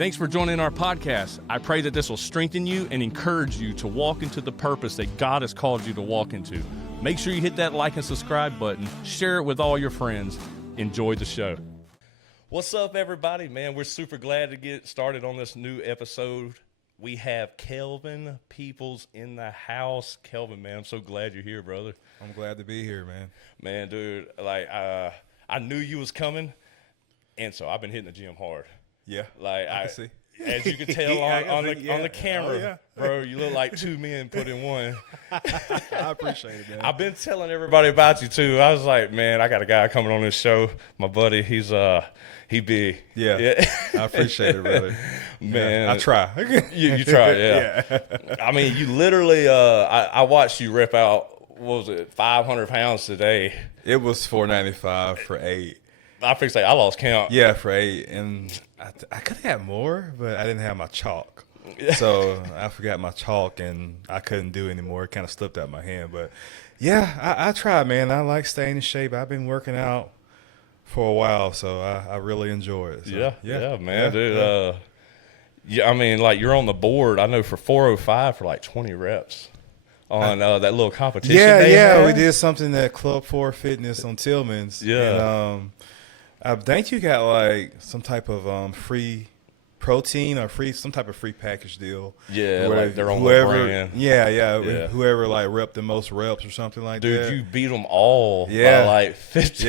Thanks for joining our podcast. I pray that this will strengthen you and encourage you to walk into the purpose that God has called you to walk into. Make sure you hit that like and subscribe button. Share it with all your friends. Enjoy the show. What's up, everybody? Man, we're super glad to get started on this new episode. We have Kelvin Peoples in the house. Kelvin, man, I'm so glad you're here, brother. I'm glad to be here, man. Man, dude, I knew you was coming, and so I've been hitting the gym hard. Yeah, like I can see. As you can tell on the camera, bro, you look like two men put in one. I appreciate it, man. I've been telling everybody about you too. I was like, man, I got a guy coming on this show. My buddy, he big. Yeah. I appreciate it, brother. Man, I try. you try, yeah. I mean, you literally. I watched you rip out. What was it? 500 pounds today. It was 495 for 8. I fixed that. I lost count. Yeah, for 8, and I could have had more, but I didn't have my chalk. So I forgot my chalk, and I couldn't do it anymore. It kind of slipped out of my hand. But, yeah, I tried, man. I like staying in shape. I've been working out for a while, so I really enjoy it. So, yeah, man, dude. Yeah, I mean, like, you're on the board, I know, for 405 for, like, 20 reps on that little competition. Yeah, we did something at Club 4 Fitness on Tillman's. Yeah. And, I think you got like some type of free protein or some type of free package deal. Yeah, like their own brand. Yeah. Whoever like repped the most reps or something like that. Dude, you beat them all by like 15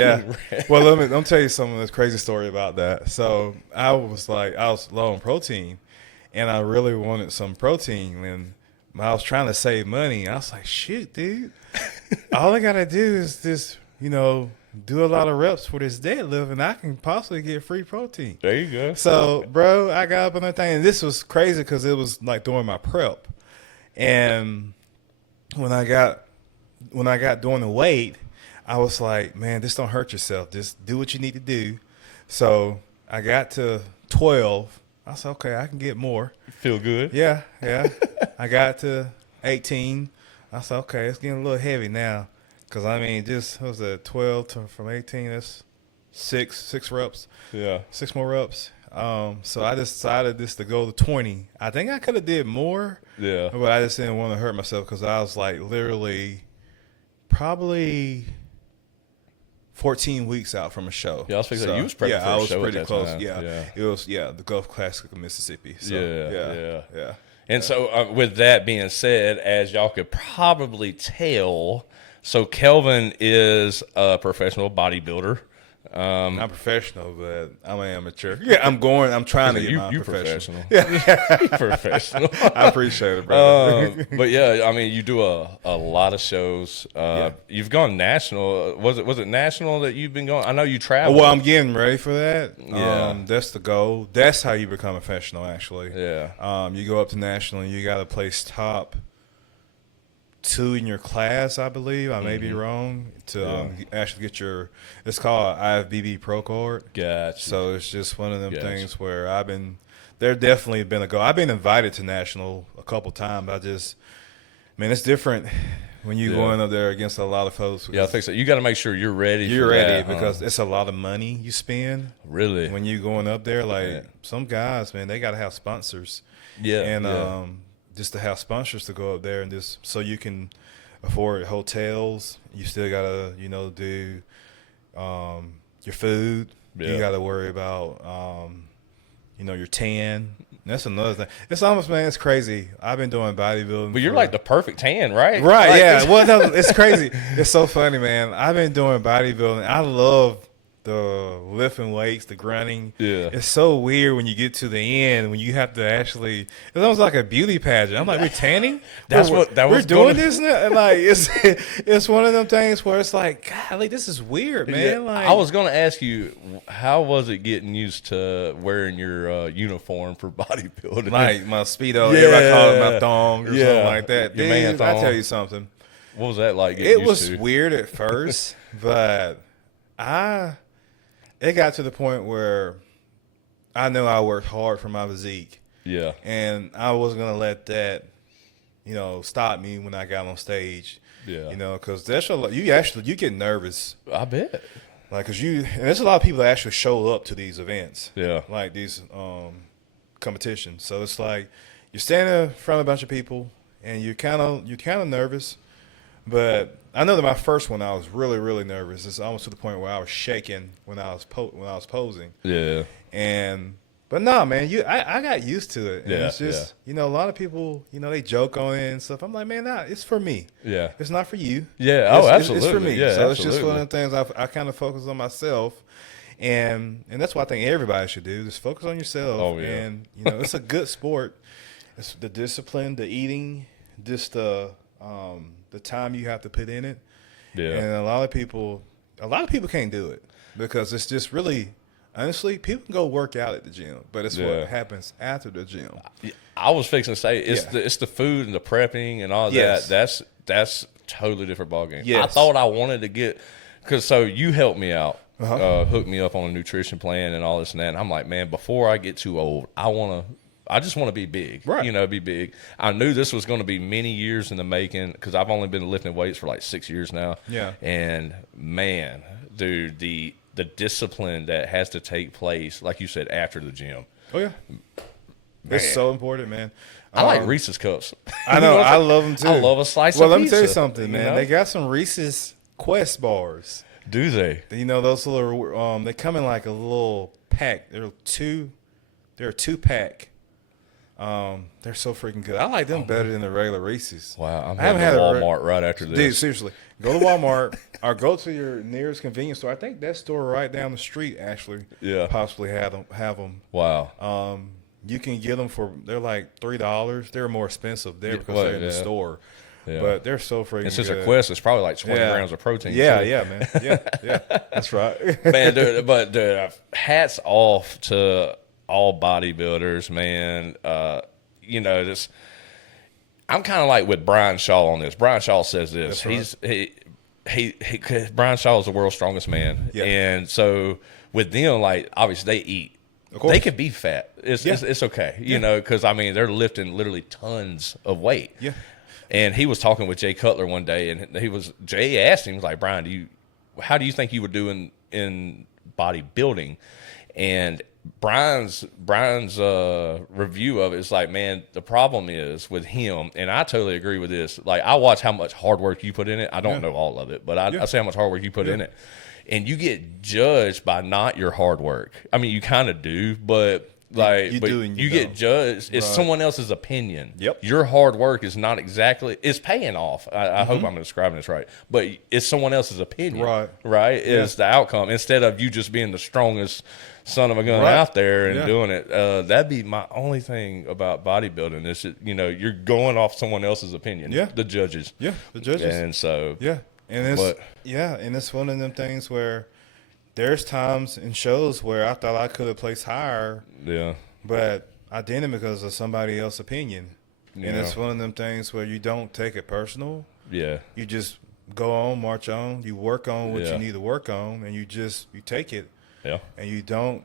reps. Well, let me tell you something. This crazy story about that. So I was low on protein, and I really wanted some protein. And I was trying to save money. I was like, shoot, dude, all I gotta do is just do a lot of reps for this deadlift, and I can possibly get free protein. There you go. So, bro, I got up on that thing, and this was crazy because it was like during my prep. And when I got doing the weight, I was like, man, just don't hurt yourself. Just do what you need to do. So I got to 12. I said, okay, I can get more. Feel good? Yeah. I got to 18. I said, okay, it's getting a little heavy now. Because, I mean, what was it, 12 from 18? That's six reps. Yeah. 6 more reps. So I decided just to go to 20. I think I could have did more. Yeah. But I just didn't want to hurt myself because I was, like, literally probably 14 weeks out from a show. Yeah, I was thinking you was prepping for a show. Yeah, I was pretty close. Time. Yeah. It was, the Gulf Classic of Mississippi. So, yeah. And so with that being said, as y'all could probably tell, so Kelvin is a professional bodybuilder. Not professional, but I'm an amateur. Yeah, I'm trying to get my professional. Yeah, professional. I appreciate it, brother. But yeah, I mean, you do a lot of shows. You've gone national. Was it national that you've been going? I know you travel. Well, I'm getting ready for that. Yeah, that's the goal. That's how you become a professional, actually. Yeah. You go up to national, and you got to place top 2 in your class, I believe. I may be wrong. To actually get it's called IFBB Pro Card. Gotcha. So it's just one of them things where there definitely been a goal. I've been invited to national a couple times. It's different when you going up there against a lot of folks. Yeah, I think so. You got to make sure you're ready. Because it's a lot of money you spend. Really? When you going up there, like some guys, man, they got to have sponsors. Yeah. And just to have sponsors to go up there and just so you can afford hotels. You still gotta, do your food. Yeah. You gotta worry about, your tan. That's another thing. It's almost, man, it's crazy. I've been doing bodybuilding. But you're like the perfect tan, right? Right, like, yeah. Well, no, it's crazy. It's so funny, man. I've been doing bodybuilding. I love the lifting weights, the grunting. Yeah. It's so weird when you get to the end when you have to actually. It's almost like a beauty pageant. I'm like, we're tanning. We're doing this now. And like it's one of them things where it's like, golly, this is weird, man. Yeah. Like, I was gonna ask you, how was it getting used to wearing your uniform for bodybuilding? Like my Speedo, everybody call it my thong or something like that. Your Dude, man thong. I tell you something. What was that like? It was weird at first, but it got to the point where I know I worked hard for my physique. Yeah. And I wasn't going to let that, stop me when I got on stage. Yeah. Because you get nervous. I bet. Like, and there's a lot of people that actually show up to these events. Yeah. Like these competition. So it's like you're standing in front of a bunch of people, and you're kind of nervous. But I know that my first one, I was really, really nervous. It's almost to the point where I was shaking when I was posing. Yeah. But no, man, I got used to it. And Yeah, it's just, a lot of people, they joke on it and stuff. I'm like, man, nah, it's for me. Yeah. It's not for you. Yeah. It's for me. Yeah, so absolutely. it's just one of the things I kind of focus on myself. And that's what I think everybody should do. Just focus on yourself. Oh, yeah. And, it's a good sport. It's the discipline, the eating, just the time you have to put in it. Yeah. And a lot of people can't do it because it's just really, honestly, people can go work out at the gym, but it's what happens after the gym. I was fixing to say it's the food and the prepping and all Yes. that. That's totally different ballgame. Yes. I thought I wanted to get so you helped me out, hooked me up on a nutrition plan and all this and that. And I'm like, man, before I get too old, I just want to be big, right? Be big. I knew this was going to be many years in the making because I've only been lifting weights for like 6 years now. Yeah. And man, dude, the discipline that has to take place, like you said, after the gym. Oh yeah, it's so important, man. I like Reese's cups. I know, I love them too. I love a slice of pizza. Well, let me pizza, tell you something, man. They got some Reese's Quest bars. Do they? Those little they come in like a little pack. They're a 2-pack. They're so freaking good. I like them better than the regular Reese's. Wow, I haven't had Walmart right after this. Dude, seriously, go to Walmart or go to your nearest convenience store. I think that store right down the street actually, possibly have them. Wow. You can get them they're like $3. They're more expensive there because they're in the store. Yeah. But they're so freaking and since good. a Quest, it's probably like 20 grams of protein. Yeah, too. yeah, man. Yeah, that's right. Man, dude, hats off to all bodybuilders, man. Just I'm kind of like with Brian Shaw on this. Brian Shaw says this. That's right. He Brian Shaw is the world's strongest man, and so with them, like obviously they eat. They can be fat. It's okay, because they're lifting literally tons of weight. Yeah. And he was talking with Jay Cutler one day, and Jay asked him, he was like, Brian, how do you think you were doing in bodybuilding? And Brian's review of it is like, man, the problem is with him, and I totally agree with this. Like, I watch how much hard work you put in it. I don't know all of it, but I see how much hard work you put in it. And you get judged by not your hard work. I mean, you kind of do, but you get judged. It's someone else's opinion. Yep. Your hard work is not exactly. It's paying off. I hope I'm describing this right, but it's someone else's opinion. Right. Is the outcome instead of you just being the strongest son of a gun out there and doing it. That'd be my only thing about bodybuilding. Is you're going off someone else's opinion. Yeah. The judges. Yeah. The judges. And so and it's one of them things where there's times in shows where I thought I could have placed higher. Yeah. But I didn't because of somebody else's opinion. And it's one of them things where you don't take it personal. Yeah. You just go on, march on. You work on what you need to work on, and you take it. Yeah. And you don't,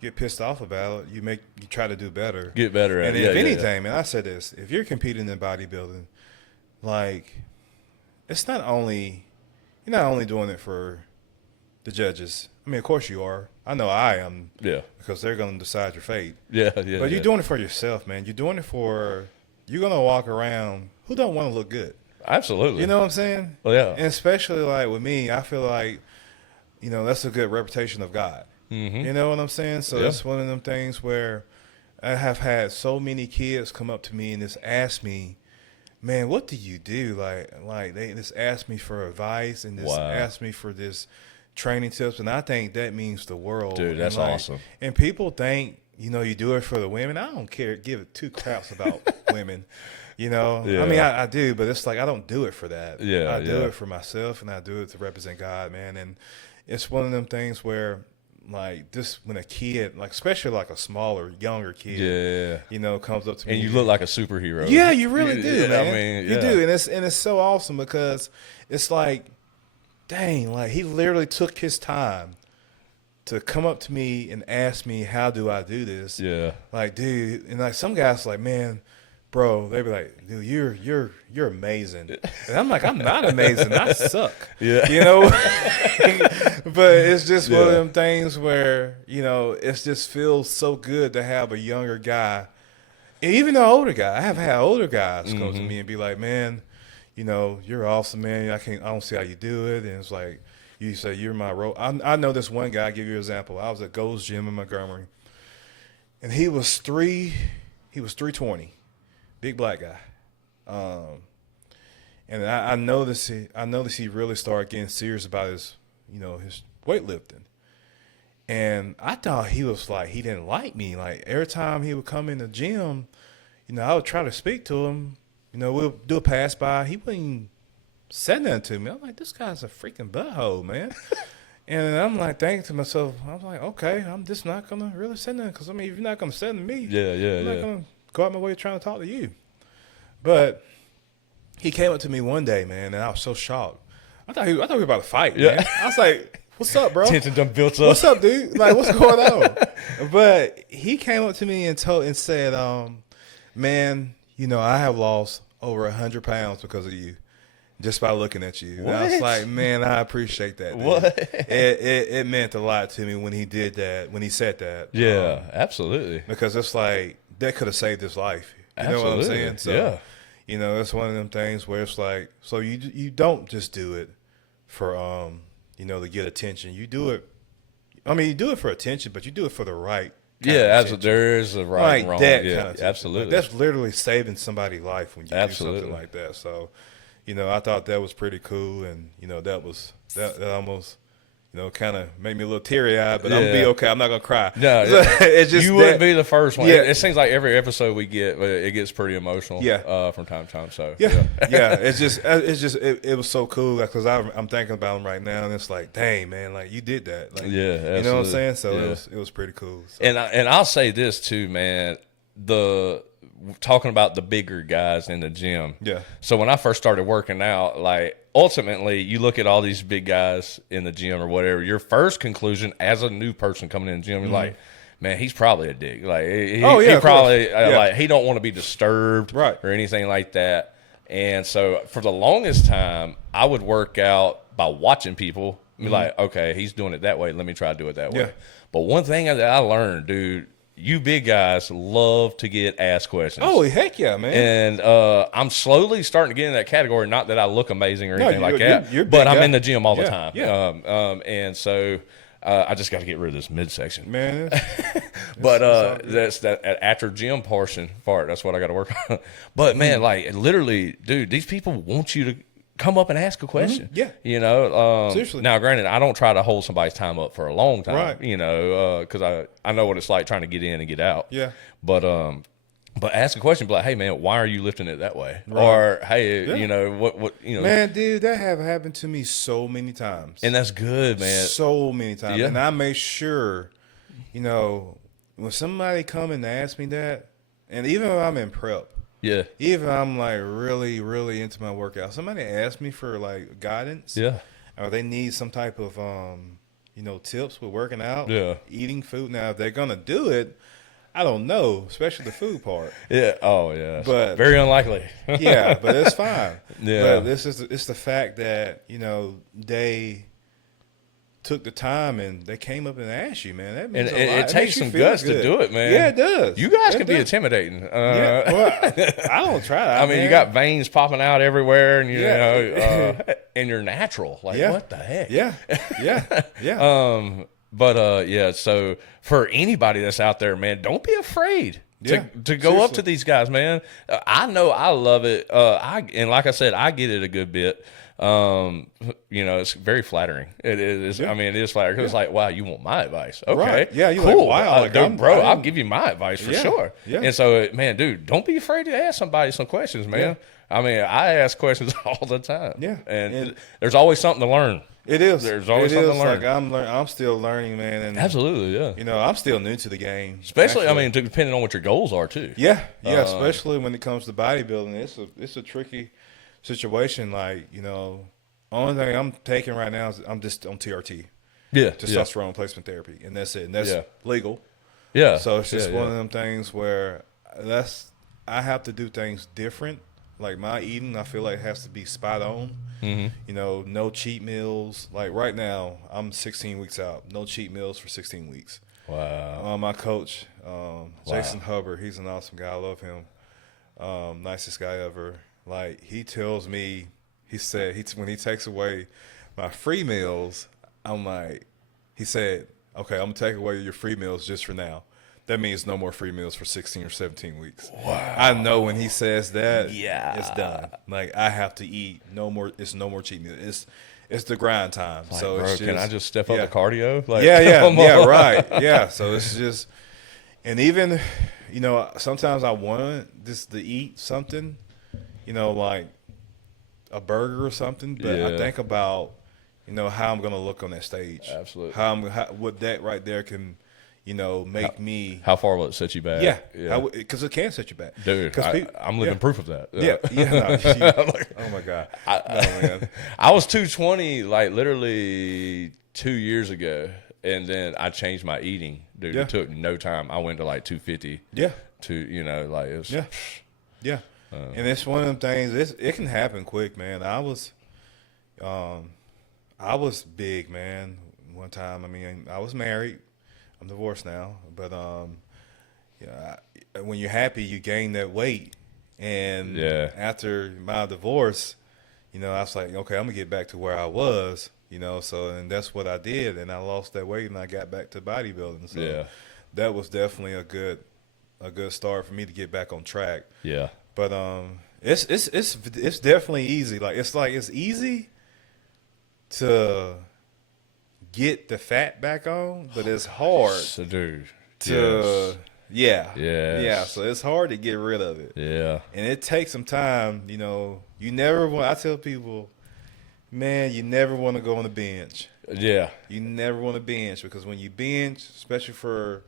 get pissed off about it. You try to do better. Get better at it. And if anything, man, I said this, if you're competing in bodybuilding, like, you're not only doing it for the judges. I mean, of course you are. I know I am. Yeah. Because they're going to decide your fate. Yeah. But you're doing it for yourself, man. You're doing it you're going to walk around. Who don't want to look good? Absolutely. You know what I'm saying? Well, yeah. And especially like with me, I feel like, that's a good reputation of God. Mm-hmm. You know what I'm saying? So it's one of them things where I have had so many kids come up to me and just ask me, man, what do you do? Like they just ask me for advice and just ask me for this training tips, and I think that means the world. Dude, that's awesome. And people think, you do it for the women. I don't give it two craps about women. I mean, I do, but it's like I don't do it for that. Yeah, I do it for myself, and I do it to represent God, man. And it's one of them things where, like, this when a kid, like especially like a smaller, younger kid, comes up to me and you look like a superhero. Yeah, you really do, man. I mean, you do, and it's so awesome because it's like, dang, like he literally took his time to come up to me and ask me, how do I do this? Yeah. Like, dude, and like some guys like, man, bro, they be like, dude, you're amazing. And I'm like, I'm not amazing. I suck. Yeah. You know? But it's just one of them things where, you know, it just feels so good to have a younger guy, even an older guy. I have had older guys come to me and be like, man, you know, you're awesome, man. I don't see how you do it. And it's like, you say, you're my role. I know this one guy. I'll give you an example. I was at Gold's Gym in Montgomery, and he was 320. Big black guy, and I noticed he really started getting serious about his, you know, his weightlifting. And I thought he was like, he didn't like me. Like every time he would come in the gym, you know, I would try to speak to him. You know, we'll do a pass by. He wouldn't even say nothing to me. I'm like, this guy's a freaking butthole, man. And I'm like thinking to myself, I'm like, okay, I'm just not gonna really say nothing, because I mean, if you're not gonna say nothing to me, I'm not gonna go out my way trying to talk to you. But he came up to me one day, man, and I was so shocked. I thought we were about to fight, man. I was like, what's up, bro? Tension done built up. What's up, dude? Like, what's going on? But he came up to me and said, man, you know, I have lost over 100 pounds because of you, just by looking at you. And I was like, man, I appreciate that, dude. What? It meant a lot to me when he did that, when he said that. Yeah, absolutely. Because it's like, that could have saved his life. You Absolutely. know what I'm saying? So, yeah. you know, it's one of them things where it's like, so you don't just do it for, you know, to get attention. You do it, I mean, you do it for attention, but you do it for the right kind of attention. There is a right like and wrong. that Yeah, kind of absolutely. Like, that's literally saving somebody's life when you do something like that. So, you know, I thought that was pretty cool, and you know, that almost, you know, kind of made me a little teary-eyed, but I'm going to be okay. I'm not going to cry. No, it's just you wouldn't be the first one. Yeah. It seems like every episode we get, it gets pretty emotional from time to time. So yeah. It was so cool, because I'm thinking about him right now, and it's like, dang, man, like you did that. Like, absolutely. You know what I'm saying? So it was pretty cool. So. And I'll say this too, man. Talking about the bigger guys in the gym. Yeah. So when I first started working out, like ultimately you look at all these big guys in the gym or whatever, your first conclusion as a new person coming in the gym is like, man, he's probably a dick. Like he probably like he don't want to be disturbed or anything like that. And so for the longest time, I would work out by watching people. Be like, okay, he's doing it that way. Let me try to do it that way. But one thing that I learned, dude, you big guys love to get asked questions. Oh, heck yeah, man. And I'm slowly starting to get in that category. Not that I look amazing or anything like that, but I'm in the gym all the time. Yeah. And so I just got to get rid of this midsection. Man. But that's that after gym part. That's what I got to work on. But, man, like literally, dude, these people want you to come up and ask a question. Yeah. You know, seriously. Now, granted, I don't try to hold somebody's time up for a long time, right. You know, because I know what it's like trying to get in and get out. Yeah. But ask a question, be like, hey, man, why are you lifting it that way? Right. Or, hey, you know, what, you know. Man, dude, that have happened to me so many times. And that's good, man. So many times. Yeah. And I make sure, you know, when somebody come and ask me that, and even if I'm in prep, even if I'm like really, really into my workout, somebody asks me for like guidance, or they need some type of, you know, tips with working out, eating food. Now, if they're gonna do it, I don't know, especially the food part. Yeah. Oh, yeah. But very unlikely. Yeah, but it's fine. Yeah. But it's the fact that, you know, they took the time and they came up and asked you, man. That means a lot. It takes some guts to do it, man. Yeah, it does. You guys can be intimidating. Well, I don't try that. I mean, you got veins popping out everywhere, and you know, and you're natural. Like, what the heck? Yeah. But so for anybody that's out there, man, don't be afraid to go up to these guys, man. I know I love it. And like I said, I get it a good bit. You know, it's very flattering. It is. I mean, it is flattering because it's like, wow, you want my advice? Okay, right. Yeah, you're cool. Like, wow, like, bro, I'll give you my advice for sure. Yeah. And so, man, dude, don't be afraid to ask somebody some questions, man. Yeah. I mean, I ask questions all the time. Yeah, and there's always something to learn. It is. There's always something to learn. Like I'm still learning, man. And absolutely, yeah. You know, I'm still new to the game. Especially, actually. I mean, depending on what your goals are too. Yeah. Especially when it comes to bodybuilding, it's a tricky situation. Like, you know, only thing I'm taking right now is I'm just on TRT. Yeah. Testosterone replacement therapy, and that's it. And that's legal. Yeah. So it's just one of them things where I have to do things different. Like my eating, I feel like has to be spot on. Mm-hmm. You know, no cheat meals. Like right now, I'm 16 weeks out. No cheat meals for 16 weeks. Wow. My coach, Jason Hubbard, he's an awesome guy. I love him. Nicest guy ever. Like he tells me, he said when he takes away my free meals, I'm like, he said, okay, I'm gonna take away your free meals just for now. That means no more free meals for 16 or 17 weeks. Wow. I know when he says that, Yeah. it's done. Like I have to eat no more. It's no more cheat meals. It's the grind time. Like, so bro, it's just, can I just step up the cardio? Like, yeah, right, yeah. So it's just, and even, you know, sometimes I want just to eat something, you know, like a burger or something, but I think about, you know, how I'm gonna look on that stage. Absolutely. What that right there can, you know, make me. How far will it set you back? Yeah, because it can set you back. Dude, I'm living proof of that. Yeah. Oh my God. Man. I was 220 like literally 2 years ago, and then I changed my eating. Dude, it took no time. I went to like 250. Yeah. To, you know, like it was. Yeah. And it's one of them things. It can happen quick, man. I was big, man. One time, I mean, I was married. I'm divorced now, but yeah, when you're happy, you gain that weight. And after my divorce, you know, I was like, okay, I'm gonna get back to where I was, you know. So, and that's what I did, and I lost that weight, and I got back to bodybuilding. So that was definitely a good start for me to get back on track. Yeah. But it's definitely easy. It's easy to get the fat back on, but it's hard So, dude. to Yes. So it's hard to get rid of it. Yeah. And it takes some time. You know, you never want. I tell people, man, you never want to go on the bench. Yeah. You never want to bench, because when you bench, especially for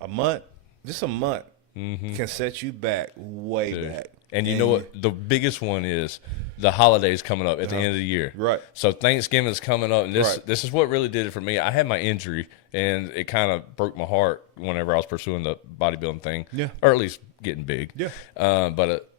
a month, just a month, can set you back way back. And you know what? The biggest one is the holidays coming up at the end of the year. Right. So Thanksgiving is coming up, and this is what really did it for me. I had my injury, and it kind of broke my heart whenever I was pursuing the bodybuilding thing. Yeah. Or at least getting big. Yeah. But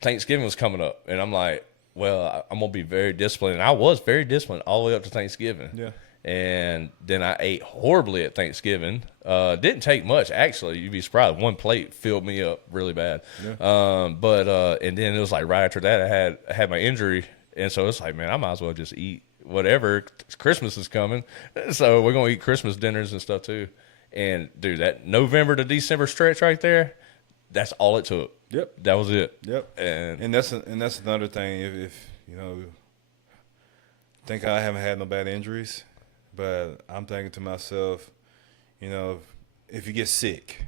Thanksgiving was coming up, and I'm like, well, I'm going to be very disciplined. And I was very disciplined all the way up to Thanksgiving. Yeah. And then I ate horribly at Thanksgiving. Didn't take much, actually. You'd be surprised. One plate filled me up really bad. Yeah. And then it was like right after that, I had my injury, and so it's like, man, I might as well just eat whatever. Christmas is coming, so we're gonna eat Christmas dinners and stuff too. And dude, that November to December stretch right there, that's all it took. Yep. That was it. Yep. And that's another thing. If you know, think I haven't had no bad injuries. But I'm thinking to myself, you know, if you get sick,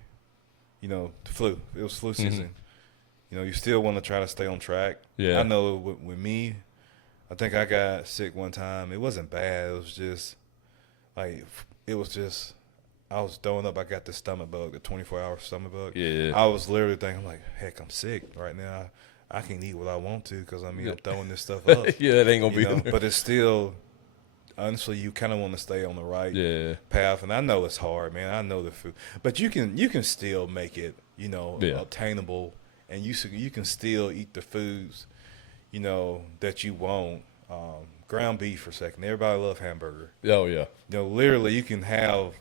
you know, the flu, it was flu season, you know, you still want to try to stay on track. Yeah. I know with me, I think I got sick one time. It wasn't bad. It was just, I was throwing up. I got the stomach bug, the 24-hour stomach bug. Yeah. I was literally thinking, like, heck, I'm sick right now. I can eat what I want to, because, I mean, I'm throwing this stuff up. Yeah, it ain't going to be. But it's still – honestly, you kind of want to stay on the right path, and I know it's hard, man. I know the food, but you can still make it, you know, obtainable, and you can still eat the foods, you know, that you want. Ground beef for a second. Everybody love hamburger. Oh yeah. You know, literally, you can have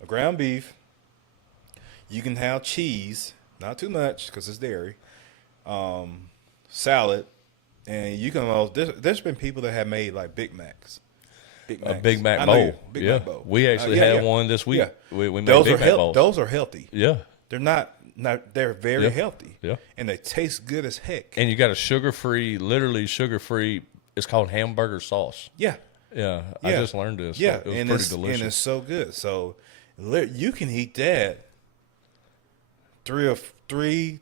a ground beef. You can have cheese, not too much because it's dairy. Salad, and you can. There's been people that have made like Big Macs. A Big Mac bowl. Mac bowl. We actually had one this week. Yeah. We made those Big Mac bowls. Those are healthy. Yeah. They're not they're very healthy. Yeah. And they taste good as heck. And you got a literally sugar-free, it's called hamburger sauce. Yeah. Yeah. I just learned this. Yeah. It was and pretty delicious. And it's so good. So you can eat that three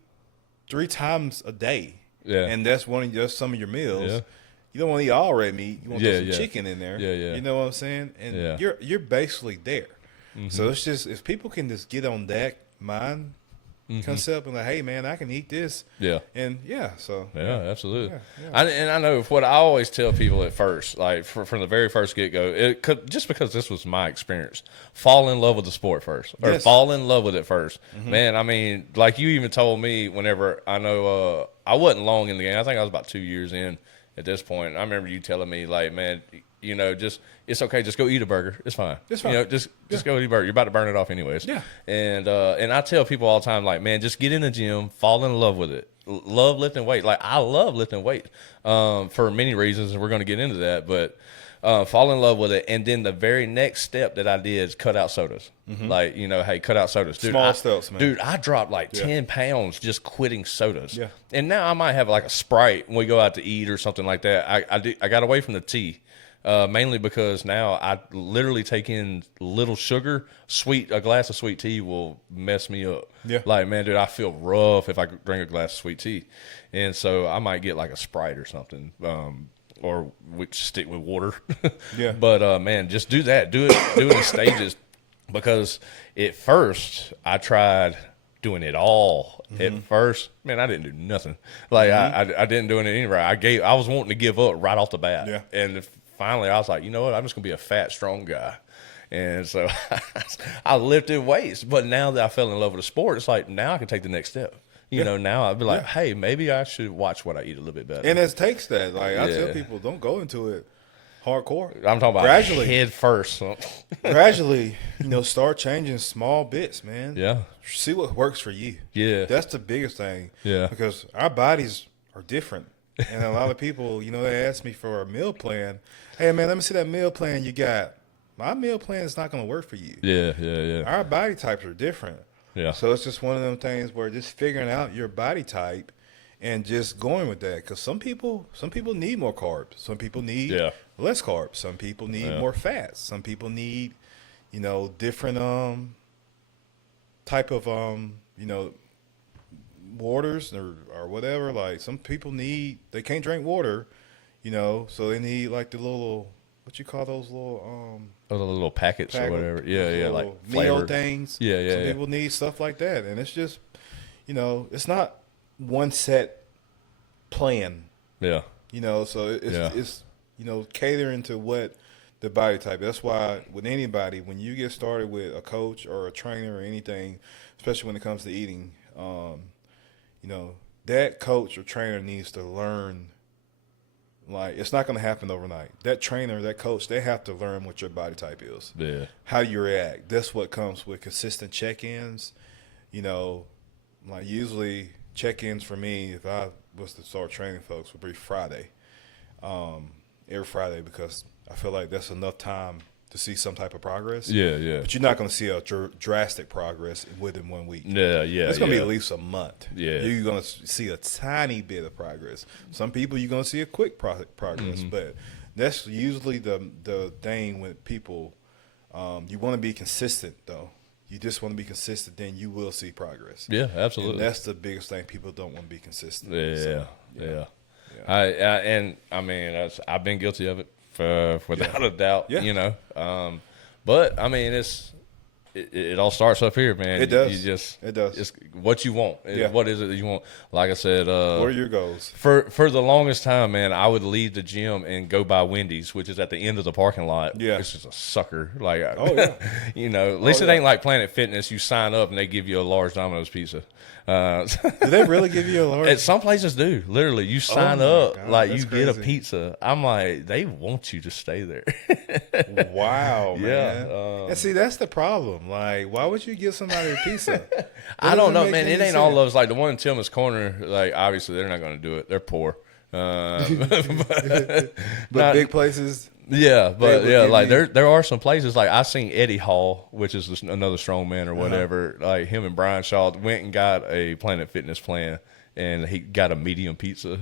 times a day. Yeah. And that's some of your meals. Yeah. You don't want to eat all red meat. You want to put some chicken in there. Yeah. You know what I'm saying? And you're basically there. So it's just, if people can just get on that mind concept and like, hey man, I can eat this. Yeah. And so Absolutely. Yeah. And I know what I always tell people at first, like from the very first get go, it could, just because this was my experience, fall in love with the sport first, or fall in love with it first. Man, I mean, like you even told me whenever I know I wasn't long in the game. I think I was about 2 years in at this point. I remember you telling me like, man, you know, just it's okay, just go eat a burger. It's fine. It's fine. You know, just go eat a burger. You're about to burn it off anyways. Yeah. And I tell people all the time, like, man, just get in the gym, fall in love with it. Love lifting weight. Like, I love lifting weight for many reasons, and we're going to get into that. But fall in love with it. And then the very next step that I did is cut out sodas. Like, you know, hey, cut out sodas. Dude, Small steps, man. Dude, I dropped like 10 pounds just quitting sodas. Yeah. And now I might have like a Sprite when we go out to eat or something like that. I got away from the tea. Mainly because now I literally take in little sugar. A glass of sweet tea will mess me up. Yeah. Like, man, dude, I feel rough if I drink a glass of sweet tea. And so I might get like a Sprite or something, or we stick with water. Yeah. But, man, just do that. Do it in stages, because at first I tried doing it all. At first, man, I didn't do nothing. Like, I didn't do it anyway. I was wanting to give up right off the bat. Yeah. And finally, I was like, you know what? I'm just going to be a fat, strong guy. And so I lifted weights. But now that I fell in love with the sport, it's like, now I can take the next step. You know, now I'd be like, hey, maybe I should watch what I eat a little bit better. And it takes that. Like, I tell people, don't go into it hardcore. I'm talking about gradually, head first. gradually, you know, start changing small bits, man. Yeah. See what works for you. Yeah. That's the biggest thing. Yeah. Because our bodies are different. And a lot of people, you know, they ask me for a meal plan. Hey, man, let me see that meal plan you got. My meal plan is not going to work for you. Yeah. Our body types are different. Yeah. So it's just one of them things where just figuring out your body type and just going with that. Because some people need more carbs. Some people need less carbs. Some people need more fats. Some people need, you know, different type of you know, waters or whatever. Like, some people they can't drink water, you know, so they need like the little, what you call those little the little packets or whatever. Yeah, like meal flavored things. Yeah. Some people need stuff like that, and it's just, you know, it's not one set plan. Yeah. You know, so it's you know, catering to what the body type. That's why with anybody, when you get started with a coach or a trainer or anything, especially when it comes to eating, you know, that coach or trainer needs to learn. Like, it's not going to happen overnight. That trainer, that coach, they have to learn what your body type is. Yeah. How you react. That's what comes with consistent check-ins. You know, like, usually check-ins for me, if I was to start training folks, would be Friday. Every Friday, because I feel like that's enough time to see some type of progress. Yeah. But you're not going to see a drastic progress within 1 week. Yeah. It's going to be at least a month. Yeah. You're going to see a tiny bit of progress. Some people, you're going to see a quick progress. But that's usually the thing with people. You want to be consistent, though. You just want to be consistent, then you will see progress. Yeah, absolutely. And that's the biggest thing. People don't want to be consistent. Yeah. I mean, I've been guilty of it. Without a doubt, you know. But I mean, it all starts up here, man. It does. It does. It's what you want. What is it that you want? Like I said, what are your goals? For the longest time, man, I would leave the gym and go by Wendy's, which is at the end of the parking lot. Yeah, it's just a sucker. Like, you know, at least it ain't like Planet Fitness. You sign up and they give you a large Domino's pizza. Do they really give you a large? Some places do. Literally, you sign up, God, like you get a pizza. I'm like, they want you to stay there. Wow, man. Yeah. And see, that's the problem. Like, why would you give somebody a pizza? I don't know, man. It ain't all those. Like the one in Tillman's Corner. Like, obviously, they're not going to do it. They're poor. But big places. Yeah, but like there are some places, like I've seen Eddie Hall, which is another strongman or whatever. Like him and Brian Shaw went and got a Planet Fitness plan, and he got a medium pizza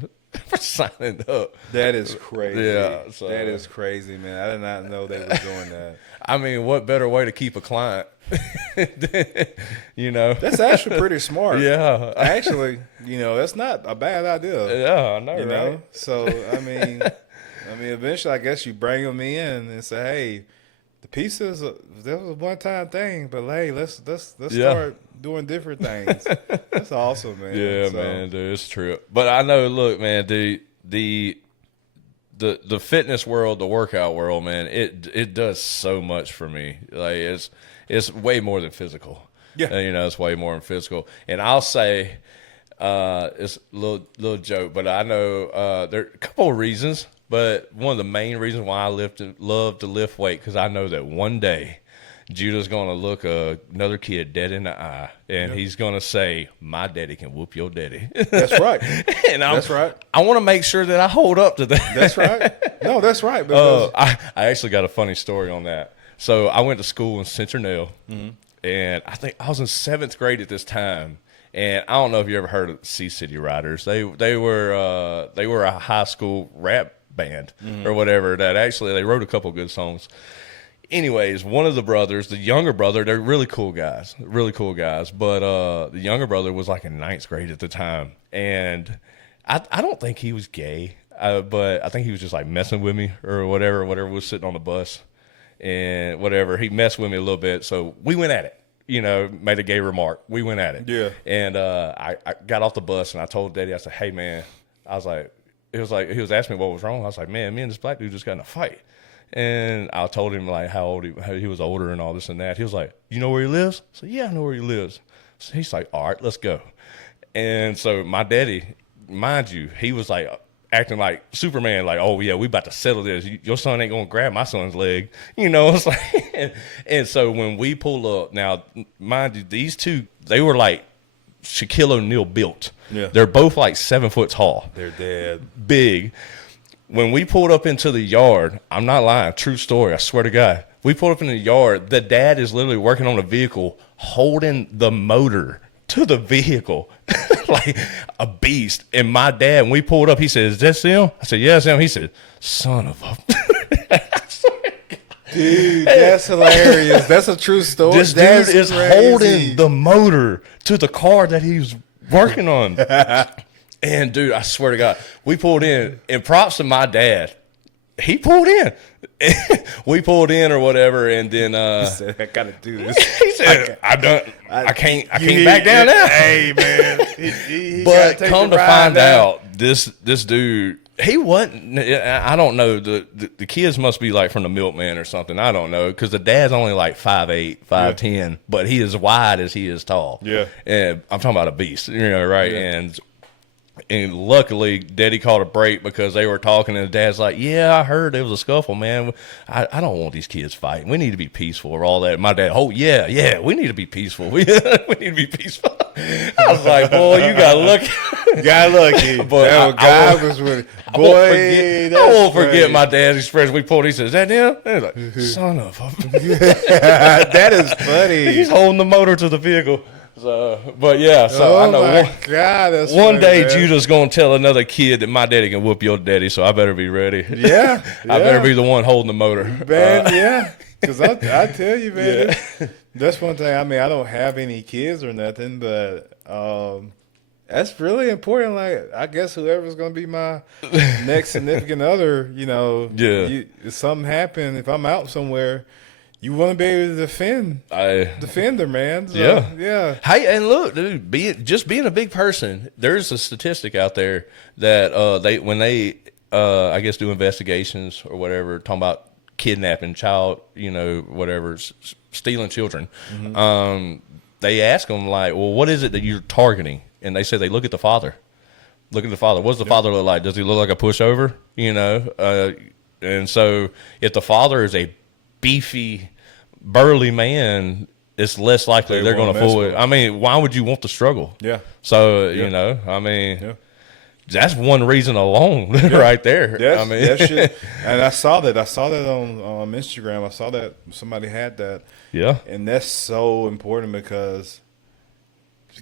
for signing up. That is crazy. Yeah, so, that is crazy, man. I did not know they were doing that. I mean, what better way to keep a client? You know, that's actually pretty smart. Yeah, actually, you know, that's not a bad idea. Yeah, I know, you right? know? So I mean, eventually, I guess you bring them in and say, "Hey, the pieces, that was a one-time thing, but hey, let's Yeah. start doing different things. That's awesome, man. Yeah, man, dude, it's true. But I know, look, man, the fitness world, the workout world, man, it does so much for me. Like it's way more than physical. Yeah. You know, it's way more than physical. And I'll say, it's a little joke, but I know there are a couple of reasons, but one of the main reasons why I love to lift weight, because I know that one day Judah's going to look another kid dead in the eye, and he's going to say, my daddy can whoop your daddy. That's right. And that's right. I want to make sure that I hold up to that. That's right. No, that's right. Because I actually got a funny story on that. So I went to school in Central, and I think I was in 7th grade at this time. And I don't know if you ever heard of Sea City Riders. They were a high school rap band or whatever that actually they wrote a couple good songs. Anyways, one of the brothers, the younger brother, they're really cool guys. But the younger brother was like in 9th grade at the time. And I don't think he was gay, but I think he was just like messing with me or whatever was sitting on the bus. And whatever, he messed with me a little bit. So we went at it, you know, made a gay remark. We went at it. Yeah. And I got off the bus and I told Daddy, I said, hey, man, he was asking me what was wrong. I was like, man, me and this black dude just got in a fight. And I told him like how he was older and all this and that. He was like, you know where he lives? I said, yeah, I know where he lives. So he's like, all right, let's go. And so my daddy, mind you, he was like acting like Superman, like, oh yeah, we about to settle this. Your son ain't gonna grab my son's leg, you know. It's like, and so when we pull up, now mind you, these two, they were like Shaquille O'Neal built. Yeah. They're both like 7 foot tall. they're dead. Big. When we pulled up into the yard, I'm not lying, true story, I swear to God. We pulled up in the yard, the dad is literally working on a vehicle, holding the motor to the vehicle like a beast. And my dad, when we pulled up, he said, is that him? I said, yeah, it's him. He said, son of a... Dude, that's hilarious. That's a true story. This That's dude is crazy. holding the motor to the car that he's working on. And, dude, I swear to God, we pulled in, and props to my dad. He pulled in. We pulled in or whatever, and then He said, I gotta do this. he said, I can't back down now. Hey, man. He But gotta take come the to ride find now. out, this dude, he wasn't. I don't know. The kids must be like from the milkman or something. I don't know, because the dad's only like 5'8", 5'10", but he is wide as he is tall. Yeah. And I'm talking about a beast, you know, right? Yeah. And luckily, Daddy caught a break because they were talking, and the dad's like, yeah, I heard there was a scuffle, man. I don't want these kids fighting. We need to be peaceful or all that. My dad, oh, yeah, we need to be peaceful. We need to be peaceful. I was like, boy, you got lucky. Got lucky. But that guy was with boy. I won't forget my dad's expression. We pulled, he says, is that him? And I was like, son of a... That is funny. He's holding the motor to the vehicle. So, but yeah, so I know my God, that's one funny, day man. Judah's gonna tell another kid that my daddy can whoop your daddy, so I better be ready. Yeah, I better be the one holding the motor. Man, yeah. Because I tell you, man, that's one thing. I mean, I don't have any kids or nothing, but that's really important. Like, I guess whoever's going to be my next significant other, you know, if something happened, if I'm out somewhere, you want to be able to defend her, man. So, yeah. Hey, and look, dude, being a big person, there's a statistic out there that when they I guess do investigations or whatever, talking about kidnapping, child, you know, whatever, stealing children. Mm-hmm. They ask them like, well, what is it that you're targeting? And they say they look at the father. Look at the father. What's the father look like? Does he look like a pushover? You know, and so if the father is a beefy, burly man, it's less likely they're going to fool it. I mean, why would you want to struggle? Yeah. So, you know, I mean, that's one reason alone right there. Yes, I mean, that shit. And I saw that on Instagram. I saw that somebody had that. Yeah. And that's so important because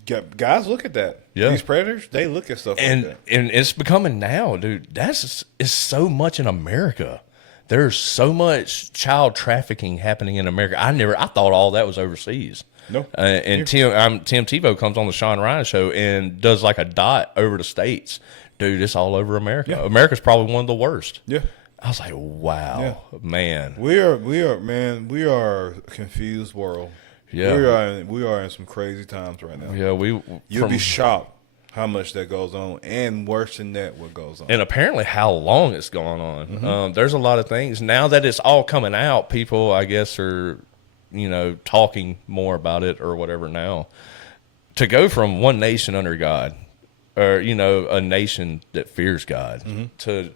guys look at that. Yeah. These predators, they look at stuff like that. And it's becoming now, dude. It's so much in America. There's so much child trafficking happening in America. I thought all that was overseas. No. And Tim Tebow comes on the Sean Ryan show and does like a dot over the states. Dude, it's all over America. Yeah. America's probably one of the worst. Yeah. I was like, wow, man. We are a confused world. Yeah. We are in some crazy times right now. Yeah, You'll be shocked how much that goes on, and worse than that, what goes on. And apparently how long it's going on. Mm-hmm. There's a lot of things. Now that it's all coming out, people, I guess, are, talking more about it or whatever now. To go from one nation under God, or, a nation that fears God, to,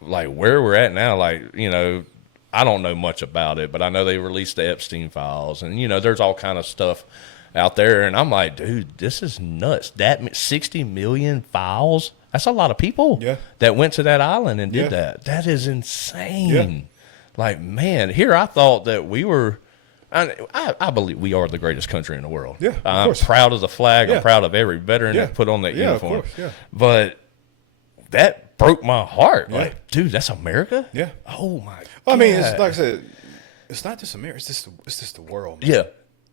like, where we're at now, like, I don't know much about it, but I know they released the Epstein files, and, there's all kind of stuff out there, and I'm like, dude, this is nuts. That 60 million files, that's a lot of people that went to that island and did that. That is insane. Yeah. Like, man, here I thought that we were, I believe we are the greatest country in the world. Yeah, I'm proud of the flag. I'm proud of every veteran that put on that uniform. Of course, yeah. But that broke my heart. Like, dude, that's America? Yeah. Oh, my God. Well, I mean, it's like I said, it's not just America. It's just the world, man. Yeah.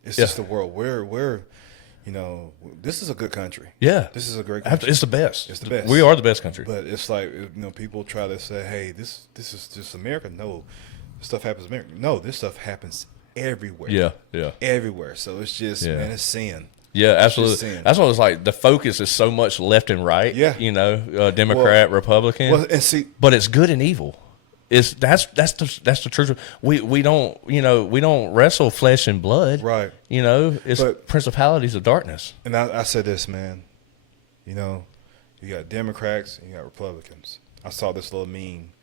It's just the world. We're, this is a good country. Yeah. This is a great country. It's the best. It's the best. We are the best country. But it's like, people try to say, hey, this is just America. No, this stuff happens in America. No, this stuff happens everywhere. Yeah. Everywhere. So it's just, man, it's sin. Yeah, absolutely. That's what it's like. The focus is so much left and right. Yeah. Democrat, Republican. Well, and see, but it's good and evil. That's the truth. We don't we don't wrestle flesh and blood. Right. It's principalities of darkness. And I said this, man. You got Democrats and you got Republicans. I saw this little meme,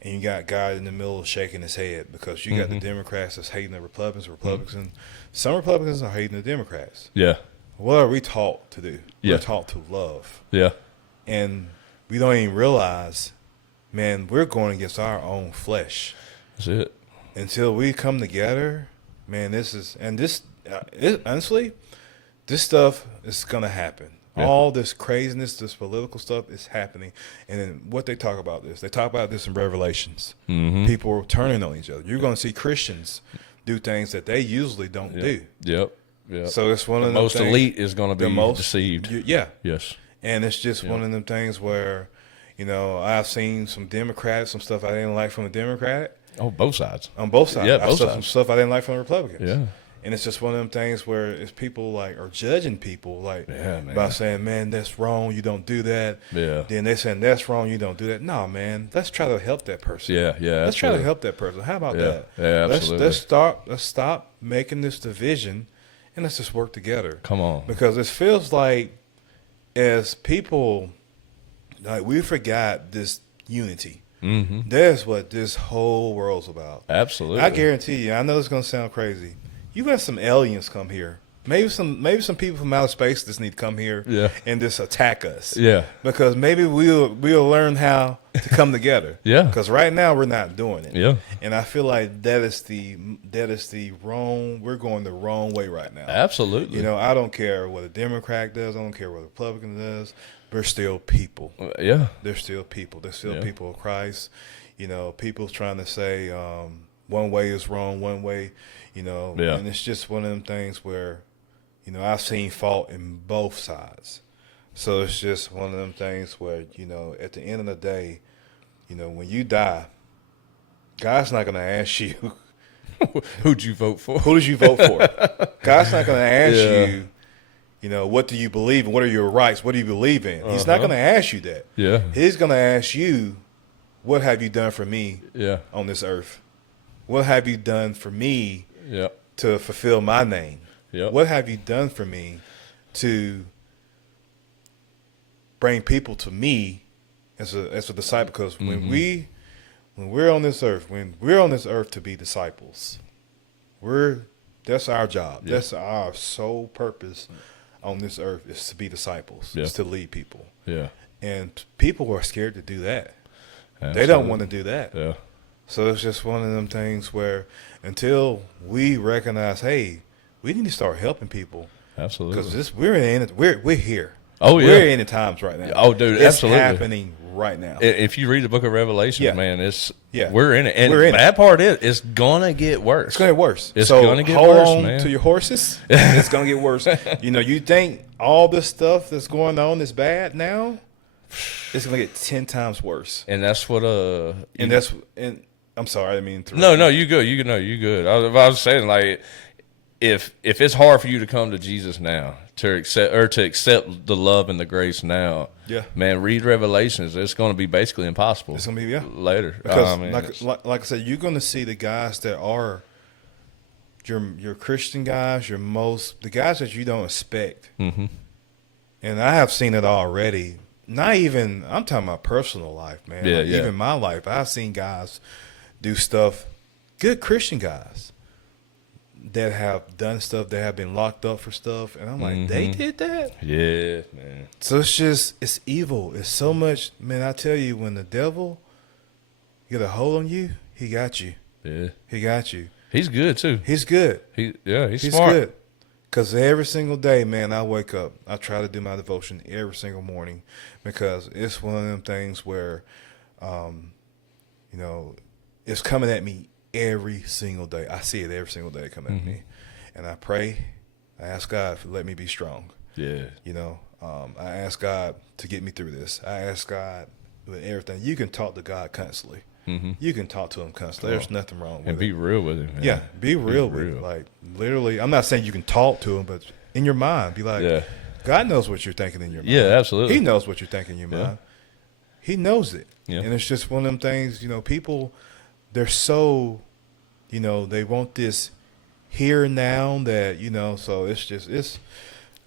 and you got guys in the middle shaking his head because you got the Democrats that's hating the Republicans. Some Republicans are hating the Democrats. Yeah. What are we taught to do? Yeah. We're taught to love. Yeah. And we don't even realize, man, we're going against our own flesh. That's it. Until we come together, man, honestly, this stuff is going to happen. Yeah. All this craziness, this political stuff is happening. And then what they talk about this in Revelations. Mm-hmm. People are turning on each other. You're going to see Christians do things that they usually don't do. Yep. So it's one of the most elite is going to be deceived. Yeah. Yes. And it's just one of them things where, I've seen some Democrats, some stuff I didn't like from the Democrat. Oh, both sides. On both sides. Yeah, I saw some stuff I didn't like from the Republicans. Yeah. And it's just one of them things where it's people are judging people by saying, man, that's wrong, you don't do that. Yeah. Then they're saying that's wrong, you don't do that. No, man, let's try to help that person. Yeah. Let's try to help that person. How about that? Yeah, absolutely. Let's stop making this division and let's just work together. Come on. Because it feels like as people, we forgot this unity. Mm-hmm. That's what this whole world's about. Absolutely. I guarantee you, I know it's going to sound crazy. You got some aliens come here. Maybe some people from outer space just need to come here and just attack us. Yeah. Because maybe we'll learn how to come together. Yeah. Because right now we're not doing it. Yeah. And I feel like that is the wrong. We're going the wrong way right now. Absolutely. I don't care what a Democrat does. I don't care what a Republican does. They're still people. Yeah. They're still people. They're still people of Christ. People's trying to say one way is wrong, one way. And it's just one of them things where, I've seen fault in both sides. So it's just one of them things where, at the end of the day, when you die, God's not going to ask you. Who'd you vote for? Who did you vote for? God's not going to ask you, what do you believe in? What are your rights? What do you believe in? He's not going to ask you that. Yeah. He's going to ask you, what have you done for me on this earth? What have you done for me to fulfill my name? What have you done for me to bring people to me as a disciple? Because when we're on this earth to be disciples, that's our job. Yeah. That's our sole purpose on this earth is to be disciples, is to lead people. Yeah. And people are scared to do that. Absolutely. They don't want to do that. Yeah. So it's just one of them things where until we recognize, hey, we need to start helping people. Absolutely. Because we're here. Oh, yeah. We're in the times right now. Oh, dude, it's absolutely. It's happening right now. If you read the book of Revelation, man, we're in it. And that part is, it's going to get worse. It's going to get worse. It's going to get worse, hold on man. to your horses. It's going to get worse. You think all this stuff that's going on is bad now? it's gonna get 10 times worse. And that's what and I'm sorry, I didn't mean to. No, you good. You good. I was saying, like, if it's hard for you to come to Jesus now, to accept the love and the grace now, man, read Revelations. It's going to be basically impossible. It's going to be later. Because like I said, you're going to see the guys that are your Christian guys, the guys that you don't expect. Mm-hmm. And I have seen it already. Not even, I'm talking about personal life, man. Yeah, Even my life, I've seen guys do stuff, good Christian guys, that have done stuff, that have been locked up for stuff. And I'm like, they did that? Yeah, man. So it's evil. It's so much, man, I tell you, when the devil get a hold on you, he got you. Yeah. He got you. He's good, too. He's good. He's smart. Good. Because every single day, man, I wake up, I try to do my devotion every single morning, because it's one of them things where, it's coming at me every single day. I see it every single day coming at me. And I pray, I ask God to let me be strong. Yeah. I ask God to get me through this. I ask God with everything. You can talk to God constantly. You can talk to him constantly. There's nothing wrong with it. And be real with him, man. Yeah, be real with him. Like, literally, I'm not saying you can talk to him, but in your mind, be like, God knows what you're thinking in your mind. Yeah, absolutely. He knows what you're thinking in your mind. He knows it. Yeah. And it's just one of them things, people, they're so, they want this here and now that, so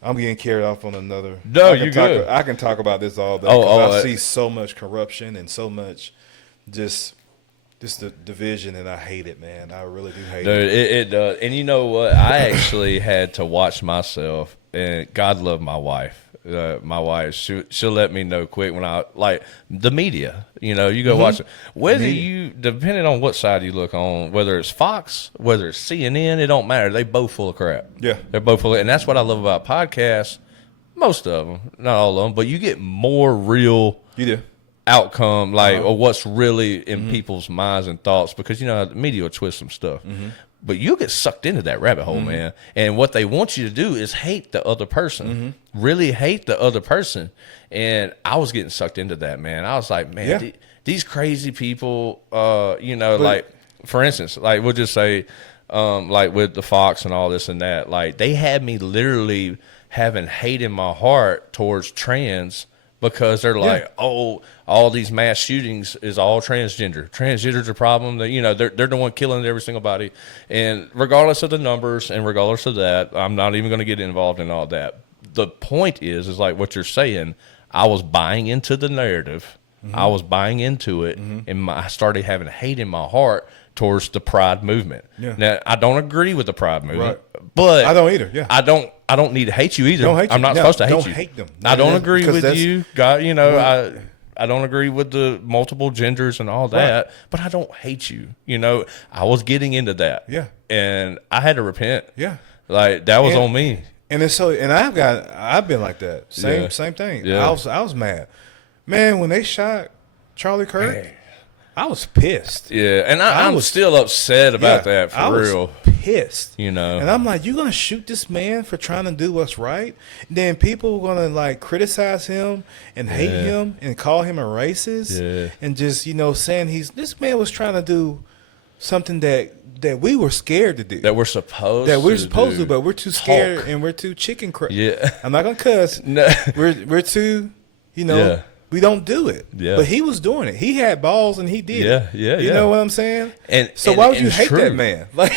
I'm getting carried off on another. No, you're good. I can talk about this all day. I see so much corruption and so much just the division, and I hate it, man. I really do hate it. It does. And you know what? I actually had to watch myself, and God love my wife. My wife, she'll let me know quick when I, like, the media, you go watch it. Whether depending on what side you look on, whether it's Fox, whether it's CNN, it don't matter. They both full of crap. Yeah. They're both full of, and that's what I love about podcasts. Most of them, not all of them, but you get more real. You do. Outcome, like, or what's really in people's minds and thoughts, because the media will twist some stuff, but you'll get sucked into that rabbit hole, man. And what they want you to do is hate the other person, really hate the other person. And I was getting sucked into that, man. I was like, man, these crazy people, like, for instance, like, we'll just say, like with the Fox and all this and that, like, they had me literally having hate in my heart towards trans. Because they're like, oh, all these mass shootings is all transgender. Transgender's a problem. That they're the one killing every single body. And regardless of the numbers and regardless of that, I'm not even going to get involved in all that. The point is like what you're saying. I was buying into the narrative. I was buying into it, and I started having hate in my heart towards the Pride movement. Yeah. Now, I don't agree with the Pride movement, but I don't either. Yeah, I don't need to hate you either. Don't hate you. I'm not supposed to hate you. Don't hate them. I don't agree with you. God, I don't agree with the multiple genders and all that, but I don't hate you. I was getting into that. Yeah, and I had to repent. Yeah, like that was on me. And it's so, and I've been like that. Same thing. Yeah. I was mad, man, when they shot Charlie Kirk. Man. I was pissed. Yeah, and I'm still upset about that, for real. I was pissed. And I'm like, you're going to shoot this man for trying to do what's right? Then people are going to, like, criticize him and hate him and call him a racist. Yeah. And just, saying this man was trying to do something that we were scared to do. That we're supposed to, but we're too scared and we're too chicken crazy. Yeah. I'm not going to cuss. No. We're too, we don't do it. Yeah. But he was doing it. He had balls and he did it. Yeah. You know what I'm saying? And so why would you hate that man? Like,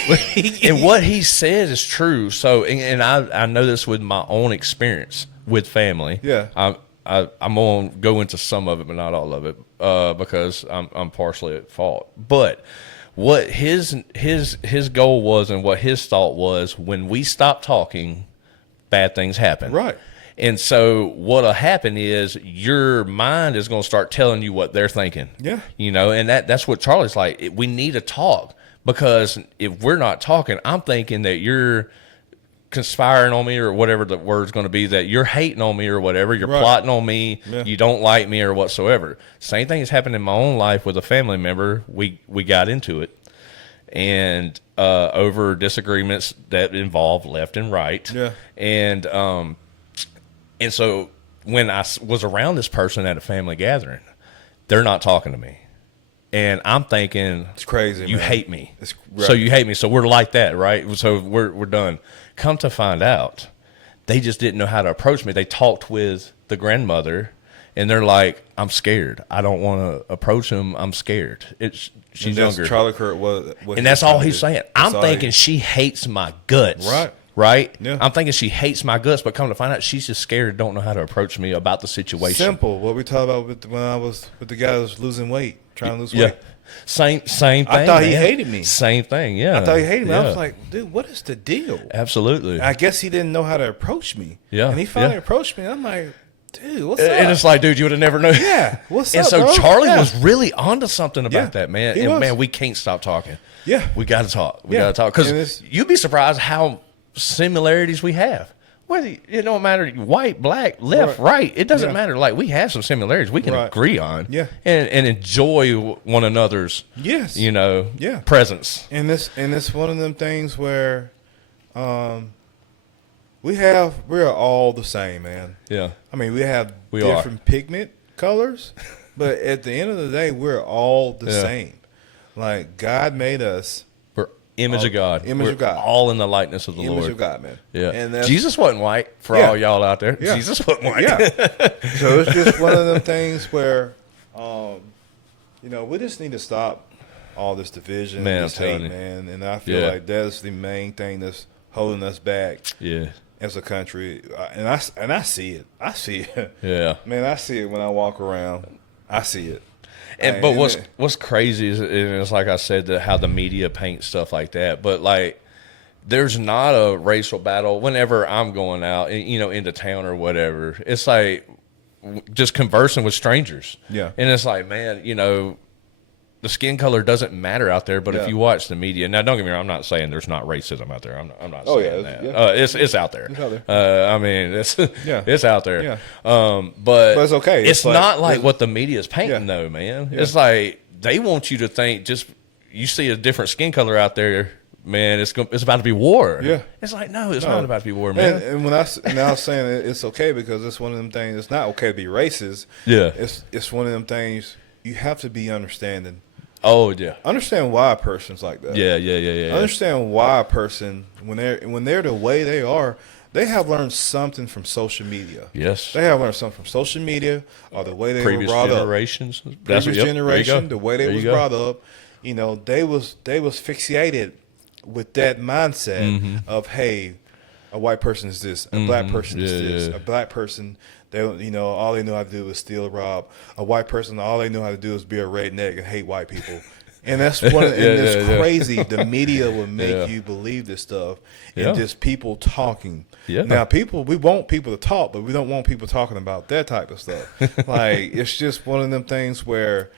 and what he says is true. So, and I know this with my own experience with family. Yeah. I'm going to go into some of it, but not all of it, because I'm partially at fault. But what his goal was and what his thought was, when we stop talking, bad things happen. Right. And so what'll happen is your mind is going to start telling you what they're thinking. Yeah. And that's what Charlie's like. We need to talk, because if we're not talking, I'm thinking that you're conspiring on me, or whatever the word's going to be, that you're hating on me or whatever. You're plotting on me. Yeah. You don't like me or whatsoever. Same thing has happened in my own life with a family member. We got into it, and over disagreements that involve left and right. Yeah. And so when I was around this person at a family gathering, they're not talking to me. And I'm thinking, it's crazy. You man. hate me. Right. So you hate me. So we're like that, right? So we're done. Come to find out, they just didn't know how to approach me. They talked with the grandmother, and they're like, I'm scared. I don't want to approach him. I'm scared. She's younger. Charlie Kirk was, and that's all he's saying. I'm thinking she hates my guts. Right? Yeah. I'm thinking she hates my guts, but come to find out, she's just scared, don't know how to approach me about the situation. Simple. What we talked about when I was with the guy that was losing weight, trying to lose weight. Same thing. I thought he hated me. Same thing, yeah. I thought he hated me. I was like, dude, what is the deal? Absolutely. I guess he didn't know how to approach me. Yeah. And he finally approached me. I'm like, dude, what's up? And it's like, dude, you would have never known. Yeah. What's up, And so bro? Charlie was really onto something about that, man. He And was. man, we can't stop talking. Yeah. We got to talk. We Yeah. got to talk. And Because you'd be surprised how similarities we have. Whether it don't matter white, black, left, right. It doesn't matter. Like, we have some similarities we can agree on. Yeah. And enjoy one another's presence. And it's one of them things where we're all the same, man. Yeah. I mean, we have different pigment colors, but at the end of the day, we're all the same. Like, God made us. We're image of God. Image of God. All in the likeness of the Lord. Image of God, man. Yeah. And Jesus wasn't white for all y'all out there. Yeah. Jesus wasn't white. Yeah. So it's just one of them things where, we just need to stop all this division, this hate, man. And I feel like that's the main thing that's holding us back. Yeah. As a country, and I see it. I see it. Yeah. Man, I see it when I walk around. I see it. But what's crazy is, and it's like I said, how the media paints stuff like that. But like, there's not a racial battle whenever I'm going out, into town or whatever. It's like just conversing with strangers. Yeah. And it's like, man, the skin color doesn't matter out there. But if you watch the media, now don't get me wrong, I'm not saying there's not racism out there. I'm not saying that. Yeah. It's out there. It's out there. I mean, it's out there. Yeah. But it's okay. It's not like what the media is painting, though, man. Yeah. It's like they want you to think you see a different skin color out there, man. It's about to be war. Yeah. It's like no, it's not about to be war, man. And when I was saying it's okay because it's one of them things. It's not okay to be racist. Yeah. It's one of them things you have to be understanding. Oh yeah. Understand why a person's like that. Yeah. Understand why a person when they're the way they are, they have learned something from social media. Yes. They have learned something from social media or the way they were brought generations. up. Previous generation, the way they was brought up. They was fixated with that mindset of, hey, a white person is this, a black person is this, a black person. They, all they know how to do is steal, rob. A white person, all they know how to do is be a redneck and hate white people. And that's one. And it's crazy. The media will make you believe this stuff, and just people talking. Yeah. Now, we want people to talk, but we don't want people talking about that type of stuff. Like, it's just one of them things where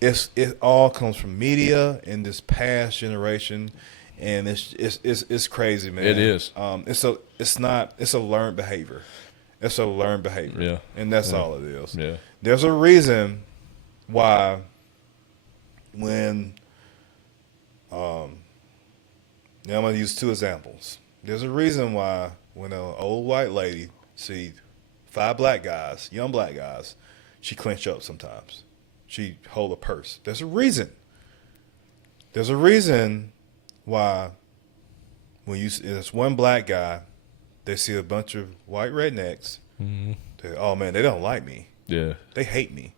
it all comes from media in this past generation, and it's crazy, man. It is. It's a learned behavior. It's a learned behavior. Yeah. And that's all it is. Yeah. There's a reason why when I'm going to use two examples. There's a reason why when an old white lady sees 5 black guys, young black guys, she clench up sometimes. She hold a purse. There's a reason. There's a reason why when there's one black guy, they see a bunch of white rednecks. Oh, man, they don't like me. Yeah. They hate me.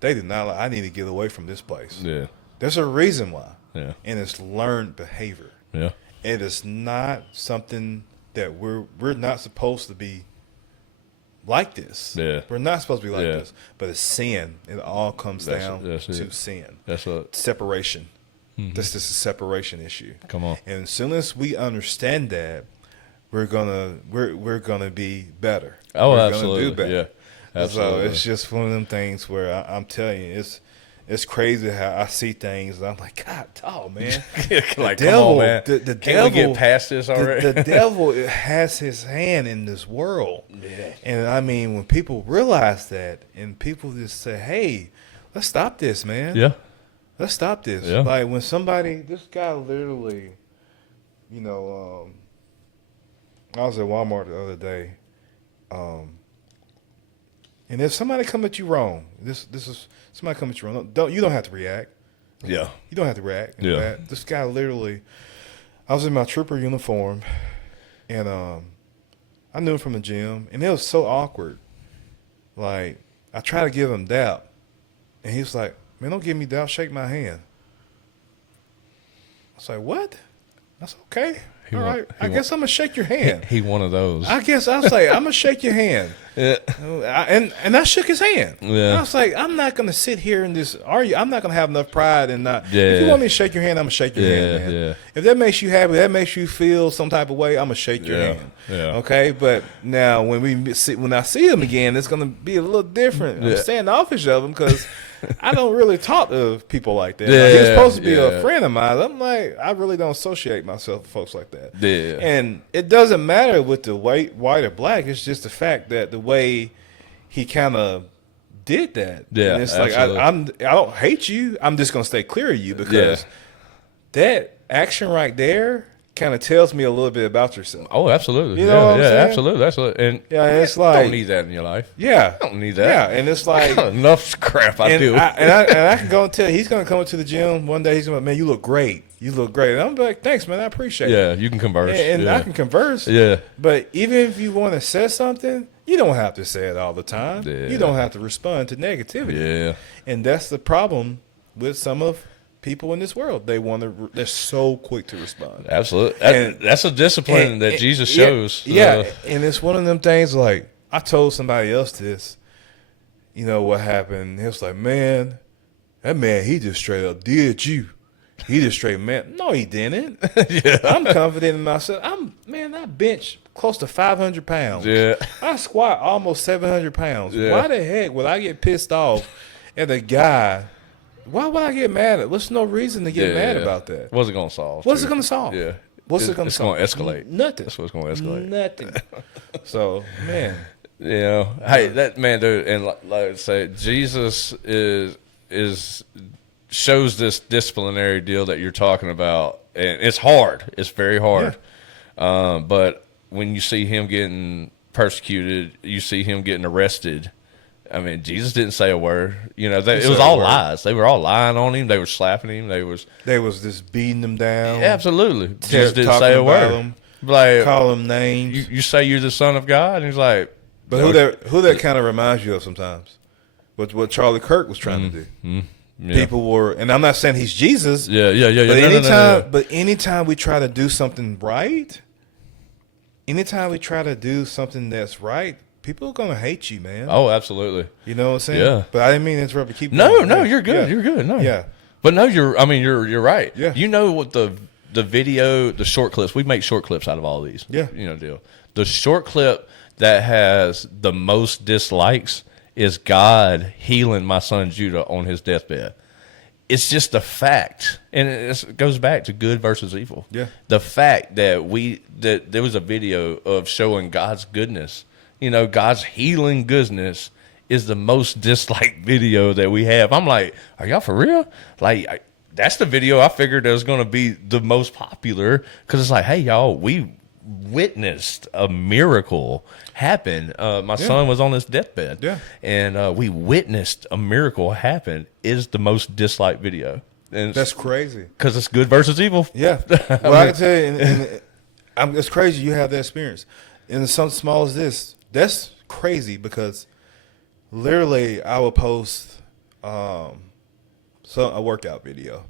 They do not like I need to get away from this place. Yeah. There's a reason why. Yeah. And it's learned behavior. Yeah. It is not something that we're not supposed to be like this. Yeah. We're not supposed to be like this. But it's sin. It all comes down to sin. That's what separation. This is a separation issue. Come on. And as soon as we understand that, we're gonna be better. Oh, we're absolutely. Gonna do better. Yeah, absolutely. So it's just one of them things where I'm telling you, it's crazy how I see things and I'm like, God, dog, man. Like, the devil, come on, man. The Can devil, we get past this already? The devil has his hand in this world. Yeah. And I mean, when people realize that, and people just say, "Hey, let's stop this, man. Yeah, let's stop this." Yeah. Like when this guy literally, I was at Walmart the other day. And if somebody come at you wrong, this is somebody come at you wrong. You don't have to react. Yeah. You don't have to react. Yeah. This guy literally, I was in my trooper uniform, and I knew him from the gym, and it was so awkward. Like, I tried to give him dap, and he was like, "Man, don't give me dap. Shake my hand." I was like, "What?" That's okay. All right. I guess I'm going to shake your hand. He one of those. I guess I was like, I'm going to shake your hand. Yeah. And I shook his hand. Yeah. I was like, I'm not going to sit here and just argue. I'm not going to have enough pride and not. Yeah. If you want me to shake your hand, I'm going to shake your hand, man. Yeah. If that makes you happy, that makes you feel some type of way, I'm going to shake your hand. Yeah. Okay? But now when I see him again, it's going to be a little different. I'm standoffish of him because I don't really talk to people like that. Yeah, like, he's supposed to be yeah. a friend of mine. I'm like, I really don't associate myself with folks like that. Yeah. And it doesn't matter with the white or black. It's just the fact that the way he kind of did that. Yeah, and it's like I don't hate you. I'm just gonna stay clear of you because that action right there kind of tells me a little bit about yourself. Oh, absolutely. You know what I'm saying? Absolutely. And it's like, don't need that in your life. Yeah, I don't need that. Yeah, and it's like enough crap I do. And I can go and tell he's gonna come to the gym one day. He's gonna, man, you look great. You look great. And I'm like, thanks, man. I appreciate it. Yeah, you can converse. And I can converse. Yeah. But even if you want to say something, you don't have to say it all the time. Yeah. You don't have to respond to negativity. Yeah. And that's the problem with some of people in this world. They're so quick to respond. Absolutely. That's a discipline that Jesus shows. Yeah. And it's one of them things like, I told somebody else this, you know, what happened. He was like, man, that man, he just straight up did you. He just straight, man. No, he didn't. Yeah. I'm confident in myself. I bench close to 500 pounds. Yeah. I squat almost 700 pounds. Yeah. Why the heck would I get pissed off at a guy? Why would I get mad at? What's no reason to get mad about that? What's it going to solve? What's it going to solve? Yeah. What's it going to solve? It's going to escalate. Nothing. That's what's going to escalate. Nothing. So, man. You know, hey, that man, dude, and like I say, Jesus shows this disciplinary deal that you're talking about, and it's hard. It's very hard. Yeah. But when you see him getting persecuted, you see him getting arrested. I mean, Jesus didn't say a word. You know, it was all lies. They were all lying on him. They were slapping him. They was just beating him down. Yeah, absolutely. Jesus didn't say a word. Him, like, call him names. You say you're the Son of God, and he's like. But who that kind of reminds you of sometimes? What Charlie Kirk was trying to do. Mm-hmm. Yeah. People were, and I'm not saying he's Jesus. Yeah. But anytime we try to do something right, anytime we try to do something that's right, people are gonna hate you, man. Oh, absolutely. You know what I'm saying? Yeah. But I didn't mean to interrupt. Keep going. No, you're good. Yeah. You're good. No. Yeah. But no, you're right. Yeah. You know what the video, the short clips. We make short clips out of all these. Yeah. You know, deal. The short clip that has the most dislikes is God healing my son Judah on his deathbed. It's just a fact, and it goes back to good versus evil. Yeah, the fact that there was a video of showing God's goodness. You know, God's healing goodness is the most disliked video that we have. I'm like, are y'all for real? Like, that's the video I figured that was going to be the most popular because it's like, hey, y'all, we witnessed a miracle happen. My son was on his deathbed, and we witnessed a miracle happen. Is the most disliked video, and that's crazy because it's good versus evil. Yeah, well, I can tell you, it's crazy you have that experience, and something small as this. That's crazy because literally I would post a workout video,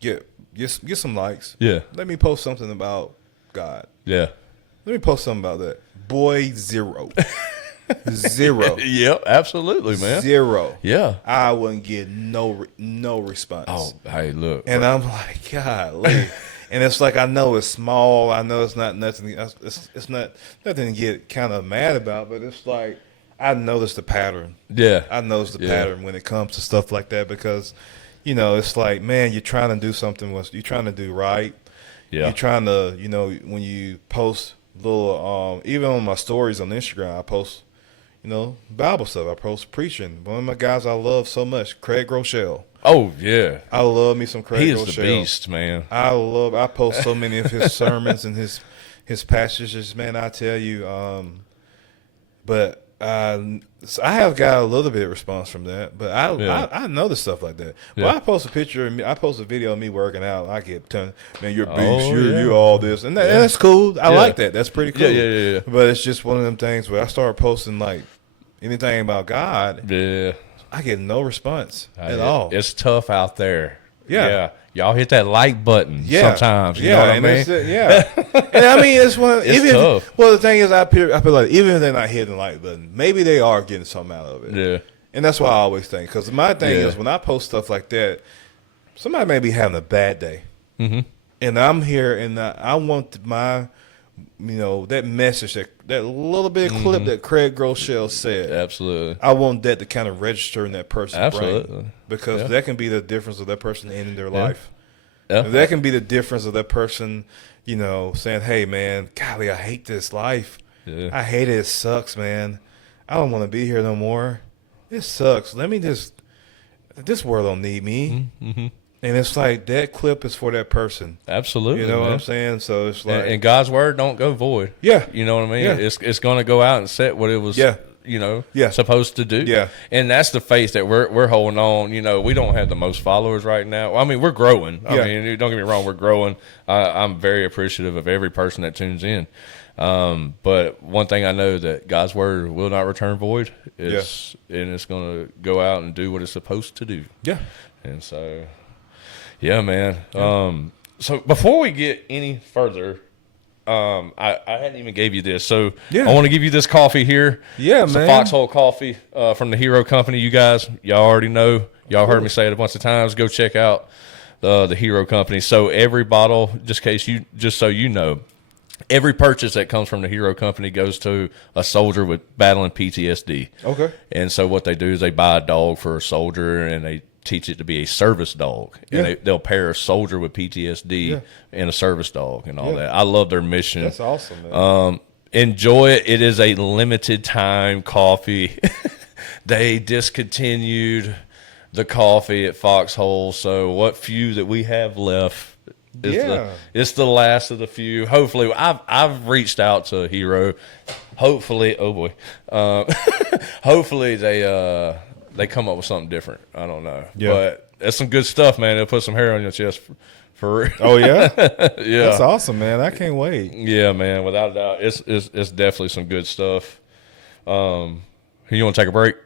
get some likes. Yeah, let me post something about God. Yeah. Let me post something about that. Boy, zero. Zero. Yep, absolutely, man. Zero. Yeah. I wouldn't get no response. Oh, hey, look. And I'm like, golly. And it's like, I know it's small. I know it's not nothing. It's not nothing to get kind of mad about, but it's like, I noticed the pattern. Yeah. I noticed the pattern when it comes to stuff like that because, you know, it's like, man, you're trying to do something. You're trying to do right. Yeah. You're trying to, you know, when you post little, even on my stories on Instagram, I post, you know, Bible stuff. I post preaching. One of my guys I love so much, Craig Rochelle. Oh, yeah. I love me some Craig Rochelle. He's the beast, man. I post so many of his sermons and his passages, man, I tell you. But So I have got a little bit of response from that, but I notice stuff like that. But I post a picture of me, I post a video of me working out. I get man, you're beast, you're all this, and that's cool. I like that. That's pretty cool. Yeah. But it's just one of them things where I start posting like anything about God. Yeah, I get no response at all. It's tough out there. Yeah. Y'all hit that like button sometimes. You know what I mean? And I mean, it's one. It's tough. Well, the thing is, I feel like even if they're not hitting the like button, maybe they are getting something out of it. Yeah. And that's why I always think. Because my thing is, when I post stuff like that, somebody may be having a bad day. Mm-hmm. And I'm here, and I want my, that message, that little bit of clip that Craig Groeschel said. Absolutely. I want that to kind of register in that person's brain. Because that can be the difference of that person ending their life. Yeah. That can be the difference of that person, saying, hey, man, golly, I hate this life. Yeah. I hate it. It sucks, man. I don't want to be here no more. It sucks. This world don't need me. Mm-hmm. And it's like that clip is for that person. Absolutely. You know what I'm saying? So it's like. And God's word don't go void. Yeah. You know what I mean? Yeah. It's going to go out and set what it was. Supposed to do. Yeah. And that's the faith that we're holding on. We don't have the most followers right now. Well, I mean, we're growing. I mean, don't get me wrong, we're growing. I'm very appreciative of every person that tunes in. But one thing I know that God's word will not return void. And it's going to go out and do what it's supposed to do. Yeah. And so, yeah, man. Yeah. So before we get any further, I hadn't even gave you this, so I want to give you this coffee here. Yeah, it's man. It's a Foxhole coffee from the Hero Company. Y'all already know. Y'all heard me say it a bunch of times. Go check out the Hero Company. So every bottle, just so you know, every purchase that comes from the Hero Company goes to a soldier with battling PTSD. Okay. And so what they do is they buy a dog for a soldier, and they teach it to be a service dog, and they'll pair a soldier with PTSD and a service dog and all that. I love their mission. That's awesome, man. Enjoy it. It is a limited time coffee. They discontinued the coffee at Foxhole, so what few that we have left, it's the last of the few. Hopefully, I've reached out to Hero. Hopefully, hopefully they come up with something different. I don't know. Yeah. But that's some good stuff, man. It'll put some hair on your chest for real. Oh, yeah? Yeah. That's awesome, man. I can't wait. Yeah, man. Without a doubt. It's definitely some good stuff. You want to take a break?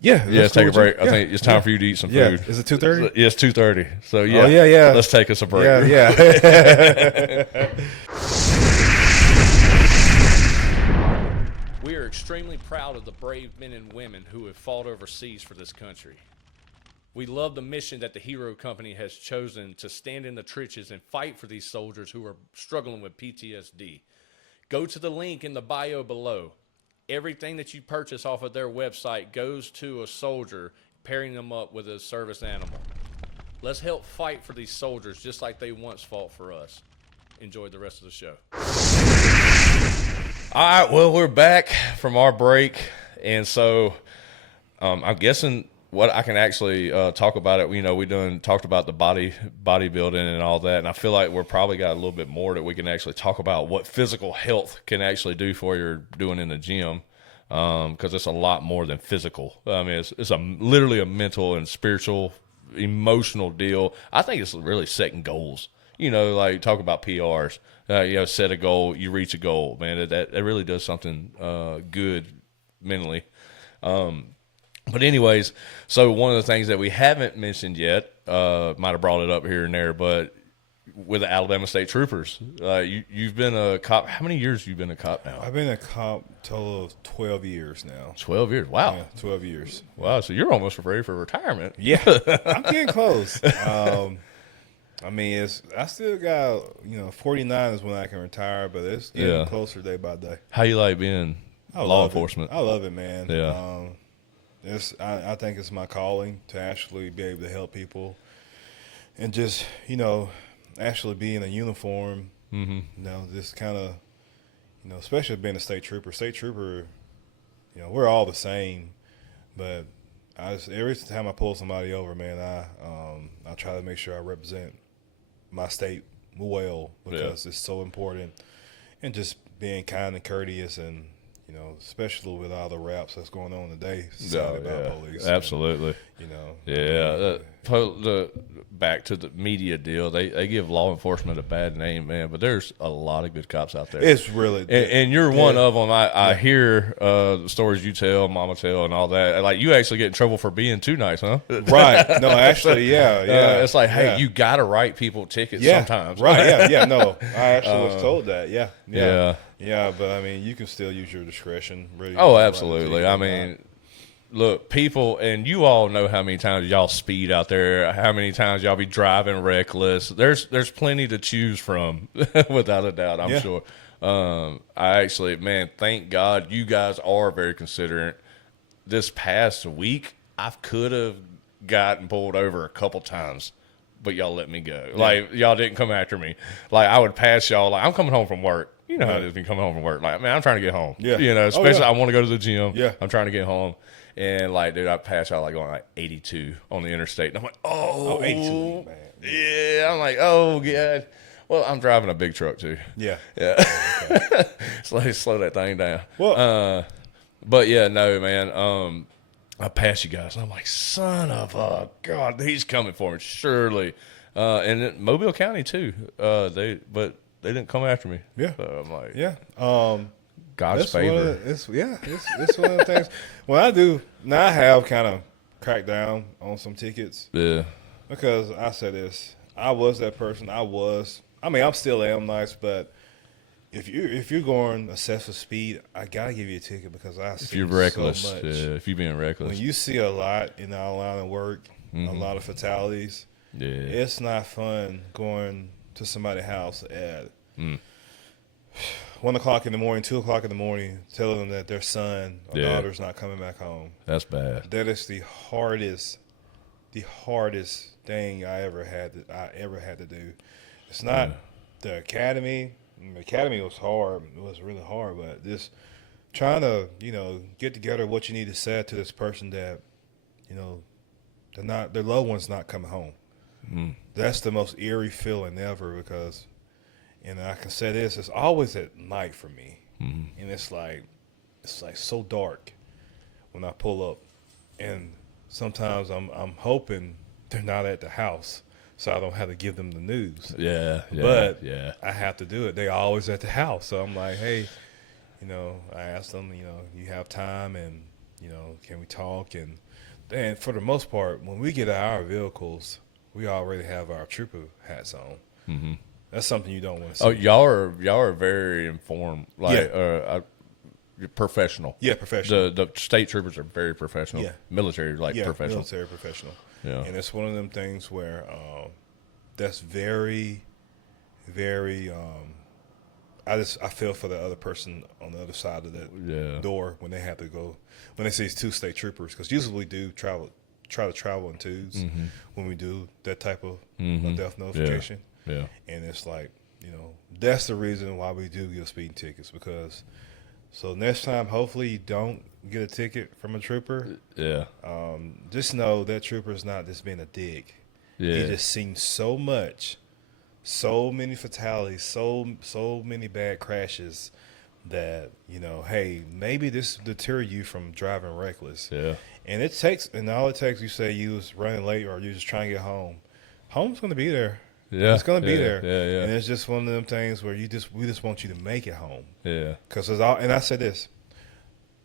Yeah. Let's take a break. I think it's time for you to eat some food. Is it 2:30? Yeah, it's 2:30. So, yeah. Oh, yeah. Let's take us a break. Yeah. We are extremely proud of the brave men and women who have fought overseas for this country. We love the mission that the Hero Company has chosen to stand in the trenches and fight for these soldiers who are struggling with PTSD. Go to the link in the bio below. Everything that you purchase off of their website goes to a soldier, pairing them up with a service animal. Let's help fight for these soldiers just like they once fought for us. Enjoy the rest of the show. All right, well, we're back from our break, and so I'm guessing what I can actually talk about it. We talked about the bodybuilding and all that, and I feel like we're probably got a little bit more that we can actually talk about what physical health can actually do for you doing in the gym, because it's a lot more than physical. I mean, it's literally a mental and spiritual, emotional deal. I think it's really setting goals. Like talk about PRs. Set a goal, you reach a goal, man. That really does something good mentally. But anyways, so one of the things that we haven't mentioned yet, might have brought it up here and there, but with the Alabama State Troopers, you've been a cop. How many years have you been a cop now? I've been a cop total of 12 years now. 12 years? Wow. Yeah, 12 years. Wow, so you're almost ready for retirement. Yeah, I'm getting close. I mean, I still got 49 is when I can retire, but it's getting closer day by day. How you like being law enforcement? I love it, man. Yeah. I think it's my calling to actually be able to help people, and just actually be in a uniform. Mm-hmm. Just kind of especially being a state trooper. State trooper, we're all the same, but every time I pull somebody over, man, I try to make sure I represent my state well, because it's so important, and just being kind and courteous, and You know, especially with all the raps that's going on today, society about police. Absolutely. And, you know. Back to the media deal, they give law enforcement a bad name, man. But there's a lot of good cops out there. It's really, and you're one of them. I hear the stories you tell, mama tell, and all that. Like you actually get in trouble for being too nice, huh? Right. No, actually, yeah. It's like, hey, you got to write people tickets sometimes. Right. Yeah. No, I actually was told that. Yeah. But I mean, you can still use your discretion. Really. Oh, absolutely. I mean. Look, people, and you all know how many times y'all speed out there, how many times y'all be driving reckless. There's plenty to choose from, without a doubt, I'm sure. I actually, man, thank God you guys are very considerate. This past week, I could have gotten pulled over a couple times, but y'all let me go. Yeah. Like, y'all didn't come after me. Like, I would pass y'all, like, I'm coming home from work. You know how it is when coming home from work. Like, man, I'm trying to get home. Yeah. You know, especially I want to go to the gym. Yeah. I'm trying to get home. And, like, dude, I passed out, like, going, like, 82 on the interstate. And I'm like, 82, man. Yeah. I'm like, oh, God. Well, I'm driving a big truck, too. Yeah. Okay. Slow that thing down. Well, but, yeah, no, man. I passed you guys. And I'm like, son of a God, he's coming for me, surely. And in Mobile County, too. But they didn't come after me. Yeah. So I'm like, God's favor. It's one of the things. When I do, now I have kind of cracked down on some tickets. Yeah. Because I said this, I was that person. I mean, I'm still am nice, but if you're going excessive speed, I gotta give you a ticket because if you're reckless, so much. Yeah. If you're being reckless, when you see a lot in our line of work, a lot of fatalities. Yeah. It's not fun going to somebody's house at 1 o'clock in the morning, 2 o'clock in the morning, telling them that their son or daughter's not coming back home. That's bad. That is the hardest thing I ever had to do. It's not the academy. The academy was hard. It was really hard, but just trying to, get together what you need to say to this person that, their loved one's not coming home. That's the most eerie feeling ever because, and I can say this, it's always at night for me. And it's like so dark when I pull up. And sometimes I'm hoping they're not at the house so I don't have to give them the news. But I have to do it. They're always at the house. So I'm like, hey, I asked them, you have time and, can we talk? And for the most part, when we get out of our vehicles, we already have our trooper hats on. That's something you don't want to see. Oh, y'all are very informed. Like, professional. Yeah, professional. The state troopers are very professional. Yeah. Military, professional. Military professional. Yeah. And it's one of them things where that's very, very. I feel for the other person on the other side of that door when they have to go when they see 2 state troopers because usually we do try to travel in twos when we do that type of death notification. Yeah. And it's like, that's the reason why we do give speeding tickets because so next time, hopefully you don't get a ticket from a trooper. Yeah. Just know that trooper's not just being a dick. Yeah. He just seen so much, so many fatalities, so many bad crashes that, hey, maybe this deter you from driving reckless. Yeah. And all it takes, you say you was running late or you just trying to get home. Home's going to be there. Yeah. It's going to be there. Yeah. And it's just one of them things where we just want you to make it home. Yeah. Because and I said this,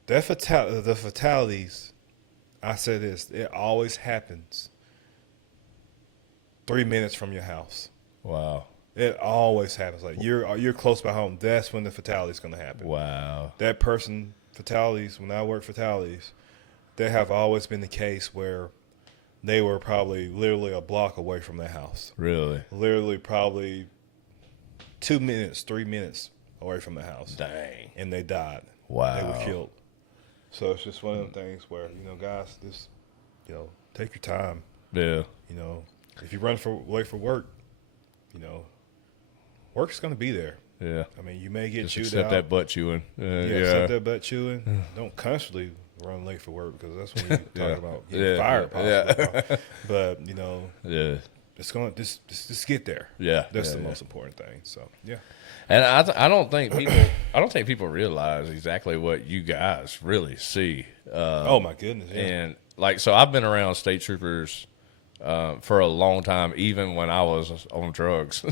the fatalities, I said this, it always happens 3 minutes from your house. Wow. It always happens. Like you're close by home. That's when the fatality is going to happen. Wow. That person, fatalities, when I work fatalities, they have always been the case where they were probably literally a block away from their house. Really? Literally probably 2 minutes, 3 minutes away from the house. Dang. And they died. Wow. They were killed. So it's just one of them things where, guys, just, take your time. Yeah. If you run late for work, work's going to be there. Yeah. I mean, you may get just chewed accept out. that butt chewing. Accept that butt chewing. Don't constantly run late for work because that's when you talk about getting fired. Possibly. But, just get there. Yeah, That's the most important thing. So yeah. And I don't think people realize exactly what you guys really see. Oh my goodness! Yeah. And like, so I've been around state troopers for a long time, even when I was on drugs.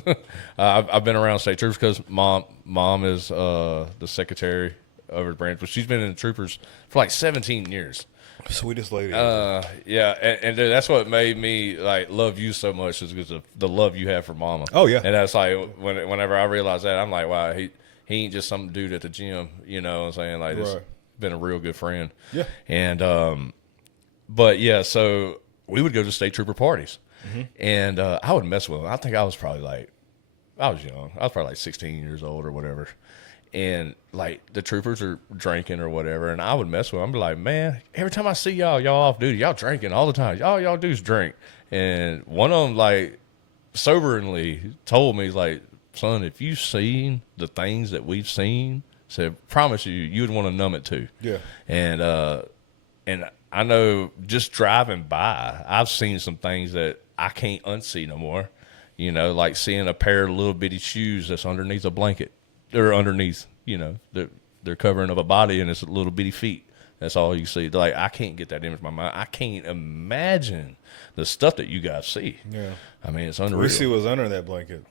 I've been around state troopers because mom is the secretary over the branch, but she's been in the troopers for like 17 years. Sweetest lady. Yeah, and dude, that's what made me like love you so much is because of the love you have for Mama. Oh yeah, and that's like whenever I realize that, I'm like, wow, he ain't just some dude at the gym, you know what I'm saying? Like, this been a real good friend. Yeah, and but yeah, so we would go to state trooper parties, and I would mess with him. I think I was probably like, I was young. I was probably like 16 years old or whatever. And like the troopers are drinking or whatever, and I would mess with them. I'm be like, man, every time I see y'all off duty, y'all drinking all the time. Y'all do is drink. And one of them like soberingly told me, like, son, if you've seen the things that we've seen, said, promise you'd want to numb it too. Yeah. And I know just driving by, I've seen some things that I can't unsee no more. You know, like seeing a pair of little bitty shoes that's underneath a blanket. They're underneath, you know, they're covering of a body and it's little bitty feet. That's all you see. Like, I can't get that image in my mind. I can't imagine the stuff that you guys see. Yeah. I mean, it's unreal. We see what's under that blanket.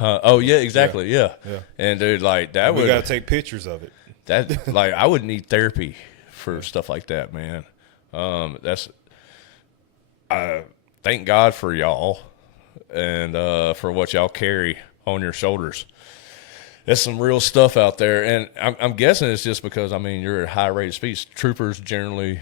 Oh, yeah, exactly. Yeah. Yeah. And, dude, like, that we got to take pictures of it. That, like, I would need therapy for stuff like that, man. I thank God for y'all and for what y'all carry on your shoulders. There's some real stuff out there, and I'm guessing it's just because, I mean, you're at high rate of speed. Troopers generally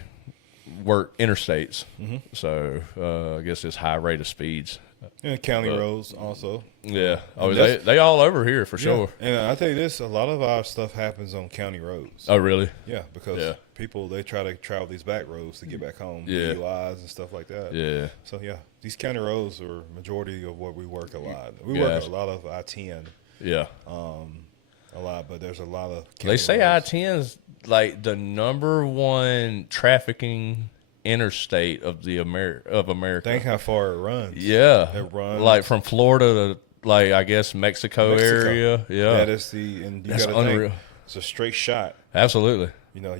work interstates, so I guess it's high rate of speeds. And county roads also. Yeah. Oh, they all over here for sure. And I tell you this, a lot of our stuff happens on county roads. Oh, really? Yeah, because people, they try to travel these back roads to get back home, DUIs and stuff like that. Yeah. So, yeah, these county roads are majority of what we work a lot. We work a lot of I-10. Yeah. A lot, but there's a lot of. They say I-10 is like the number one trafficking interstate of America. Think how far it runs. Yeah, it runs like from Florida to, like, I guess Mexico area. Yeah, that is and you got to think it's a straight shot. Absolutely. You know,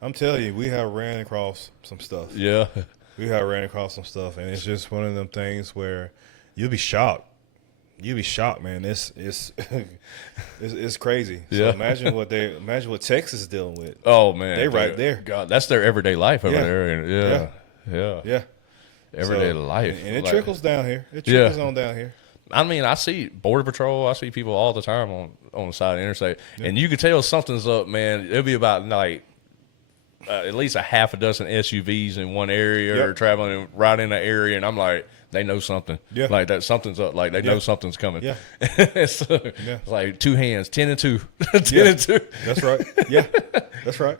I'm telling you, we have ran across some stuff. Yeah, we have ran across some stuff, and it's just one of them things where you'll be shocked. You'd be shocked, man. It's crazy. So imagine what Texas is dealing with. Oh man, they right there. God, that's their everyday life over there. Yeah. Everyday life, and it trickles down here. It trickles on down here. I mean, I see Border Patrol. I see people all the time on the side of the interstate, and you can tell something's up, man. It'll be about like at least a half a dozen SUVs in one area or traveling right in the area, and I'm like, they know something. Yeah. Like that something's up. Like they know something's coming. Yeah. It's like two hands, 10 and 2. 10 and 2. That's right. Yeah. That's right.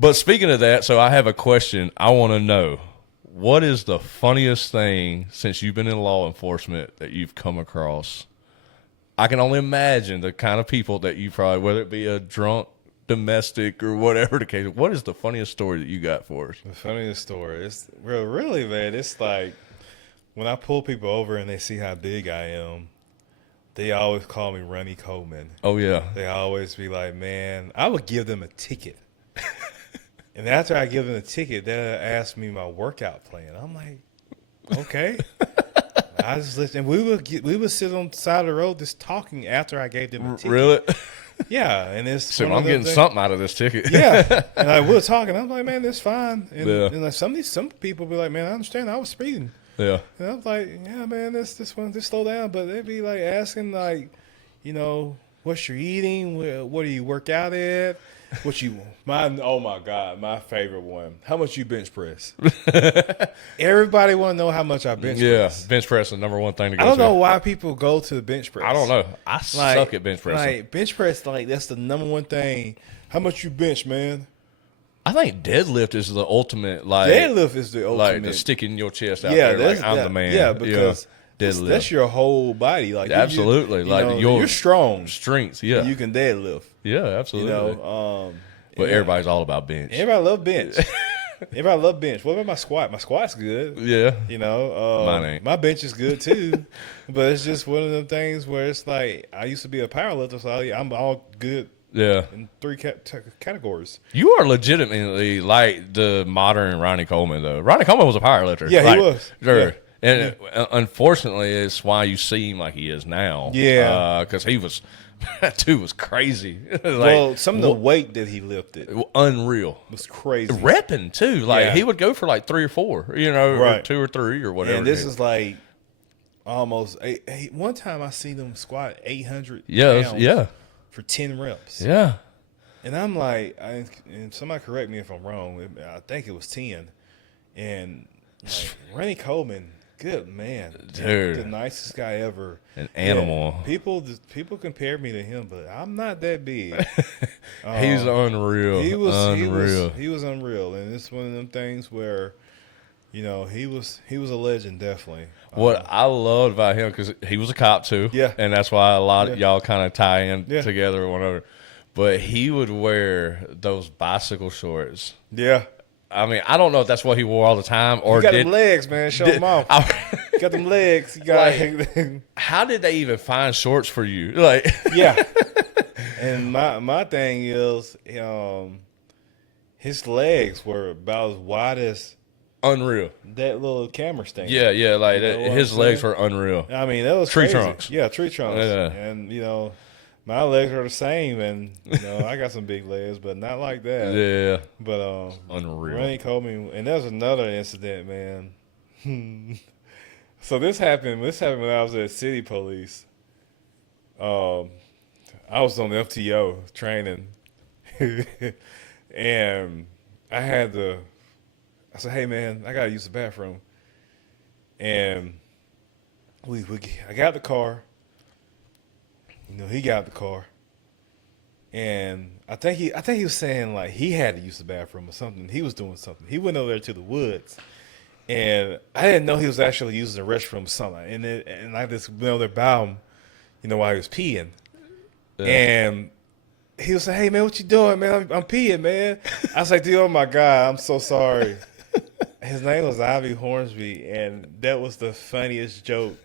But speaking of that, so I have a question. I want to know, what is the funniest thing since you've been in law enforcement that you've come across? I can only imagine the kind of people that you probably, whether it be a drunk domestic or whatever the case. What is the funniest story that you got for us? The funniest story is really, man, it's like, when I pull people over and they see how big I am, they always call me Ronnie Coleman. Oh, yeah. They always be like, man, I would give them a ticket. And after I give them a ticket, they'll ask me my workout plan. I'm like, okay. I just listen. We would sit on the side of the road just talking after I gave them a ticket. Really? Yeah. And it's so I'm getting something out of this ticket. Yeah. And like, we're talking. I'm like, man, that's fine. And like some people be like, man, I understand. I was speeding. Yeah. And I'm like, yeah, man, this one, just slow down. But they'd be like asking, like, you know, what you're eating, what do you work out at, oh my God, my favorite one. How much you bench press? Everybody want to know how much I bench press. Yeah, bench press is the number one thing to go I don't know why people go to the bench press. I don't know. I suck at bench pressing. Like, bench press, like, that's the number one thing. How much you bench, man? I think deadlift is the ultimate, like. Deadlift is the ultimate. Like, the sticking your chest out there, like, I'm the man. Yeah, because deadlift. That's your whole body. Like, absolutely. You're strong. Strength, yeah. You can deadlift. Yeah, absolutely. You know, but everybody's all about bench. Everybody love bench. Everybody love bench. What about my squat? My squat's good. Yeah. You know, Mine ain't. my bench is good too. But it's just one of them things where it's like I used to be a powerlifter, so I'm all good Yeah. in three categories. You are legitimately like the modern Ronnie Coleman, though. Ronnie Coleman was a powerlifter. Yeah, like, he was. Sure. Yeah. And unfortunately, it's why you see him like he is now. Yeah. Because he was, that dude was crazy. like, Well, some of the weight that he lifted unreal. was crazy. Repping, too. Like, Yeah. he would go for like 3 or 4, you know, or Right. 2 or 3 or whatever. And this is like almost one time I seen them squat 800 pounds yeah. for 10 reps. Yeah. And I'm like, and somebody correct me if I'm wrong. I think it was 10. And like, Ronnie Coleman, good man, Dude. the nicest guy ever. An animal. Yeah, people compare me to him, but I'm not that big. He's unreal. He was unreal. He was unreal, and it's one of them things where, you know, he was a legend, definitely. What I loved about him, because he was a cop too, Yeah. and that's why a lot of y'all kind of tie in Yeah. together or whatever. But he would wear those bicycle shorts. Yeah, I mean, I don't know if that's what he wore all the time or you got did. them legs, man. Show them off. You got them legs. You got How did they even find shorts for you? Like, yeah. And my thing is, his legs were about as wide as unreal. that little camera stand. Yeah, yeah. Like You know what his I'm legs saying? were unreal. I mean, that was Tree crazy. trunks. Yeah, tree trunks. Yeah. And my legs are the same, and I got some big legs, but not like that. Yeah, But unreal. Ronnie Coleman, and there's another incident, man. So this happened when I was at City Police. I was on the FTO training, and I said, "Hey man, I gotta use the bathroom," and I got the car. He got the car, and I think he was saying like he had to use the bathroom or something. He was doing something. He went over there to the woods, and I didn't know he was actually using the restroom or something. And I just went over there by him, while he was peeing, and he was like, "Hey man, what you doing, man? I'm peeing, man." I was like, "Dude, oh my God, I'm so sorry." His name was Ivy Hornsby, and that was the funniest joke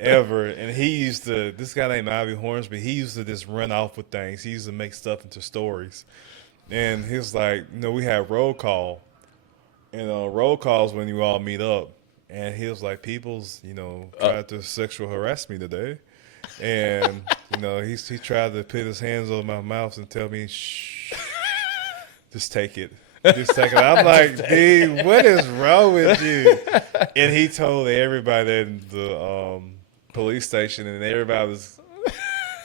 ever. And this guy named Ivy Hornsby, he used to just run off with things. He used to make stuff into stories. And he was like, we had roll call. And roll calls when you all meet up. And he was like, people's, tried to sexual harass me today. And, he tried to put his hands over my mouth and tell me, shh, just take it. Just take it. I'm like, dude, what is wrong with you? And he told everybody in the police station, and everybody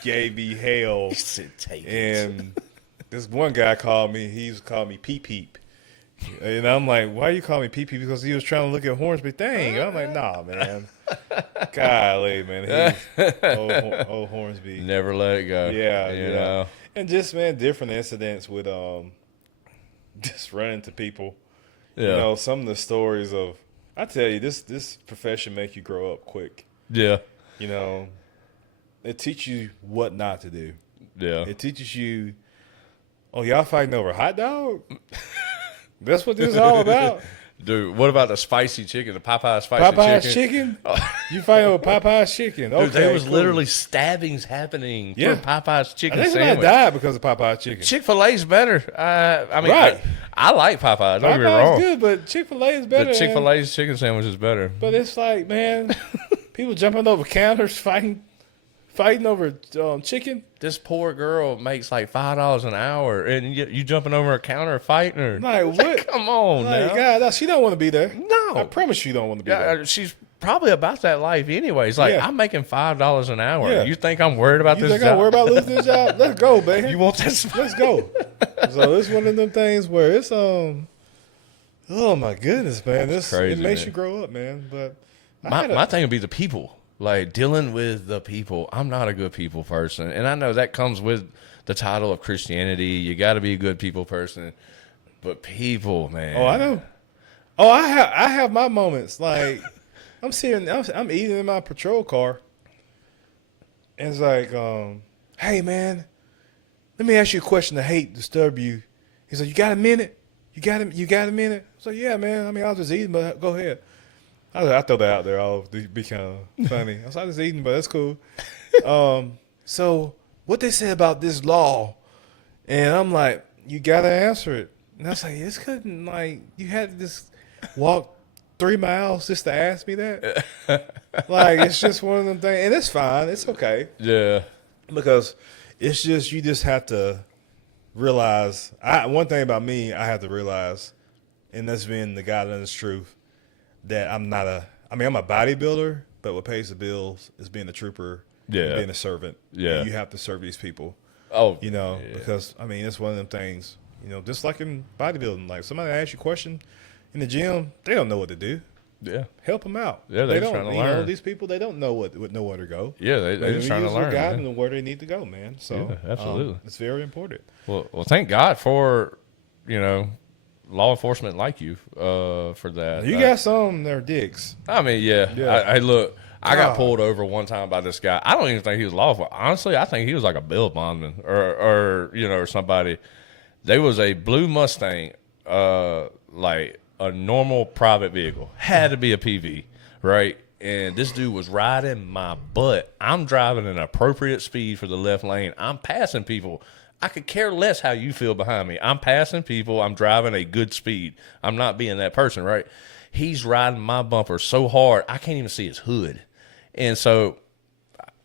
gave me hell. He said, "Take it." And this one guy called me. He used to call me Peep Peep. And I'm like, why you call me Peep Peep? Because he was trying to look at Hornsby thing. I'm like, nah, man. Golly, man. Old Hornsby. Never let it go. Yeah, you know. And just, man, different incidents with just running to people. Yeah. Some of the stories of, I tell you, this profession make you grow up quick. Yeah. It teaches you what not to do. Yeah. It teaches you, oh, y'all fighting over hot dog? That's what this is all about. Dude, what about the spicy chicken, the Popeye spicy Popeye's chicken? chicken? You fighting over Popeye's chicken? Okay, Dude, there was cool. literally stabbings happening Yeah. for Popeye's chicken I think sandwich. somebody died because of Popeye's chicken. Chick-fil-A's better. I mean, Right. I like Popeye. Don't get me Popeye's wrong. good, but Chick-fil-A is better. The Chick-fil-A's chicken sandwich is better. But it's like, man, people jumping over counters, fighting over chicken. This poor girl makes like $5 an hour, and you jumping over a counter fighting her. Like, what? Come on, Like, now. God, no, she don't want to be there. No. I promise you don't want to be Yeah, there. she's probably about that life anyways. Like, Yeah. I'm making $5 an hour. Yeah. You think I'm worried about You this think job? I'm worried about losing this job? Let's go, baby. You want this? Let's go. So it's one of them things where it's oh my goodness, man, this crazy, it makes man. you grow up, man. But My thing would be the people. Like, dealing with the people. I'm not a good people person. And I know that comes with the title of Christianity. You got to be a good people person. But people, man. I know. Oh, I have my moments. Like I'm eating in my patrol car, and it's like, hey man, let me ask you a question. I hate to disturb you. He's like, you got a minute? You got a minute? So yeah, man. I mean, I was just eating, but go ahead. I throw that out there. I'll be kind of funny. I was just eating, but that's cool. So what they said about this law, and I'm like, you gotta answer it. And I was like, this couldn't, like, you had to just walk 3 miles just to ask me that. Like, it's just one of them things, and it's fine. It's okay. Yeah. Because it's just, you just have to realize, one thing about me, I have to realize, and that's being the God that is truth, that I'm a bodybuilder, but what pays the bills is being a trooper, and being a servant. Yeah. And you have to serve these people. Oh, Because, I mean, it's one of them things, just like in bodybuilding, like somebody asks you a question in the gym, they don't know what to do. Yeah. Help them out. Yeah, they're don't, trying to learn. these people, they don't know nowhere to go. Yeah, they're just trying to learn. Guide them where they need to go, man. So, yeah, absolutely. It's very important. Well, thank God for, law enforcement like you for that. You got some that are dicks. I mean, yeah. Look, I got pulled over one time by this guy. I don't even think he was lawful. Honestly, I think he was like a bail bondman or somebody. There was a blue Mustang, like a normal private vehicle. Had to be a PV, right? And this dude was riding my butt. I'm driving an appropriate speed for the left lane. I'm passing people. I could care less how you feel behind me. I'm passing people. I'm driving a good speed. I'm not being that person, right? He's riding my bumper so hard, I can't even see his hood. And so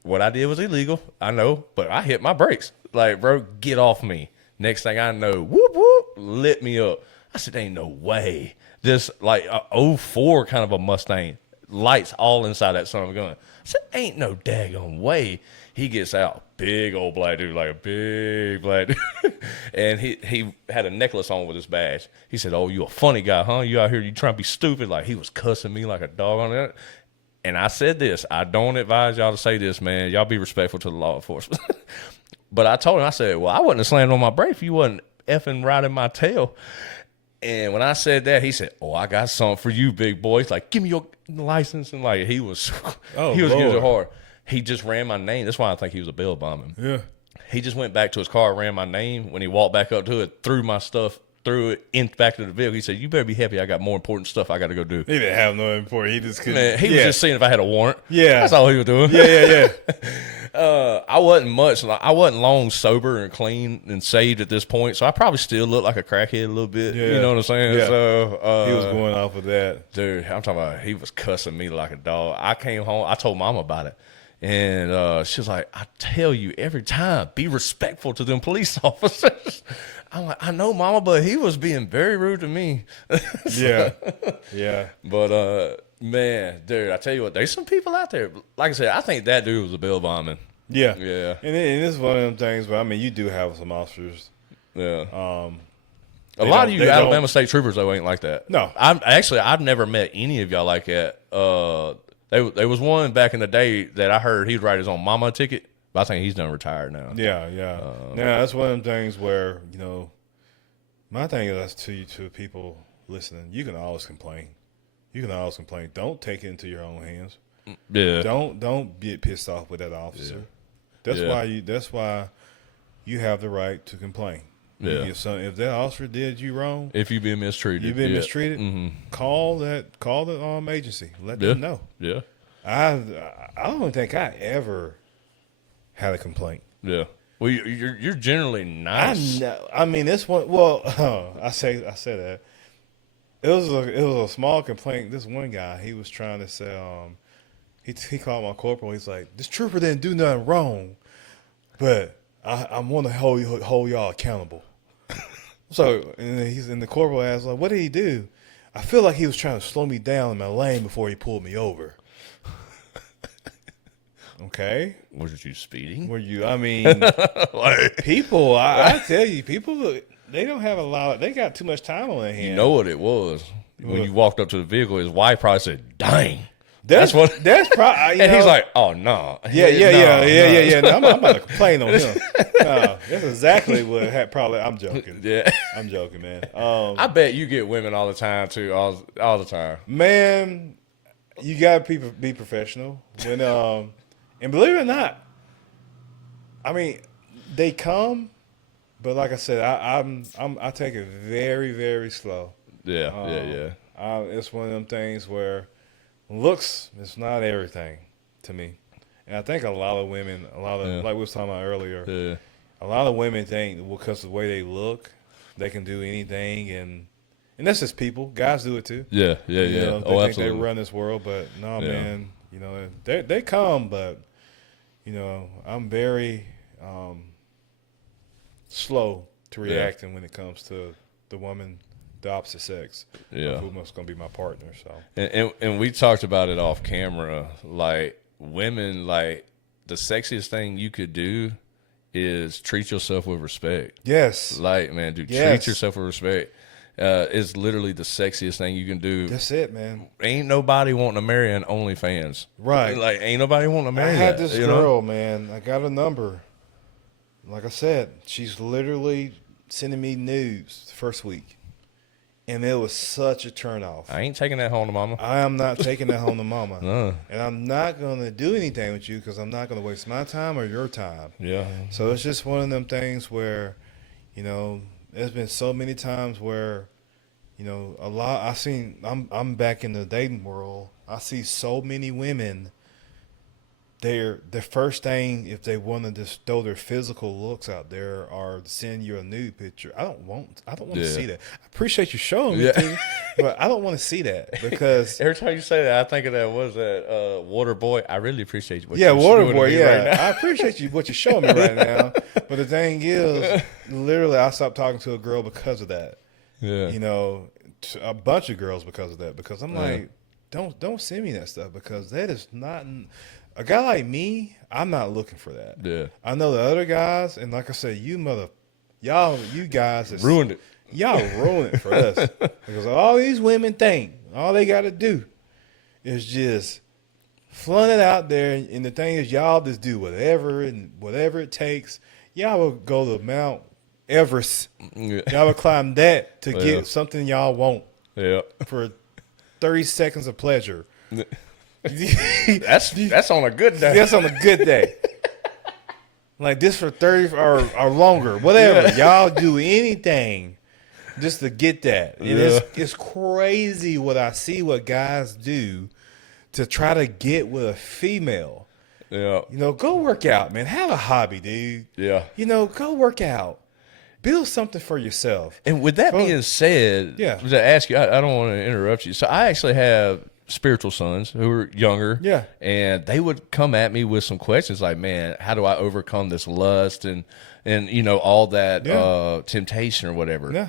what I did was illegal, I know, but I hit my brakes. Like, bro, get off me. Next thing I know, whoop, whoop, lit me up. I said, ain't no way. This, like, a 04 kind of a Mustang, lights all inside that son of a gun. I said, ain't no daggone way. He gets out, big old black dude, like a big black dude. And he had a necklace on with his badge. He said, oh, you a funny guy, huh? You out here, you trying to be stupid? Like, he was cussing me like a dog on that. And I said this, I don't advise y'all to say this, man. Y'all be respectful to the law enforcement. But I told him, I said, well, I wouldn't have slammed on my brake if you wasn't effing riding my tail. And when I said that, he said, oh, I got something for you, big boy. He's like, give me your license. And like, he was giving it hard. He just ran my name. That's why I think he was a bail bombing. Yeah. He just went back to his car, ran my name. When he walked back up to it, threw my stuff, threw it back to the vehicle. He said, you better be happy. I got more important stuff I got to go do. He didn't have no important. He just couldn't. Man, he was just seeing if I had a warrant. Yeah. That's all he was doing. Yeah. I wasn't long sober and clean and saved at this point, so I probably still look like a crackhead a little bit. Yeah. You know what I'm saying? Yeah. So he was going off of that. Dude, I'm talking about he was cussing me like a dog. I came home, I told Mama about it. And she was like, I tell you every time, be respectful to them police officers. I'm like, I know, Mama, but he was being very rude to me. Yeah. But, man, dude, I tell you what, there's some people out there. Like I said, I think that dude was a bail bombing. Yeah. And it's one of them things, but I mean, you do have some officers. Yeah. A lot of you Alabama State troopers, though, ain't like that. No. I've never met any of y'all like that. There was one back in the day that I heard he'd write his own mama ticket, but I think he's done retired now. Yeah. That's one of them things where, my thing is to people listening, you can always complain. Don't take it into your own hands. Yeah. Don't get pissed off with that officer. Yeah. That's why you have the right to complain. Yeah. If that officer did you wrong, if you've been mistreated, mm-hmm. Call the agency. Let them know. Yeah. I don't think I ever had a complaint. Yeah. Well, you're generally nice. I know. I mean, this one. Well, I say that. It was a small complaint. This one guy, he was trying to say, he called my corporal. He's like, this trooper didn't do nothing wrong, but I want to hold y'all accountable. So, and the corporal asked, like, what did he do? I feel like he was trying to slow me down in my lane before he pulled me over. Okay. Was you speeding? Were you? I mean, people. I tell you, people. They don't have a lot. They got too much time on their hands. You know what it was when you walked up to the vehicle. His wife probably said, "Dang." That's probably. And he's like, "Oh no." Yeah. No, I'm about to complain on him. No, that's exactly what had probably. I'm joking. Yeah, I'm joking, man. I bet you get women all the time too. All the time. Man, you gotta be professional. When and believe it or not, I mean, they come, But like I said, I take it very, very slow. Yeah. It's one of them things where looks is not everything to me, and I think a lot of women, like we was talking about earlier, Yeah. a lot of women think because of the way they look, they can do anything, and that's just people. Guys do it too. Yeah. You know, they Oh, think absolutely. they run this world, but no, Yeah. man. You know, they come, but you know, I'm very slow to reacting when it comes to the woman, the opposite sex. Yeah. Who's going to be my partner? So. And we talked about it off camera. Like women, like the sexiest thing you could do is treat yourself with respect. Yes. Like, man, dude, Yes. treat yourself with respect. It's literally the sexiest thing you can do. That's it, man. Ain't nobody wanting to marry an OnlyFans. Right. Like, ain't nobody wanting to marry I had that, this you girl, know? man. I got a number. Like I said, she's literally sending me nudes the first week. And it was such a turnoff. I ain't taking that home to mama. I am not taking that home to mama. No. And I'm not going to do anything with you because I'm not going to waste my time or your time. Yeah. So it's just one of them things where, you know, there's been so many times where, you know, I'm back in the dating world. I see so many women, their first thing, if they want to just throw their physical looks out there or send you a nude picture, I don't want to see that. I appreciate you showing me, too, but I don't want to see that because Every time you say that, I think of that Water Boy. I really appreciate what Water doing Boy, to me right now. I appreciate you what you're showing me right now. But the thing is, literally, I stopped talking to a girl because of that. Yeah. You know, a bunch of girls because of that. Because I'm like, don't send me that stuff because that is not. A guy like me, I'm not looking for that. Yeah. I know the other guys, and like I said, you guys Ruined it. Y'all ruined it for us because all these women think all they got to do is just flaunt it out there, and the thing is, y'all just do whatever it takes. Y'all will go to Mount Everest. Yeah. Y'all will climb that to get something y'all want Yeah. for 30 seconds of pleasure. That's on a good day. That's on a good day. Like this for 30 or longer, whatever. Y'all do anything just to get that. And it's crazy what I see what guys do to try to get with a female. Yeah. You know, go work out, man. Have a hobby, dude. Yeah. You know, go work out. Build something for yourself. And with that being said, to ask you, I don't want to interrupt you. So I actually have spiritual sons who are younger. Yeah. And they would come at me with some questions like, man, how do I overcome this lust and you know, all that temptation or whatever. Yeah.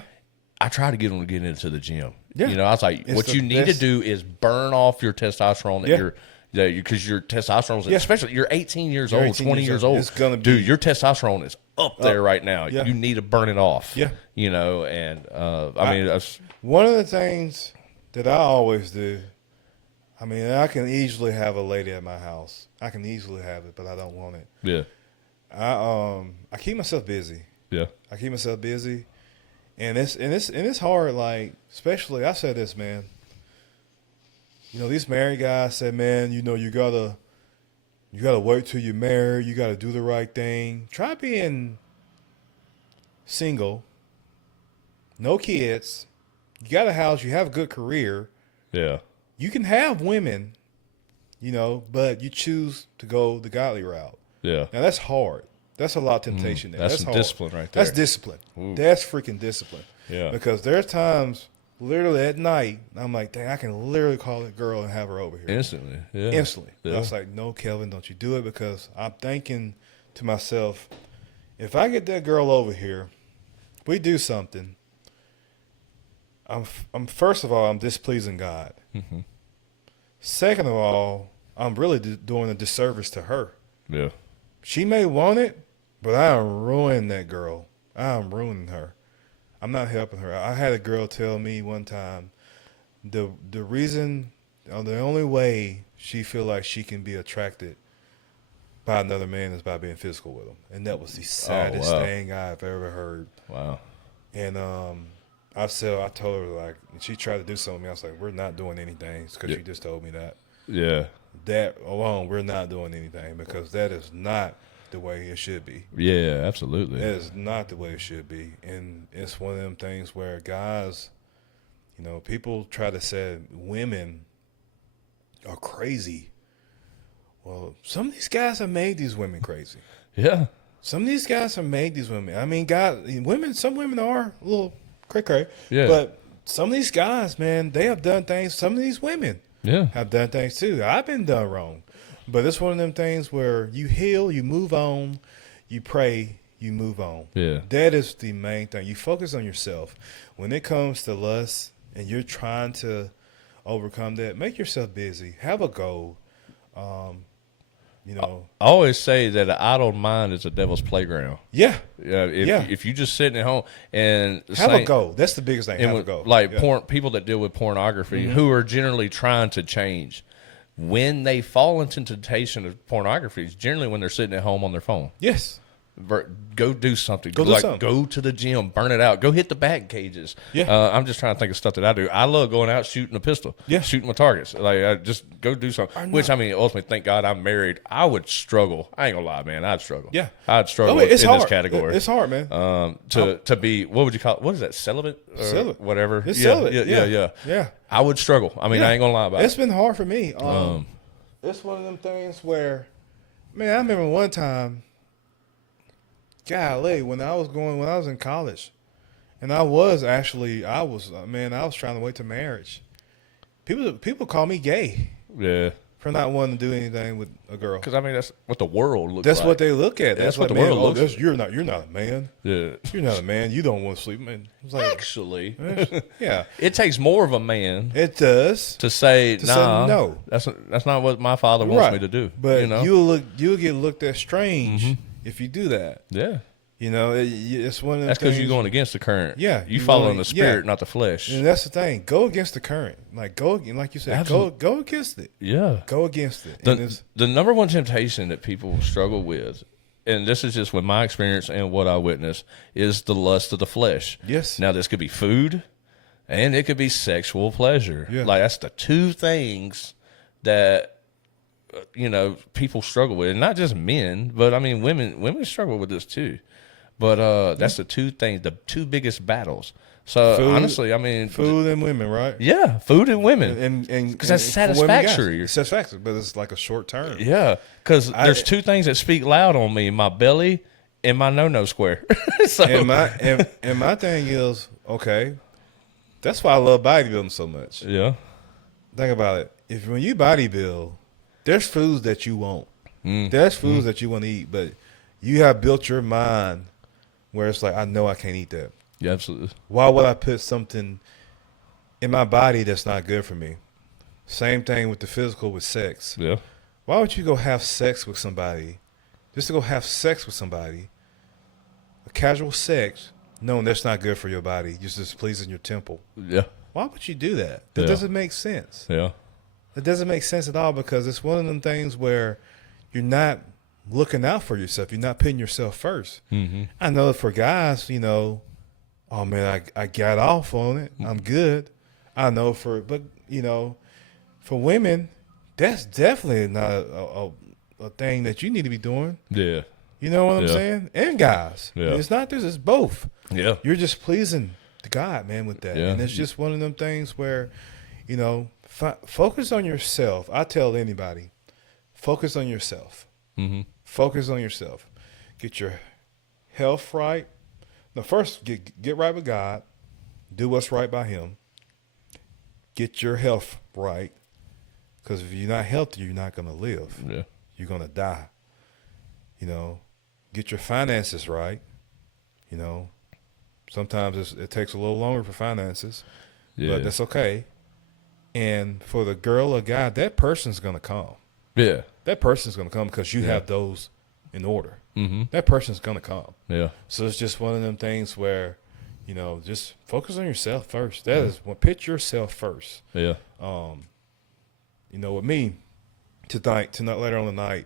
I try to get them to get into the gym. Yeah. You know, I was like, what you need to do is burn off your testosterone because your testosterone, especially you're 18 years old, 20 years old. It's gonna be, dude, your testosterone is up there right now. Yeah. You need to burn it off. Yeah. You know, and I mean, that's one of the things that I always do. I mean, I can easily have a lady at my house. I can easily have it, but I don't want it. Yeah. I keep myself busy. Yeah. I keep myself busy. And it's hard, like, especially I said this, man. You know, these married guys said, man, you know, you gotta wait till you're married, you gotta do the right thing. Try being single, no kids, you got a house, you have a good career. Yeah. You can have women, you know, but you choose to go the godly route. Yeah. Now that's hard. That's a lot of temptation there. That's some hard. discipline right there. That's discipline. Ooh. That's freaking discipline. Yeah. Because there's times, literally at night, I'm like, dang, I can literally call that girl and have her over here. Instantly. Yeah. Instantly. Yeah. I was like, no, Kelvin, don't you do it, because I'm thinking to myself, if I get that girl over here, we do something, I'm first of all, I'm displeasing God. Mm-hmm. Second of all, I'm really doing a disservice to her. Yeah. She may want it, but I am ruining that girl. I am ruining her. I'm not helping her. I had a girl tell me one time the reason, the only way she feel like she can be attracted by another man is by being physical with him. And that was the saddest thing I've ever heard. Wow. And I told her, like, she tried to do something with me. I was like, we're not doing anything because you just told me that. Yeah. That alone, we're not doing anything, because that is not the way it should be. Yeah, absolutely. That is not the way it should be. And it's one of them things where guys, people try to say women are crazy. Well, some of these guys have made these women crazy. Yeah. Some of these guys have made these women. I mean, some women are a little cray-cray. Yeah. But some of these guys, man, they have done things. Some of these women have done things too. I've been done wrong. But it's one of them things where you heal, you move on, you pray, you move on. Yeah. That is the main thing. You focus on yourself. When it comes to lust and you're trying to overcome that, make yourself busy. Have a goal. I always say that an idle mind is a devil's playground. Yeah. If you just sitting at home and have a goal. That's the biggest thing. Have a goal. Like people that deal with pornography who are generally trying to change, when they fall into temptation of pornography, it's generally when they're sitting at home on their phone. Yes. Go do something. Go to the gym, burn it out. Go hit the bat cages. Yeah. I'm just trying to think of stuff that I do. I love going out shooting a pistol. Yeah. Shooting my targets. Like I just go do something. Which ultimately, thank God I'm married. I would struggle. I ain't gonna lie, man. I'd struggle. Yeah. I'd struggle it's in hard. this category. It's hard, man. To be, what would you call it? What is that? Celibate? Celibate. Whatever. It's celibate. Yeah. I would struggle. I mean, I ain't gonna lie about it. It's been hard for me. It's one of them things where, man, I remember one time. Golly, when I was in college, and I was trying to wait to marriage. People call me gay. Yeah. For not wanting to do anything with a girl. Because I mean, that's what the world looks. That's like. what they look at. That's what the world looks. Like. You're not a man. Yeah. You're not a man. You don't want to sleep, man. It's like, actually, yeah. It takes more of a man. It does to say no. That's not what my father wants me to do. But you'll get looked at strange if you do that. Yeah. It's one of the That's because you're going against the current. Yeah. You following the spirit, not the flesh. And that's the thing. Go against the current. Like you said, absolutely. go against it. Yeah. Go against it. The number one temptation that people struggle with, and this is just with my experience and what I witnessed, is the lust of the flesh. Yes. Now, this could be food, and it could be sexual pleasure. Yeah. Like, that's the two things that people struggle with. And not just men, but I mean women struggle with this too. But that's the two things, the two biggest battles. So honestly, I mean, food and women, right? Yeah, food and women, and because that's satisfactory. It's satisfactory, but it's like a short term. Yeah, because there's two things that speak loud on me: my belly and my no square. So and my thing is, okay, that's why I love bodybuilding so much. Yeah, think about it. When you bodybuild, there's foods that you want. There's foods that you want to eat, but you have built your mind where it's like, I know I can't eat that. Yeah, absolutely. Why would I put something in my body that's not good for me? Same thing with the physical, with sex. Yeah. Why would you go have sex with somebody, just to go have sex with somebody, a casual sex, knowing that's not good for your body, just pleasing your temple? Yeah. Why would you do that? That doesn't make sense. Yeah. It doesn't make sense at all, because it's one of them things where you're not looking out for yourself. You're not putting yourself first. Mm-hmm. I know for guys, oh man, I got off on it. I'm good. I know for women, that's definitely not a thing that you need to be doing. Yeah. You know what I'm saying? And guys. Yeah. It's not this, it's both. Yeah. You're just pleasing to God, man, with that. Yeah. And it's just one of them things where, focus on yourself. I tell anybody, focus on yourself. Mm-hmm. Focus on yourself. Get your health right. Now, first, get right with God. Do what's right by Him. Get your health right. Because if you're not healthy, you're not going to live. Yeah. You're going to die. Get your finances right. Sometimes it takes a little longer for finances. Yeah. But that's okay. And for the girl or guy, that person's going to come. Yeah. That person's going to come because you have those in order. Mm-hmm. That person's going to come. Yeah. So it's just one of them things where, just focus on yourself first. That is, put yourself first. Yeah. With me, tonight later on the night,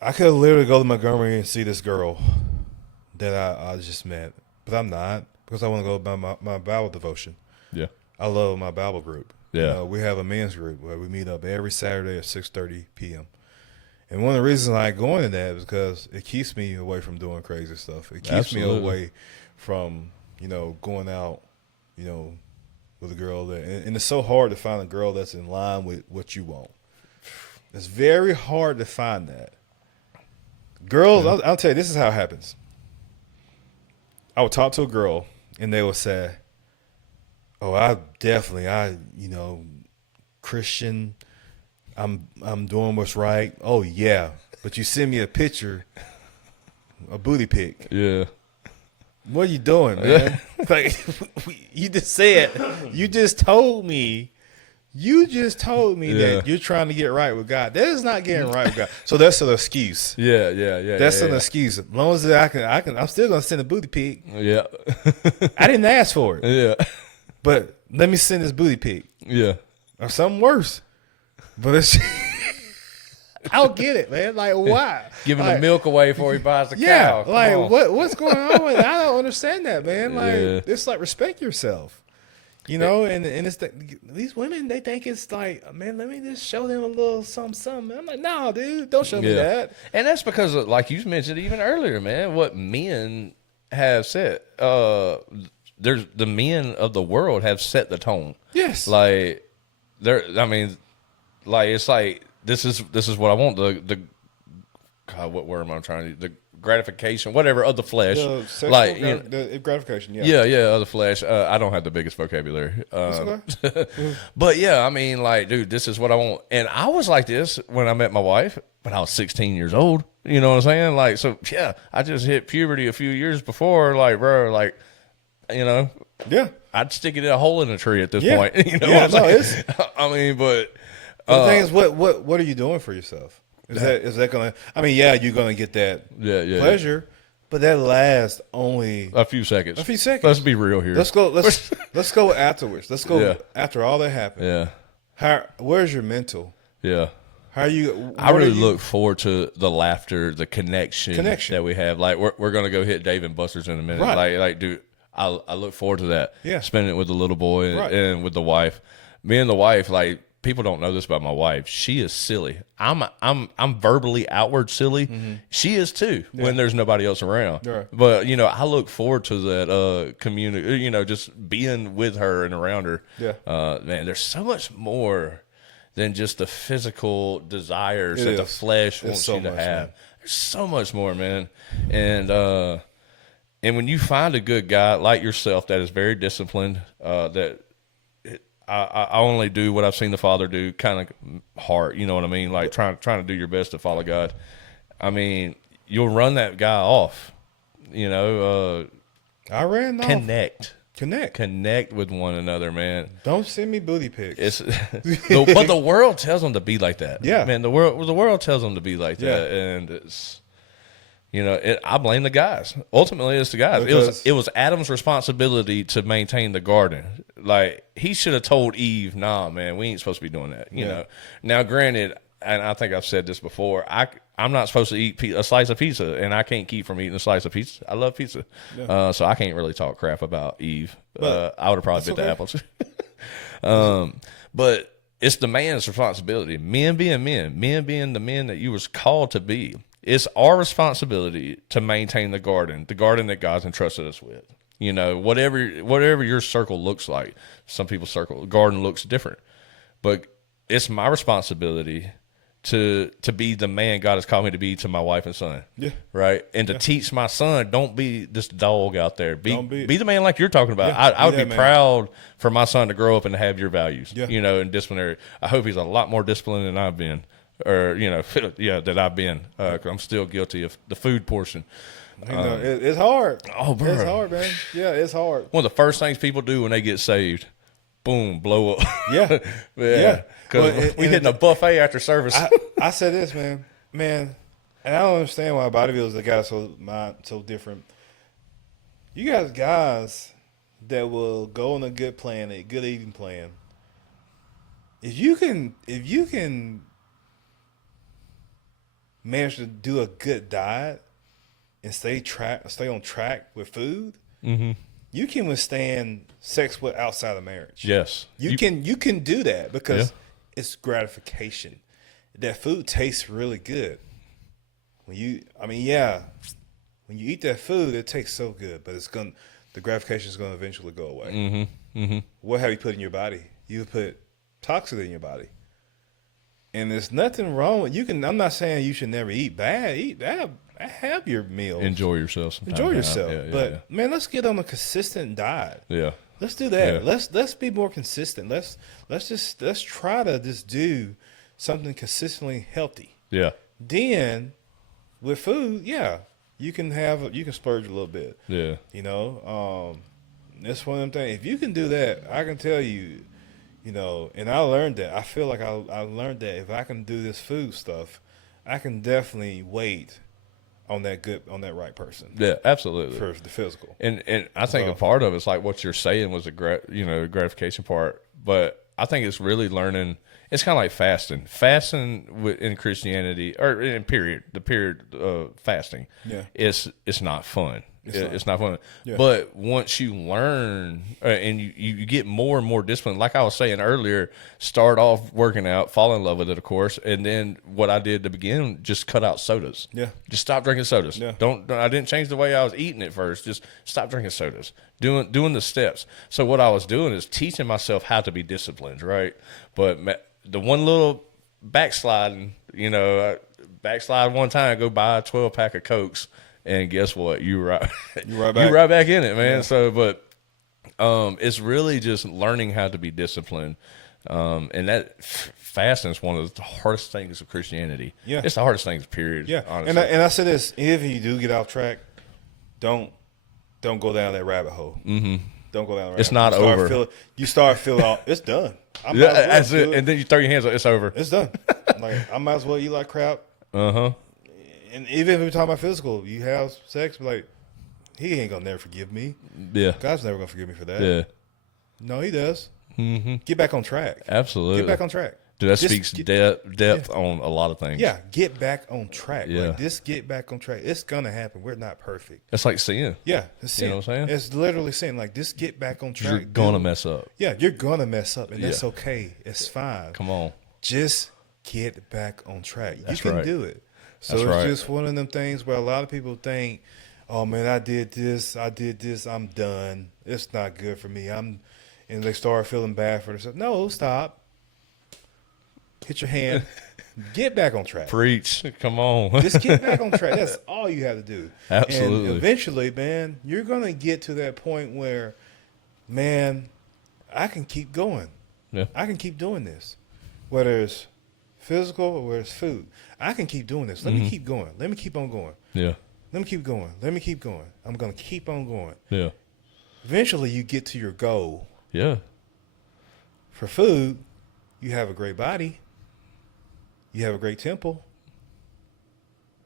I could literally go to Montgomery and see this girl that I just met, but I'm not, because I want to go by my Bible devotion. Yeah. I love my Bible group. Yeah. We have a men's group where we meet up every Saturday at 6:30 p.m. And one of the reasons I go into that is because it keeps me away from doing crazy stuff. It keeps me away from, going out, with a girl and it's so hard to find a girl that's in line with what you want. It's very hard to find that. Girls, I'll tell you, this is how it happens. I would talk to a girl and they would say, "Oh, I Christian. I'm doing what's right. Oh yeah, but you send me a picture, a booty pic. Yeah. What are you doing, man? Like you just told me that you're trying to get right with God. That is not getting right with God. So that's an excuse. Yeah. That's an excuse. As long as I can, I'm still gonna send a booty pic. Yeah. I didn't ask for it. Yeah. But let me send this booty pic. Yeah. Or something worse. But it's I don't get it, man. Like, why? Giving the milk away before he buys the yeah, cow. Like, what's going on with it? I don't understand that, man. Like, it's like, respect yourself. And it's these women, they think it's like, man, let me just show them a little something. I'm like, no, dude, don't show me that. And that's because, like you mentioned even earlier, man, what men have said. There's the men of the world have set the tone. Yes. Like, it's like, this is what I want. The God, what word am I trying to use? The gratification, whatever, of the flesh. The gratification, yeah, of the flesh. I don't have the biggest vocabulary. But yeah, I mean, like, dude, this is what I want. And I was like this when I met my wife, but I was 16 years old. You know what I'm saying? Like, so yeah, I just hit puberty a few years before. Like, bro, like, yeah, I'd stick it in a hole in a tree at this point. You know what I'm saying? I mean, but the thing is, what are you doing for yourself? Is that gonna? I mean, yeah, you're gonna get that pleasure, but that lasts only a few seconds. Let's be real here. Let's go. Let's go afterwards. Let's go after all that happened. Yeah. Where's your mental? Yeah. How are you? I really look forward to the laughter, the connection that we have. Like, we're gonna go hit Dave and Buster's in a minute. Right. Like, dude, I look forward to that. Yeah. Spending it with the little boy and with the wife. Me and the wife, like, people don't know this about my wife. She is silly. I'm verbally outward silly. Mm-hmm. She is too when there's nobody else around. Right. But I look forward to that community. Just being with her and around her. Yeah. Man, there's so much more than just the physical desires that the flesh wants you to have. Man. There's so much more, man. And when you find a good guy like yourself that is very disciplined, that I only do what I've seen the Father do, kind of heart, you know what I mean? Like trying to do your best to follow God. I mean, you'll run that guy off, I ran off. Connect with one another, man. Don't send me booty pics. But the world tells them to be like that. Yeah, man. The world tells them to be like that, and it's I blame the guys. Ultimately, it's the guys. It was Adam's responsibility to maintain the garden. Like, he should have told Eve, "Nah, man, we ain't supposed to be doing that." You know. Now, granted, and I think I've said this before, I'm not supposed to eat a slice of pizza, and I can't keep from eating a slice of pizza. I love pizza, so I can't really talk crap about Eve. I would have probably bit the apples. But it's the man's responsibility. Men being the men that you was called to be. It's our responsibility to maintain the garden that God's entrusted us with. Whatever your circle looks like. Some people's garden looks different, but it's my responsibility to be the man God has called me to be to my wife and son. Yeah. Right. And to teach my son, don't be this dog out there. Be the man like you're talking about. I would be proud for my son to grow up and have your values. Yeah. And disciplinary. I hope he's a lot more disciplined than I've been. Or that I've been. I'm still guilty of the food portion. It's hard. Oh, bro, it's hard, man. Yeah, it's hard. One of the first things people do when they get saved, boom, blow up. Yeah. Because we hitting a buffet after service. I said this, man, and I don't understand why bodybuilders got so different. You guys that will go on a good plan, a good eating plan. If you can manage to do a good diet and stay on track with food, you can withstand sex outside of marriage. Yes, you can do that because it's gratification. that food tastes really good. When you eat that food, it tastes so good, but the gratification is gonna eventually go away. Mm-hmm. Mm-hmm. What have you put in your body? You put toxins in your body, and there's nothing wrong with I'm not saying you should never eat bad. Have your meals. Enjoy yourself. Enjoy yourself. Yeah, but man, let's get on a consistent diet. Yeah. Let's do that. Yeah. Let's be more consistent. Let's try to just do something consistently healthy. Yeah. Then with food, you can splurge a little bit. Yeah. You know, that's one of them things. If you can do that, I can tell you, you know, and I learned that. I feel like I learned that if I can do this food stuff, I can definitely wait on that right person. Yeah, absolutely. For the physical. And I think a part of it's like what you're saying was the gratification part, but I think it's really learning. It's kind of like fasting. Fasting in Christianity, or in the period of fasting, it's not fun. It's not fun. Yeah. But once you learn and you get more and more disciplined, like I was saying earlier, start off working out, fall in love with it, of course, and then what I did to begin, just cut out sodas. Yeah. Just stop drinking sodas. Yeah. I didn't change the way I was eating at first. Just stop drinking sodas. Doing the steps. So what I was doing is teaching myself how to be disciplined, right? But the one little backsliding, backslide one time, go buy a 12-pack of Cokes. And guess what? You're right back in it, man. Yeah. So, but it's really just learning how to be disciplined. And that fasting is one of the hardest things of Christianity. Yeah. It's the hardest things, period. Yeah. Honestly. And I say this, if you do get off track, don't go down that rabbit hole. Mm-hmm. Don't go down that rabbit It's not over. You start feeling it's done. That's it. And then you throw your hands up, it's over. It's done. Like, I might as well eat like crap. Uh-huh. And even if we're talking about physical, you have sex, like, he ain't going to never forgive me. Yeah. God's never going to forgive me for that. Yeah. No, he does. Mm-hmm. Get back on track. Absolutely. Get back on track. Dude, that speaks depth on a lot of things. Yeah, get back on track. Yeah. Like, just get back on track. It's going to happen. We're not perfect. It's like sin. Yeah, it's sin. You know what I'm saying? It's literally sin. Like, just get back on track. You're going to mess up. Yeah, you're going to mess up, and that's okay. It's fine. Come on. Just get back on track. That's you can right. do it. So That's it's right. just one of them things where a lot of people think, oh, man, I did this, I'm done. It's not good for me. And they start feeling bad for themselves. No, stop. Hit your hand. Get back on track. Preach. Come on. Just get back on track. That's all you have to do. Absolutely. And eventually, man, you're going to get to that point where, man, I can keep going. Yeah. I can keep doing this. Whether it's physical or whether it's food. I can keep doing this. Let me keep going. Let me keep on going. Yeah. Let me keep going. Let me keep going. I'm going to keep on going. Yeah. Eventually, you get to your goal. Yeah. For food, you have a great body. You have a great temple.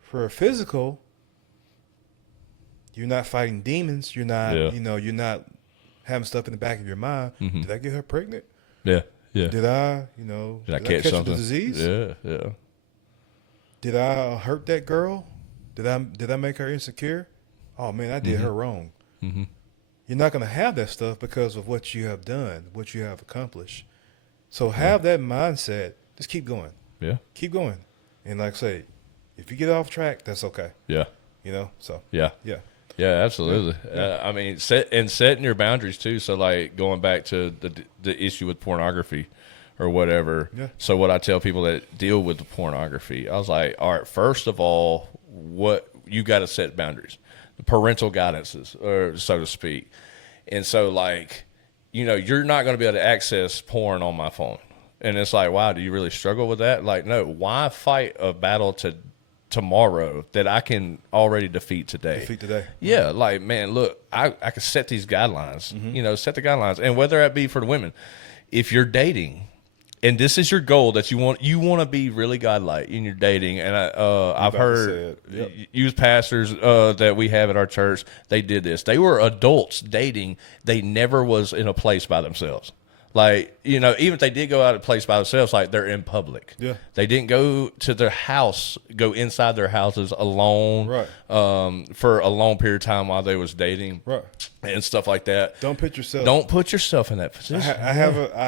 For a physical, you're not fighting demons. You're not, you're not having stuff in the back of your mind. Mm-hmm. Did I get her pregnant? Yeah. Yeah. Did I catch something? The disease? Yeah. Yeah. Did I hurt that girl? Did I make her insecure? Oh man, I did her wrong. Mm-hmm. You're not going to have that stuff because of what you have done, what you have accomplished. So have that mindset. Just keep going. Yeah. Keep going. And like I say, if you get off track, that's okay. Yeah. So. Yeah. Yeah. Yeah, absolutely. Yeah. I mean, setting your boundaries too. So like going back to the issue with pornography or whatever. Yeah. So what I tell people that deal with the pornography, I was like, all right, first of all, what you got to set boundaries, the parental guidances, or so to speak. And so like, you're not going to be able to access porn on my phone. And it's like, wow, do you really struggle with that? Like, no, why fight a battle tomorrow that I can already defeat today? Yeah, like, man, look, I can set these guidelines, set the guidelines. And whether that be for the women, if you're dating, and this is your goal that you want to be really godlike in your dating. And I've heard youth pastors that we have at our church, they did this. They were adults dating. They never was in a place by themselves. Like, even if they did go out a place by themselves, like they're in public. Yeah. They didn't go to their house, go inside their houses alone, right, for a long period of time while they was dating, right, and stuff like that. Don't put yourself in that position. I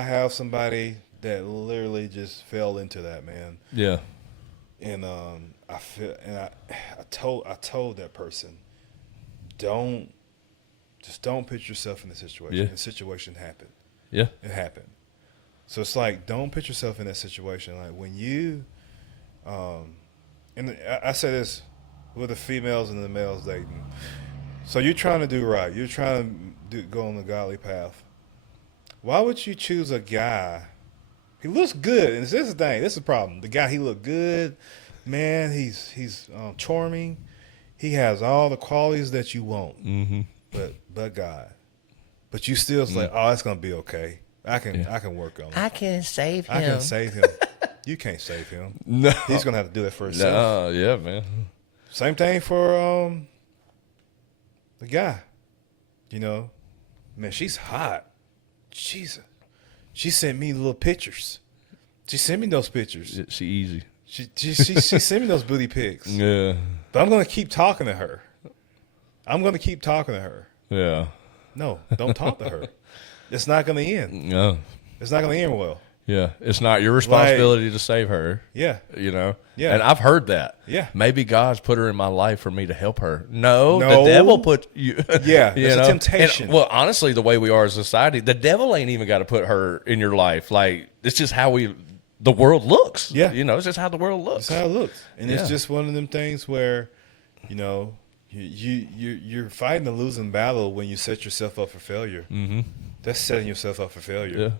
have somebody that literally just fell into that, man. Yeah. And I told that person, don't put yourself in the situation. Yeah. The situation happened. Yeah. It happened. So it's like, don't put yourself in that situation. Like when you, and I say this with the females and the males dating. So you're trying to do right. You're trying to go on the godly path. Why would you choose a guy? He looks good, and this is the thing. This is the problem. The guy, he look good, man. He's charming. He has all the qualities that you want. Mm-hmm. But God, but you still say, oh, it's gonna be okay. I can work on it. I can save him. I can save him. You can't save him. No. He's gonna have to do that for himself. No, yeah, man. Same thing for the guy. You know, man, she's hot. She sent me little pictures. She sent me those pictures. She easy. She sent me those booty pics. Yeah. But I'm gonna keep talking to her. Yeah. No, don't talk to her. It's not gonna end. No. It's not gonna end well. Yeah. It's not your responsibility to save her. Yeah. You know? Yeah. And I've heard that. Yeah. Maybe God's put her in my life for me to help her. No. No. The devil put you. Yeah. You It's know? a temptation. And, well, honestly, the way we are as a society, the devil ain't even got to put her in your life. Like, it's just how the world looks. Yeah. You know, it's just how the world looks. That's how it looks. And Yeah. it's just one of them things where, you know, you're fighting a losing battle when you set yourself up for failure. Mm-hmm. That's setting yourself up for failure. Yeah.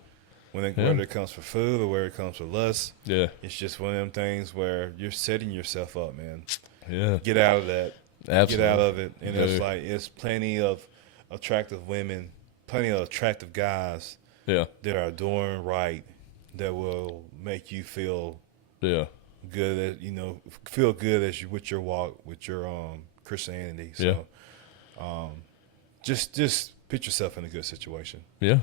Whether it comes for food or whether it comes for lust, Yeah. it's just one of them things where you're setting yourself up, man. Yeah. Get out of that. Absolutely. Get out of it. And it's Dude. like, it's plenty of attractive women, plenty of attractive guys Yeah. that are doing right that will make you feel Yeah. good, feel good as you with your walk, with your Christianity. So, just put yourself in a good situation. Yeah.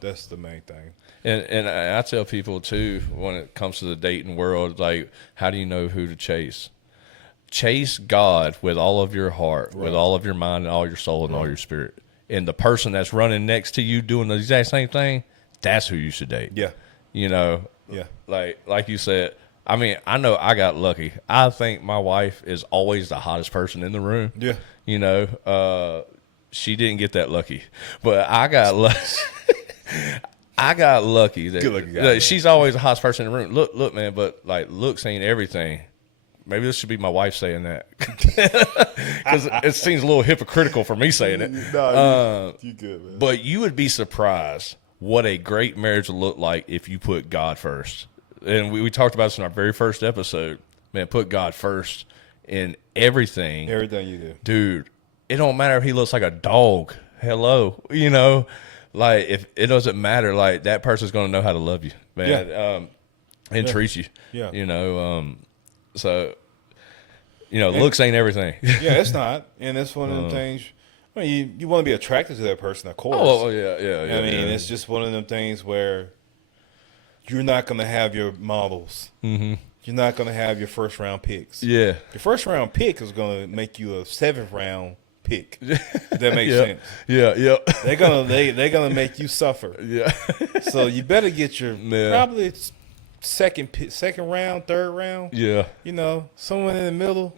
That's the main thing. And I tell people too, when it comes to the dating world, like, how do you know who to chase? Chase God with all of your heart, with all of your mind and all your soul and all your spirit. And the person that's running next to you doing the exact same thing, that's who you should date. Yeah. You know, Yeah. like you said, I mean, I know I got lucky. I think my wife is always the hottest person in the room. Yeah. You know, she didn't get that lucky, but I got lucky. I got lucky that, Good-looking guy, that man. she's always the hottest person in the room. Look, man, but like, looks ain't everything. Maybe this should be my wife saying that, because it seems a little hypocritical for me saying it. No, you good, man. But you would be surprised what a great marriage will look like if you put God first. And we talked about this in our very first episode. Man, put God first in everything. Everything you do. Dude, it don't matter if he looks like a dog. Hello. You know, like, if it doesn't matter, like, that person's going to know how to love you, man, and treat you. Yeah. You know, so, you know, looks ain't everything. Yeah, it's not. And it's one of them things. I mean, you want to be attracted to that person, of course. Oh, yeah. I mean, it's just one of them things where you're not going to have your models. Mm-hmm. You're not going to have your first round picks. Yeah. Your first round pick is going to make you a 7th round pick. If that makes sense. Yeah. They're gonna make you suffer. Yeah. So you better get your probably second round, 3rd round. Yeah. You know, someone in the middle.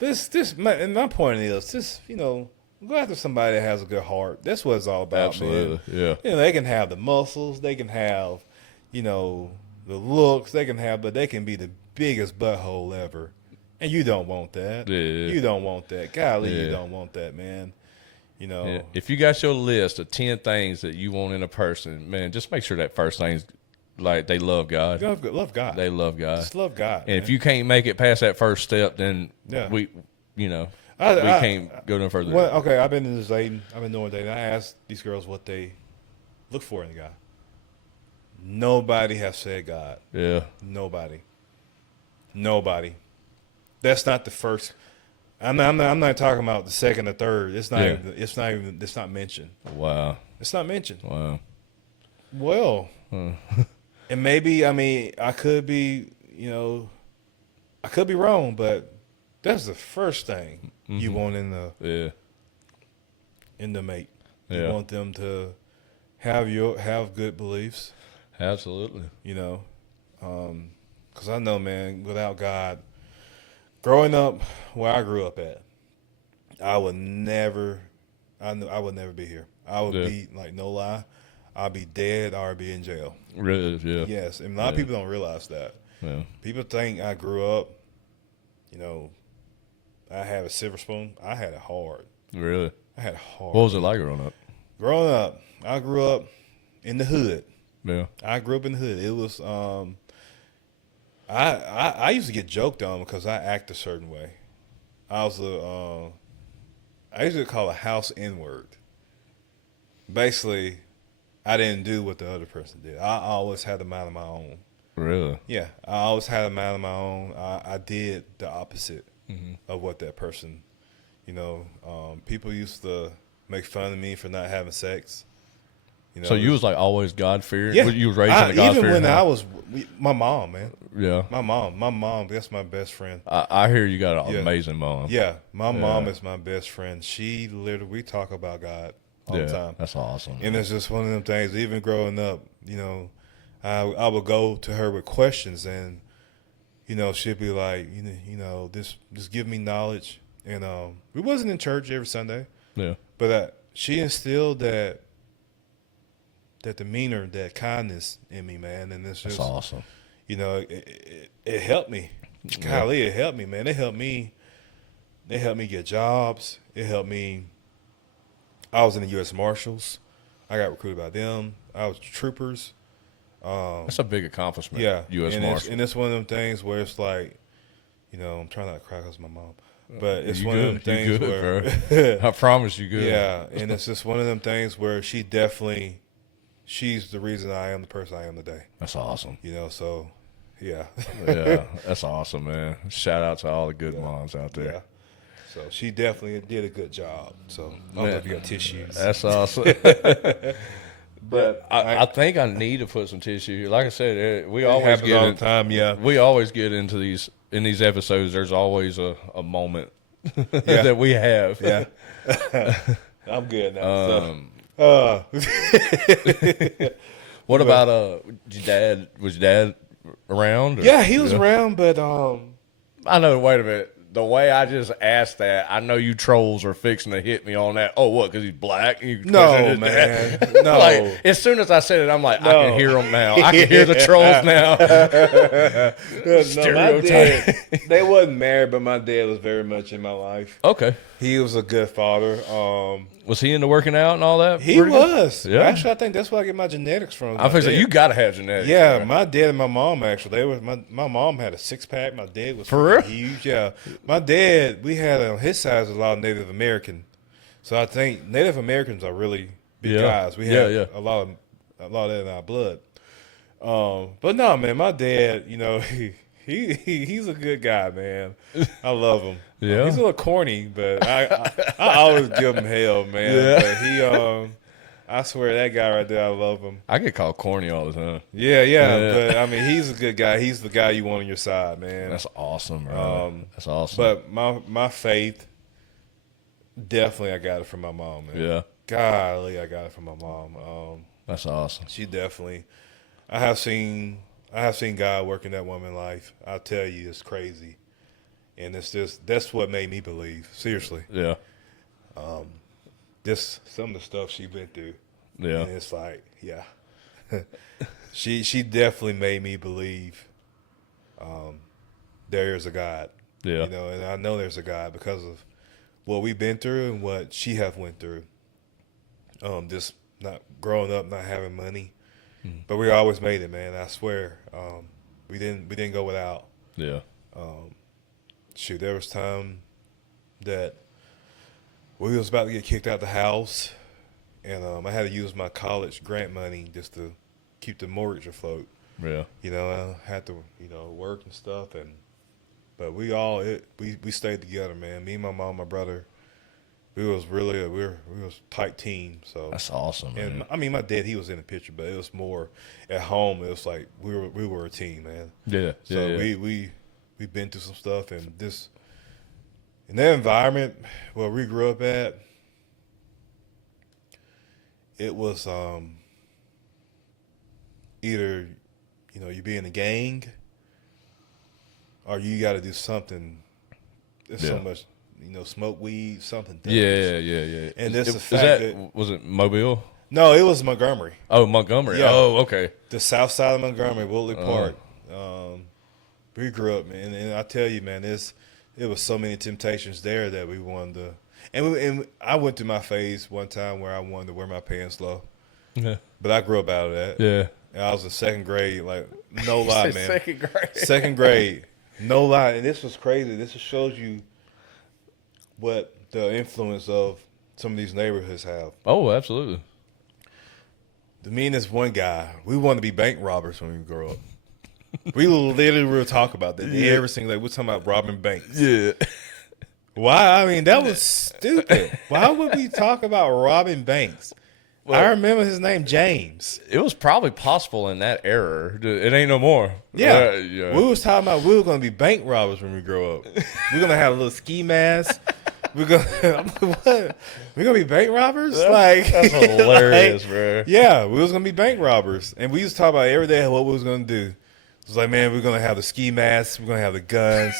And my point is, just, you know, go after somebody that has a good heart. That's what it's all about. Absolutely. Man. Yeah. You know, they can have the muscles, they can have, you know, the looks, but they can be the biggest butthole ever. And you don't want that. Yeah. You don't want that. Golly, Yeah. you don't want that, man. You know. Yeah. If you got your list of 10 things that you want in a person, man, just make sure that first thing's like they love God. Love God. They love God. Just love God. And if you can't make it past that first step, then we can't go no further. Well, okay, I've been in this dating. I've been doing dating. I asked these girls what they look for in a guy. Nobody has said God. Yeah. Nobody. That's not the first. I'm not talking about the second or third. It's not. It's not mentioned. Wow. It's not mentioned. Wow. Well, and maybe, I mean, I could be wrong, but that's the first thing you want in the mate. You want them to have good beliefs, Absolutely. You know, because I know, man, without God, growing up where I grew up at, I would never, I would never be here. I would be, like, no lie, I'd be dead or I'd be in jail. Really? Yeah. Yes, and a lot of people don't realize that. Yeah. People think I grew up, you know, I had a silver spoon. I had it hard. Really? I had it hard. What was it like growing up? Growing up, I grew up in the hood. Yeah. I grew up in the hood. It was, I used to get joked on because I act a certain way. I was I used to call a house N-word. Basically, I didn't do what the other person did. I always had a mind of my own. Really? Yeah, I always had a mind of my own. I did the opposite of what that person, you know. People used to make fun of me for not having sex. You know, So you was like always God fearing? yeah. You was raised in a God even fearing when I house? was my mom, man. Yeah. My mom. That's my best friend. I hear you got an Yeah. amazing mom. Yeah, my mom is my best friend. She literally, we talk about God all the time. That's awesome. And it's just one of them things. Even growing up, you know, I would go to her with questions, and you know, she'd be like, you know, just give me knowledge. And we wasn't in church every Sunday, Yeah. but she instilled that demeanor, that kindness in me, man. And it's just That's awesome. You know, it helped me. Golly, it helped me, man. It helped me get jobs. It helped me. I was in the U.S. Marshals. I got recruited by them. I was troopers. That's a big accomplishment. Yeah, U.S. Marshal. And it's one of them things where it's like, you know, I'm trying not to cry because my mom, but it's You one good. of them things You good, where bro. I promise you good. Yeah, and it's just one of them things where she's the reason I am the person I am today. That's awesome. You know, so yeah. Yeah, that's awesome, man. Shout out to all the good moms out there. Yeah. So she definitely did a good job. So I don't know if you got tissues. That's awesome. But I think I need to put some tissue here. Like I said, we always happens get all in, the time. Yeah, we always get into these episodes. There's always a moment that we have. Yeah, I'm good now. What about was your dad around? Or? Yeah, he was around, but I know. Wait a minute. The way I just asked that, I know you trolls are fixing to hit me on that. Oh, what? Because he's black? No, man. No. Like, as soon as I said it, I'm like, I can hear them now. I can hear the trolls now. No, my dad, they wasn't married, but my dad was very much in my life. Okay. He was a good father. Was he into working out and all that? He was. Yeah. Actually, I think that's where I get my genetics from. I think so. You got to have genetics. Yeah, man. my dad and my mom actually. They was my mom had a 6-pack. My dad was For real? huge. Yeah, my dad. We had on his side a lot of Native American, so I think Native Americans are really big guys. We had a lot of that in our blood. But no, man, my dad. You know, he's a good guy, man. I love him. Yeah, he's a little corny, but I always give him hell, man. Yeah. But he I swear that guy right there, I love him. I get called corny all the time. Yeah. But I mean, he's a good guy. He's the guy you want on your side, man. That's awesome, bro. That's awesome. But my faith, definitely, I got it from my mom, man. Yeah. Golly, I got it from my mom. That's awesome. She definitely. I have seen God work in that woman's life. I'll tell you, it's crazy, and that's what made me believe. Seriously. Yeah. Some of the stuff she went through. Yeah. And it's like, yeah. she definitely made me believe there is a God. Yeah. You know, and I know there's a God because of what we've been through and what she have went through. Just not growing up, not having money. But we always made it, man. I swear. We didn't go without. Yeah. There was time that we was about to get kicked out the house, and I had to use my college grant money just to keep the mortgage afloat. Yeah. You know, I had to, work and stuff, but we stayed together, man. Me, my mom, my brother, we was really we was a tight team. So That's awesome, man. And I mean, my dad, he was in the picture, but it was more at home. It was like we were a team, man. Yeah. So we've been through some stuff, and in that environment where we grew up at, it was either, you be in a gang, or you got to do something. There's so much, smoke weed, something. Yeah. And this the fact that was it Mobile? no, it was Montgomery. Oh, Montgomery. Yeah. Oh, okay. The south side of Montgomery, Woodley Park. We grew up, man, and I tell you, man, it was so many temptations there that we wanted to. And I went through my phase one time where I wanted to wear my pants low. Yeah. But I grew up out of that. Yeah. And I was in second grade, like, no lie, man. Second grade. Second grade. No lie. And this was crazy. This just shows you what the influence of some of these neighborhoods have. Oh, absolutely. Me and this one guy, we wanted to be bank robbers when we grew up. We literally will talk about that. Every single day, we're talking about robbing banks. Yeah. Why? I mean, that was stupid. Why would we talk about robbing banks? Well, I remember his name, James. It was probably possible in that era. It ain't no more. Yeah. Yeah. We was talking about we were going to be bank robbers when we grow up. We're going to have a little ski mask. We're going to be bank robbers? That's hilarious, bro. Yeah, we was going to be bank robbers. And we used to talk about every day what we was going to do. It was like, man, we're going to have the ski masks. We're going to have the guns.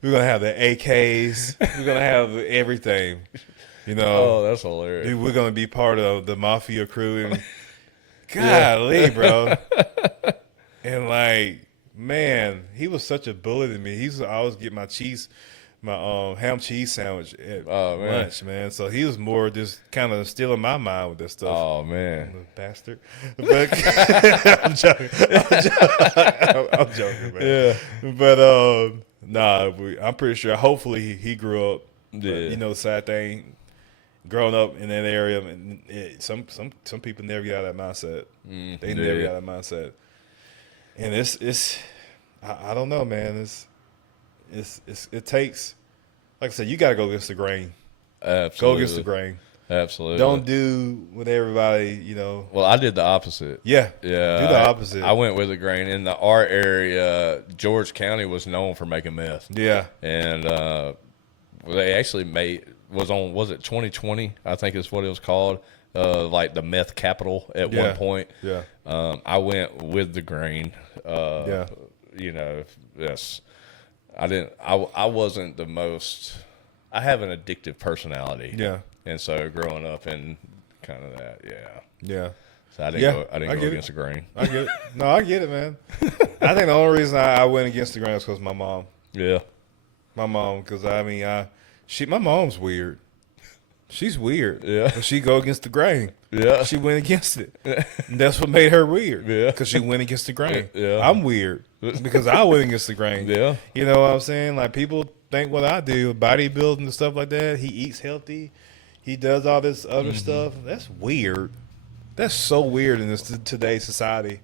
We're going to have the AKs. We're going to have everything. Oh, that's hilarious. Dude, we're going to be part of the mafia crew. And golly, bro. And like, man, he was such a bully to me. He used to always get my ham cheese sandwich at lunch, man. So he was more just kind of stealing my mind with that stuff. Oh, man. Bastard. But I'm joking. I'm joking, man. Yeah. But I'm pretty sure, hopefully he grew up. Yeah. But, the sad thing, growing up in that area, and some people never get out of that mindset. They never get out of that mindset. And it's I don't know, man. It takes, like I said, you got to go against the grain. Absolutely. Go against the grain. Absolutely. Don't do what everybody, Well, I did the opposite. Yeah. Yeah. Do the opposite. I went with the grain. In our area, George County was known for making meth. Yeah. And they actually was it 2020? I think is what it was called. Like the meth capital at one point. Yeah. I went with the grain. Yeah. Yes. I wasn't the most. I have an addictive personality. Yeah. And so growing up in kind of that, Yeah. So I didn't go against the grain. I get it. No, I get it, man. I think the only reason I went against the grain is because my mom. Yeah. My mom, because my mom's weird. She's weird. Yeah. But she go against the grain. Yeah. She went against it. And that's what made her weird. Yeah. Because she went against the grain. Yeah. I'm weird because I went against the grain. Yeah. You know what I'm saying? Like, people think what I do, bodybuilding and stuff like that. He eats healthy. He does all this other stuff. That's weird. That's so weird in today's society.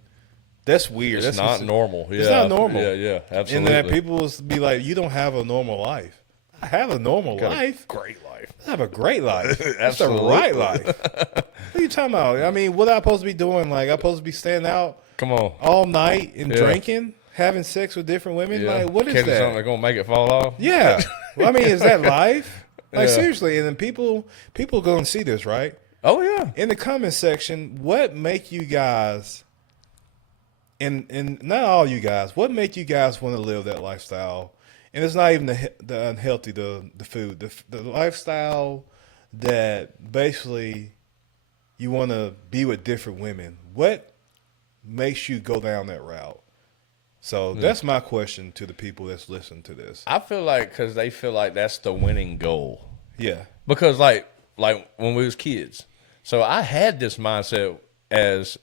That's weird. It's not normal. Yeah. It's not normal. Yeah, absolutely. And then people will be like, you don't have a normal life. I have a normal life. Great life. I have a great life. That's the Absolutely. right life. What are you talking about? I mean, what am I supposed to be doing? Like, I'm supposed to be standing out Come on. all night and drinking, having sex with different women? Yeah. Like, what is Catching that? something that's gonna make it fall off. Yeah. Well, I mean, is that life? Like, Yeah. seriously. And then people going to see this, right? Oh yeah. In the comment section, what make you guys, and not all you guys, what make you guys want to live that lifestyle? And it's not even the unhealthy, the food, the lifestyle that basically you want to be with different women. What makes you go down that route? So that's my question to the people that's listening to this. I feel like because they feel like that's the winning goal. Yeah. Because like when we was kids, so I had this mindset as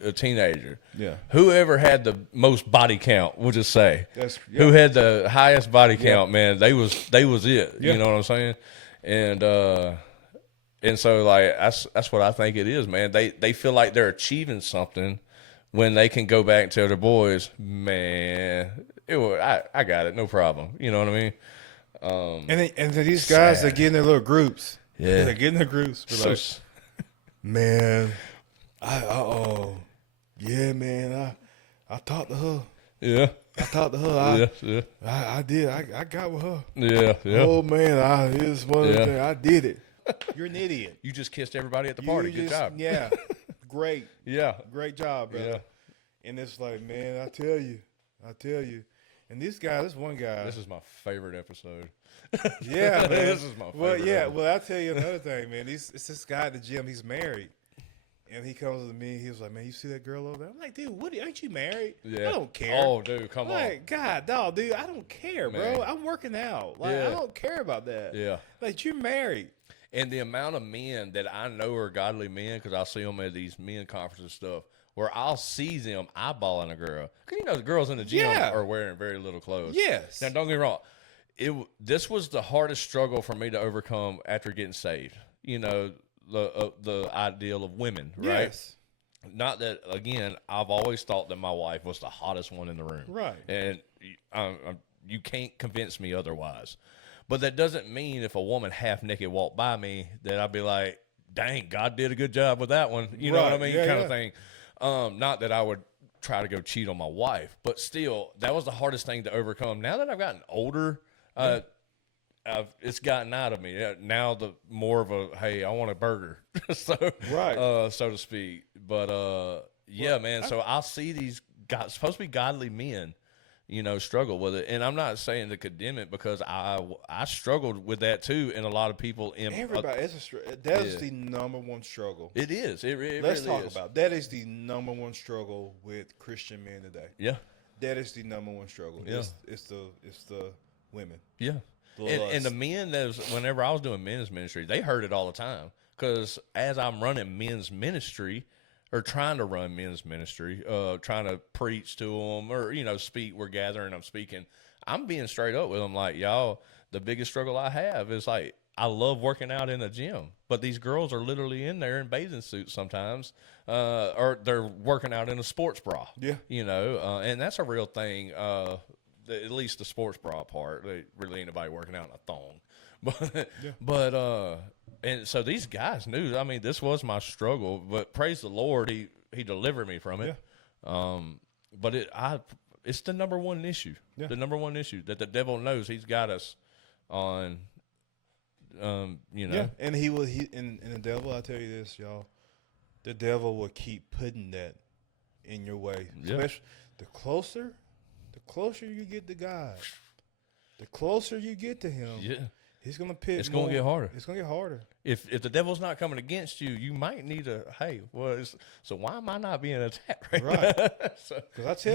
a teenager. Yeah. Whoever had the most body count, we'll just say, Yeah. who had the highest body count, man, they was it. Yeah. You know what I'm saying? And so like that's what I think it is, man. They feel like they're achieving something when they can go back and tell their boys, man, I got it, no problem. You know what I mean? And these guys that get in their little groups. Yeah. They get in their groups. Be like, man, yeah, man, I talked to her. Yeah. I talked to her. Yeah. I did. I got with her. Yeah. Oh, man, it's one of the things. I did it. You're an idiot. You just kissed everybody at the party. Good job. Yeah. Great. Yeah. Great job, brother. And it's like, man, I tell you. And this one guy. This is my favorite episode. Yeah, man. This is my favorite. Well, yeah. episode. Well, I'll tell you another thing, man. It's this guy at the gym. He's married. And he comes to me. He was like, man, you see that girl over there? I'm like, dude, aren't you married? Yeah. I don't care. Oh, dude, come on. Like, God, dog, dude, I don't care, Man. bro. I'm working out. Like, Yeah. I don't care about that. Yeah. Like, you're married. And the amount of men that I know are godly men, because I see them at these men conferences and stuff, where I'll see them eyeballing a girl. Because, you know, the girls in the gym Yeah. are wearing very little clothes. Yes. Now, don't get me wrong. This was the hardest struggle for me to overcome after getting saved. You know, the ideal of women, right? Yes. Not that, again, I've always thought that my wife was the hottest one in the room. Right. And you can't convince me otherwise. But that doesn't mean if a woman half naked walked by me that I'd be like, dang, God did a good job with that one. You know what I mean? Yeah, kind yeah. of thing. Not that I would try to go cheat on my wife, but still, that was the hardest thing to overcome. Now that I've gotten older, it's gotten out of me. Now the more of a, hey, I want a burger, so to speak. But yeah, man. So I'll see these supposed to be godly men, you know, struggle with it, and I'm not saying to condemn it because I struggled with that too, and a lot of people in Everybody, that is the number one struggle. It is. It Let's really talk is. about that. Is the number one struggle with Christian men today. Yeah, That is the number one struggle. Yeah. It's the women. yeah. The And the lust. men whenever I was doing men's ministry, they heard it all the time because as I'm running men's ministry or trying to run men's ministry, trying to preach to them or, you know, speak, we're gathering, I'm speaking, I'm being straight up with them like, y'all, the biggest struggle I have is like, I love working out in a gym, but these girls are literally in there in bathing suits sometimes, or they're working out in a sports bra. Yeah. You know, and that's a real thing. At least the sports bra part, they really ain't nobody working out in a thong, but and so these guys knew. I mean, this was my struggle, but praise the Lord, he delivered me from it. Yeah. But it's the number one issue. Yeah. The number one issue that the devil knows he's got us on. You know, Yeah, and and the devil. I tell you this, y'all, the devil will keep putting that in your way. Yeah. Especially the closer you get to God, the closer you get to Him. yeah. He's gonna pit. It's gonna get harder. It's gonna get harder. If the devil's not coming against you, you might need to. Hey, so why am I not being attacked right Right. now? So, Because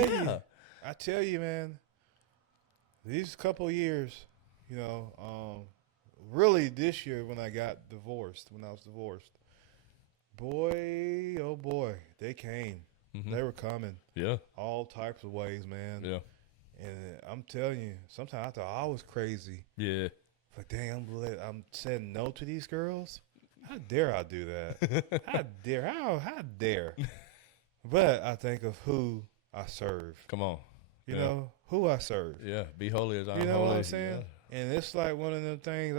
I tell you, man, these couple of years, you know, really this year when I was divorced, boy, oh boy, they came. Mm-hmm. They were coming yeah, all types of ways, man. yeah, And I'm telling you, sometimes I thought I was crazy. yeah. Like, dang, I'm saying no to these girls. How dare I do that? How dare? But I think of who I serve. Come on, You Yeah. know who I serve. yeah. Be holy as I'm You know holy. what I'm saying? And it's like one of them things.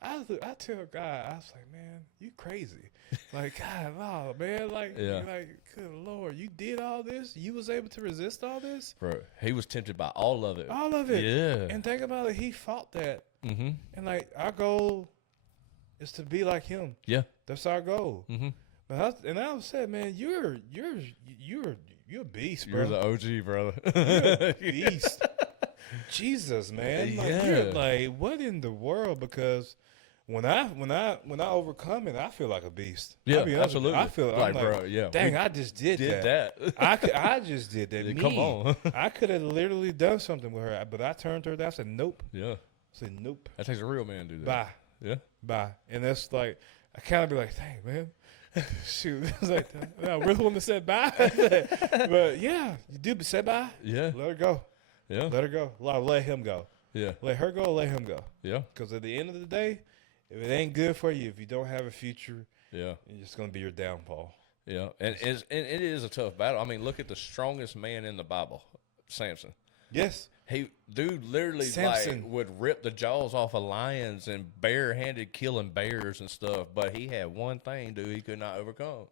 I tell God, I was like, man, you crazy. Like, God, no, man. Like, Yeah. like, good Lord, you did all this. You was able to resist all this. Bro, he was tempted by all of it. All of it. Yeah. And think about it. He fought that. Mm-hmm. And like our goal is to be like him. Yeah. That's our goal. Mm-hmm. But I was saying, man, you're a beast, bro. You're the OG, brother. You're a beast. Jesus, man. Like, Yeah. you're like, what in the world? Because when I overcome it, I feel like a beast. Yeah, I'll be honest with you. absolutely. I feel Like, I'm bro, yeah, Dang, we I just did that. I just did that. Yeah, Me. come on. I could have literally done something with her, but I turned to her. I said, nope. Yeah. I said, nope. That takes a real man to do that. Bye. Yeah. Bye. And that's like, I kind of be like, dang, man. Shoot. I was like, I really want to say bye. But yeah, you do say bye. Yeah. Let her go. Yeah. Let her go. Let him go. Yeah. Let her go. Let him go. Yeah. Because at the end of the day, if it ain't good for you, if you don't have a future, Yeah. it's just going to be your downfall. Yeah. And it is a tough battle. I mean, look at the strongest man in the Bible, Samson. Yes. Dude literally Samson. like would rip the jaws off of lions and barehanded killing bears and stuff, but he had one thing, dude, he could not overcome.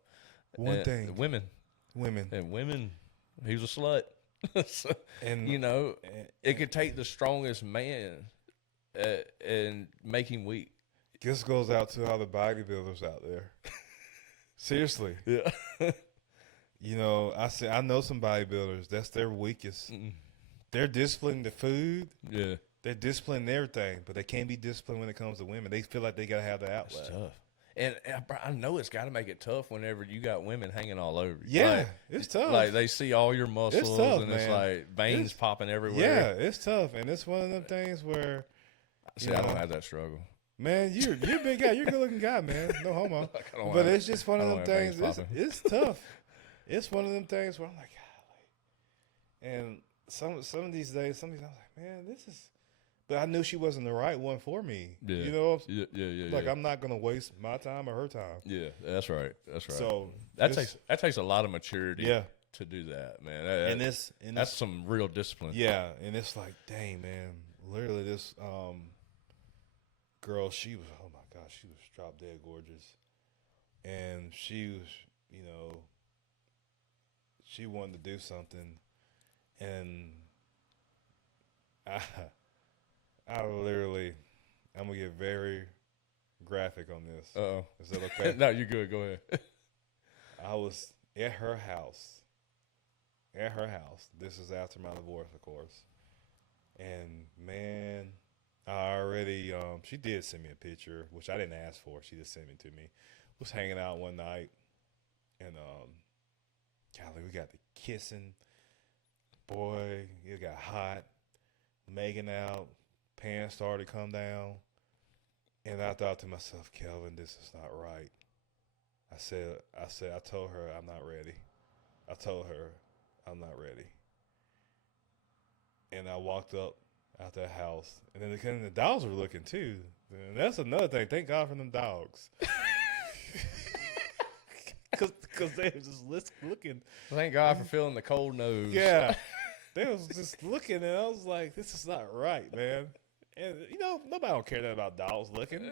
One thing. Women. Women. And women, he was a slut. So, And you know, it could take the strongest man and make him weak. this goes out to all the bodybuilders out there. Seriously. Yeah. You know, I know some bodybuilders. That's their weakest. They're disciplined the food. Yeah. They're disciplined in everything, but they can't be disciplined when it comes to women. They feel like they gotta have the outlet. It's tough. And I know it's got to make it tough whenever you got women hanging all over you. Yeah, like, it's tough. Like they see all your muscles tough, and it's man. like veins popping everywhere. Yeah, it's tough, and it's one of them things where. See, I don't have that struggle. Man, you're a big guy. You're a good looking guy, man. No homo. But it's just one of them things. It's tough. It's one of them things where I'm like, golly. And some of these days, I'm like, man, this is. But I knew she wasn't the right one for me. Yeah. You know? Yeah. Like I'm not gonna waste my time or her time. Yeah, that's right. That's right. So that takes a lot of maturity. Yeah. To do that, man. That's some real discipline. Yeah, and it's like, dang, man. Literally, this girl, she was, oh my gosh, she was drop dead gorgeous, and she was, you know, she wanted to do something, and I literally, I'm gonna get very graphic on this. Uh-oh. Is that okay? No, you're good. Go ahead. I was at her house. At her house. This is after my divorce, of course. And man, I already she did send me a picture, which I didn't ask for. She just sent it to me. Was hanging out one night, and golly, we got the kissing. Boy, it got hot. Making out, pants started to come down, and I thought to myself, Kelvin, this is not right. I told her I'm not ready. I told her I'm not ready. And I walked up out that house, and then the dogs were looking too. And that's another thing. Thank God for them dogs. Because they were just looking. Thank God for feeling the cold nose. Yeah. They was just looking, and I was like, this is not right, man. And, you know, nobody don't care that about dogs looking.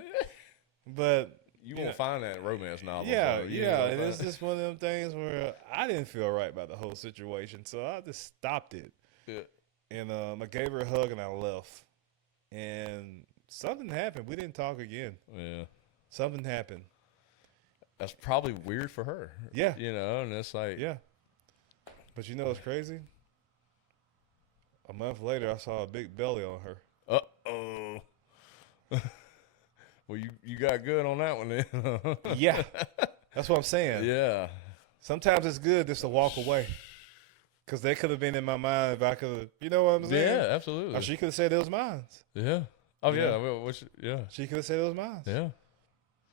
But you won't find that in romance novels. Yeah. And it's just one of them things where I didn't feel right about the whole situation, so I just stopped it. Yeah. And I gave her a hug, and I left. And something happened. We didn't talk again. Yeah. Something happened. That's probably weird for her. Yeah. You know, and it's like. Yeah. But you know what's crazy? A month later, I saw a big belly on her. Uh-oh. Well, you got good on that one then. Yeah. That's what I'm saying. Yeah. Sometimes it's good just to walk away. Because they could have been in my mind if I could have, you know what I'm saying? Yeah, absolutely. Or she could have said it was mine. Yeah. Oh, You yeah. know? Well, yeah. She could have said it was mine. Yeah.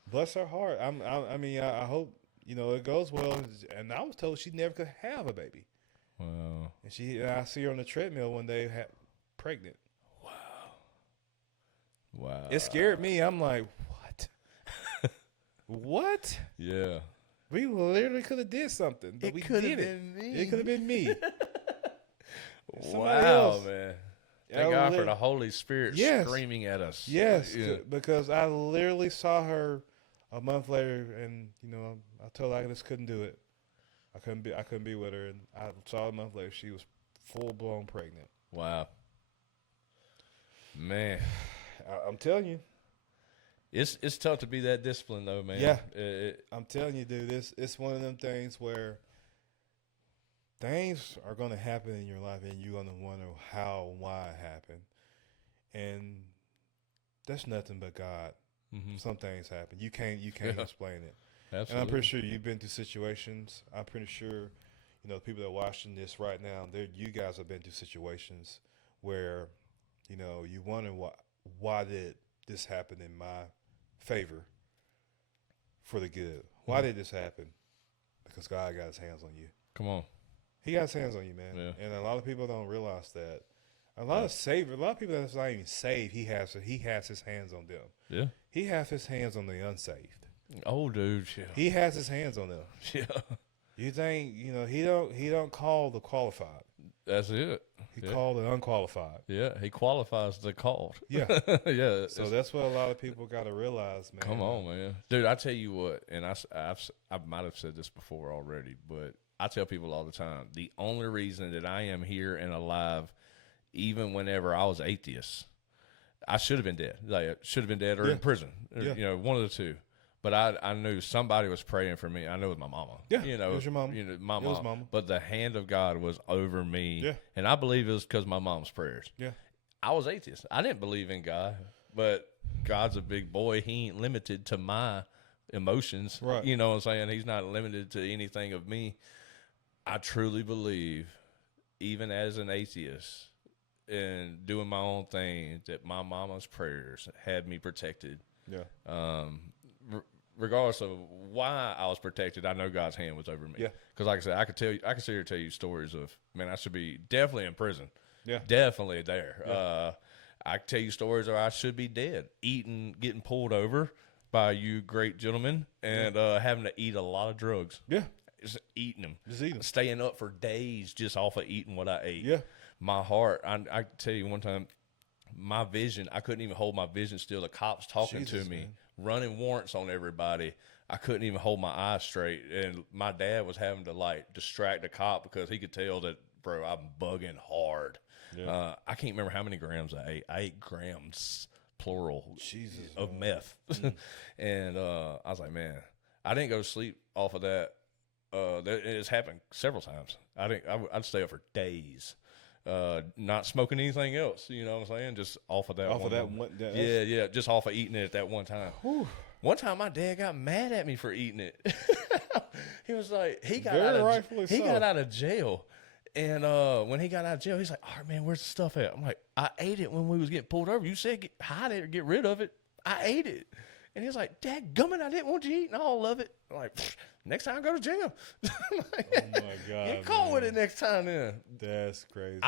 Bless her heart. I hope, you know, it goes well. And I was told she never could have a baby. Wow. And I see her on the treadmill one day pregnant. Wow. It scared me. I'm like, what? What? Yeah. We literally could have did something, but we didn't. Been me. It could have been me. Wow, man. Thank God for the Holy Spirit Yes. screaming at us. Yes, Yeah. because I literally saw her a month later, and you know, I told her I just couldn't do it. I couldn't be with her, and I saw her a month later. She was full blown pregnant. Wow. Man. I'm telling you. It's tough to be that disciplined though, man. Yeah. I'm telling you, dude, it's one of them things where things are going to happen in your life and you're going to wonder how and why it happened. And that's nothing but God. Mm-hmm. Some things happen. You can't explain it. Absolutely. And I'm pretty sure you've been through situations. I'm pretty sure, you know, the people that are watching this right now, you guys have been through situations where, you know, you wonder why did this happen in my favor for the good? Why did this happen? Because God got his hands on you. Come on. He got his hands on you, man. Yeah. And a lot of people don't realize that. A lot of people that's not even saved, he has his hands on them. Yeah. He has his hands on the unsaved. Oh, dude. Yeah. He has his hands on them. Yeah. You think, you know, he don't call the qualified. That's it. He called the unqualified. Yeah. He qualifies the called. Yeah. Yeah. So that's what a lot of people got to realize, man. Come on, man. Dude, I tell you what, and I might have said this before already, but I tell people all the time, the only reason that I am here and alive, even whenever I was atheist, I should have been dead. Like, should have been dead or in prison. Or, Yeah. You know, one of the two. But I knew somebody was praying for me. I know it was my mama. Yeah, you know, it was your mama. You know, my It mom. was mama. But the hand of God was over me. Yeah. And I believe it was because my mom's prayers. Yeah. I was atheist. I didn't believe in God, but God's a big boy. He ain't limited to my emotions. Right. You know what I'm saying? He's not limited to anything of me. I truly believe, even as an atheist and doing my own thing, that my mama's prayers had me protected. Yeah. Regardless of why I was protected, I know God's hand was over me. Yeah. Because like I said, I could sit here and tell you stories of, man, I should be definitely in prison. Yeah. Definitely there. Yeah. I could tell you stories where I should be dead, getting pulled over by you great gentlemen, and having to eat a lot of drugs. Yeah. Just eating them. Just eat 'em. Staying up for days just off of eating what I ate. Yeah. My heart, I tell you one time, my vision, I couldn't even hold my vision still. The cops talking Jesus, to me, man. running warrants on everybody. I couldn't even hold my eyes straight. And my dad was having to like distract the cop because he could tell that, bro, I'm bugging hard. Yeah. I can't remember how many grams I ate. I ate grams, plural, Jesus, of meth. And I was like, man, I didn't go to sleep off of that. It's happened several times. I'd stay up for days. Not smoking anything else, you know what I'm saying? Just off of that Off one. of that one. Yeah, just off of eating it at that one time. Whew. One time my dad got mad at me for eating it. He was like, he got Very rightfully so. got out of jail. And when he got out of jail, he's like, all right, man, where's the stuff at? I'm like, I ate it when we was getting pulled over. You said hide it or get rid of it. I ate it. And he's like, Dadgummit, I didn't want you eating all of it. I'm like, next time I go to jail. Oh, my God. Get caught with it next time then. That's crazy.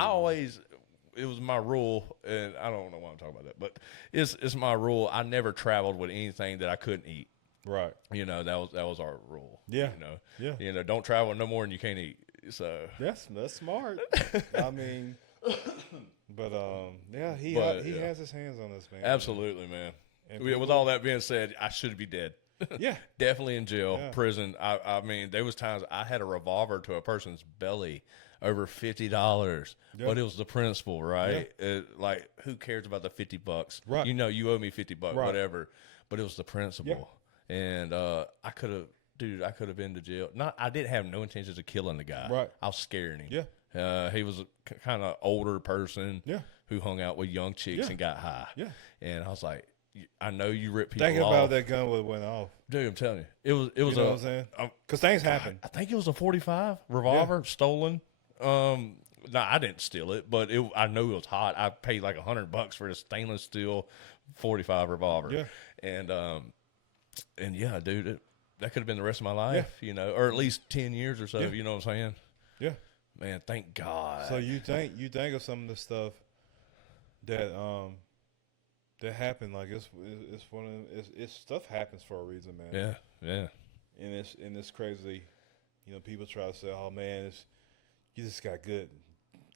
It was my rule, and I don't know why I'm talking about that, but it's my rule. I never traveled with anything that I couldn't eat. Right. You know, that was our rule. Yeah. You know. Yeah. You know, don't travel no more than you can't eat. So That's smart. I mean, but yeah, he has his hands on us, man. absolutely, man. And With people- all that being said, I should be dead. Yeah. Definitely in jail, Yeah. prison. I mean, there was times I had a revolver to a person's belly over $50, Yeah. but it was the principle, right? Like, who cares about the $50? Right. You know, you owe me $50, Right. whatever. But it was the principle, and I could have been to jail. I didn't have no intentions of killing the guy. Right. I was scaring him. Yeah. He was a kind of older person. Yeah. Who hung out with young chicks Yeah. and got high. Yeah. And I was like, I know you rip people Thinking off. about that gun would have went off. Dude, I'm telling you, it was You know what I'm saying? Because things happen. I think it was a 45 revolver stolen. No, I didn't steal it, but I know it was hot. I paid like $100 for a stainless steel 45 revolver. Yeah. And yeah, dude, that could have been the rest of my life, you know, or at least 10 years or so. Yeah. You know what I'm saying? Yeah. Man, thank God. So you think of some of the stuff that that happened, like it's stuff happens for a reason, man. Yeah. And it's crazy. You know, people try to say, "Oh man, you just got good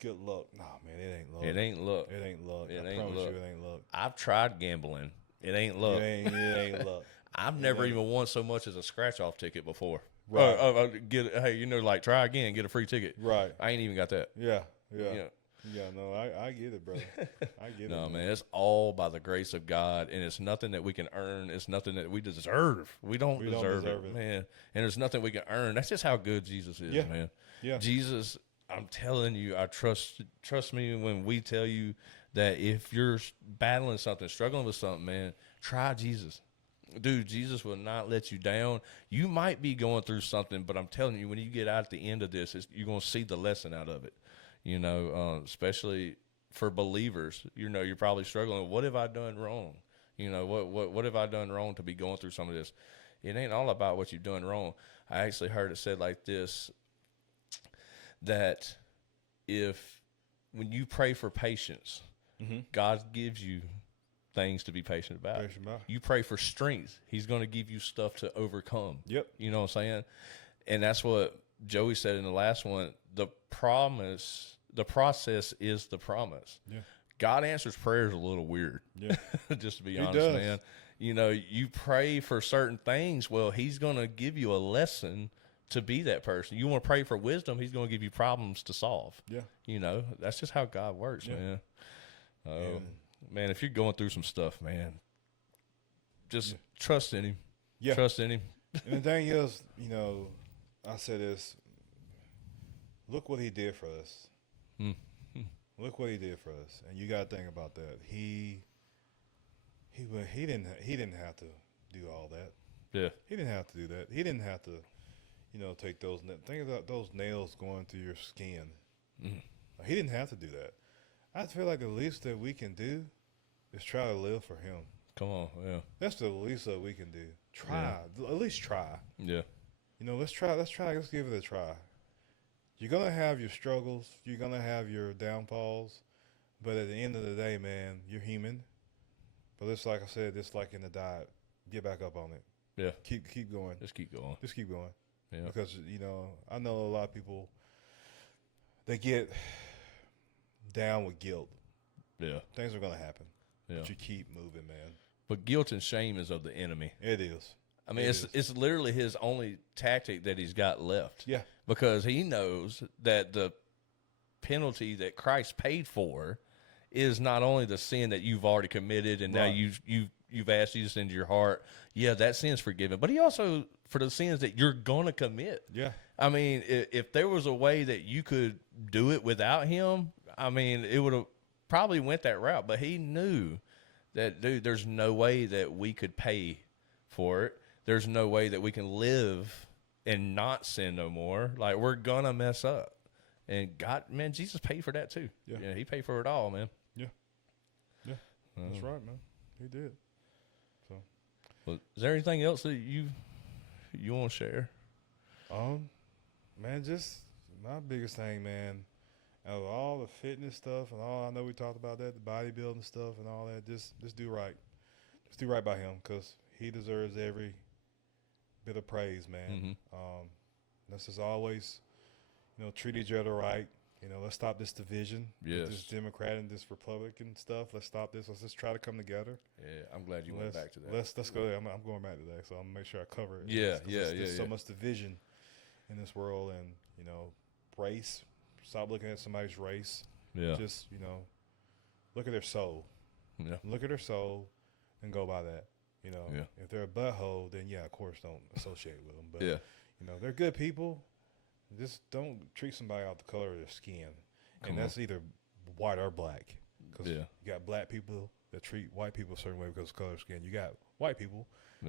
luck." Nah, man, it ain't luck. It ain't luck. It ain't luck. It I ain't promise luck. you, it ain't luck. I've tried gambling. It ain't luck. It ain't luck. I've never even won so much as a scratch-off ticket before. Right. Hey, you know, like, try again, get a free ticket. Right. I ain't even got that. Yeah. Yeah. Yeah, no, I get it, brother. I get it. No, man, it's all by the grace of God, and it's nothing that we can earn. It's nothing that we deserve. We don't deserve it, man. And there's nothing we can earn. That's just how good Jesus is, man. Yeah. Jesus, I'm telling you, I trust me when we tell you that if you're battling something, struggling with something, man, try Jesus. Dude, Jesus will not let you down. You might be going through something, but I'm telling you, when you get out at the end of this, you're going to see the lesson out of it. You know, especially for believers, you know, you're probably struggling. What have I done wrong? You know, what have I done wrong to be going through some of this? It ain't all about what you've done wrong. I actually heard it said like this, that when you pray for patience, God gives you things to be patient about. You pray for strength, He's going to give you stuff to overcome. Yep. You know what I'm saying? And that's what Joey said in the last one. The process is the promise. Yeah. God answers prayers a little weird. Yeah. Just to be He honest, does. man. You know, you pray for certain things. Well, He's going to give you a lesson to be that person. You want to pray for wisdom, He's going to give you problems to solve. Yeah. You know, that's just how God works, man. Man, if you're going through some stuff, man, just trust in Him. Yeah. Trust in him. And the thing is, you know, I said this. Look what he did for us. Look what he did for us, and you got to think about that. He didn't have to do all that. Yeah. He didn't have to do that. He didn't have to, you know, take those. Think about those nails going through your skin. He didn't have to do that. I feel like the least that we can do is try to live for him. Come on. Yeah. That's the least that we can do. Try. At least try. Yeah. You know, let's try. Let's give it a try. You're going to have your struggles. You're going to have your downfalls. But at the end of the day, man, you're human. But it's like I said, just like in the diet, get back up on it. Yeah. Keep going. Just keep going. Just keep going. Yeah. Because, you know, I know a lot of people, they get down with guilt. Yeah. Things are going to happen. Yeah. But you keep moving, man. But guilt and shame is of the enemy. It is. I mean, it's literally his only tactic that he's got left. Yeah. Because he knows that the penalty that Christ paid for is not only the sin that you've already committed and now you've asked Jesus into your heart. Yeah, that sin's forgiven. But he also, for the sins that you're going to commit. Yeah. I mean, if there was a way that you could do it without him, I mean, it would have probably went that route. But he knew that, dude, there's no way that we could pay for it. There's no way that we can live and not sin no more. Like, we're going to mess up. And God, man, Jesus paid for that too. Yeah. He paid for it all, man. Yeah. Yeah. That's right, man. He did. So, well, is there anything else that you want to share? Man, just my biggest thing, man, out of all the fitness stuff and all, I know we talked about that, the bodybuilding stuff and all that, just do right. Just do right by him, because he deserves every bit of praise, man. Let's just always, you know, treat each other right. You know, let's stop this division. Yes. This Democrat and this Republican stuff. Let's stop this. Let's just try to come together. Yeah, I'm glad you went back to that. Let's go there. I'm going back today, so I'm going to make sure I cover it. Yeah, There's so much division in this world, and, you know, race. Stop looking at somebody's race. Yeah. Just, you know, look at their soul. Yeah. Look at their soul and go by that. You know, Yeah. if they're a butthole, then, yeah, of course, don't associate with them. But, Yeah. you know, they're good people. Just don't treat somebody off the color of their skin. And that's either white or black. Because you got black people that treat white people a certain way because of the color of skin. You got white people